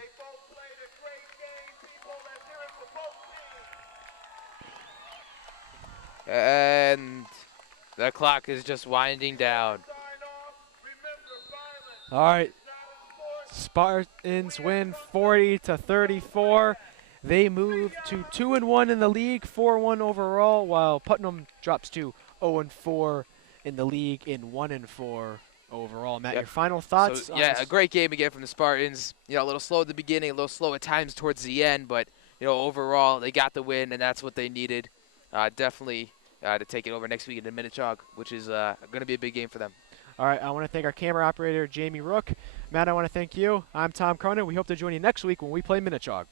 And the clock is just winding down. All right. Spartans win 40-34. They move to 2-1 in the league, 4-1 overall, while Putnam drops to 0-4 in the league in 1-4 overall. Matt, Yep. your final thoughts? So, on yeah, this? a great game again from the Spartans. You know, a little slow at the beginning, a little slow at times towards the end, but you know, overall they got the win, and that's what they needed. Definitely to take it over next week in Minnetonka, which is going to be a big game for them. All right, I want to thank our camera operator, Jamie Rook. Matt, I want to thank you. I'm Tom Cronin. We hope to join you next week when we play Minnetonka.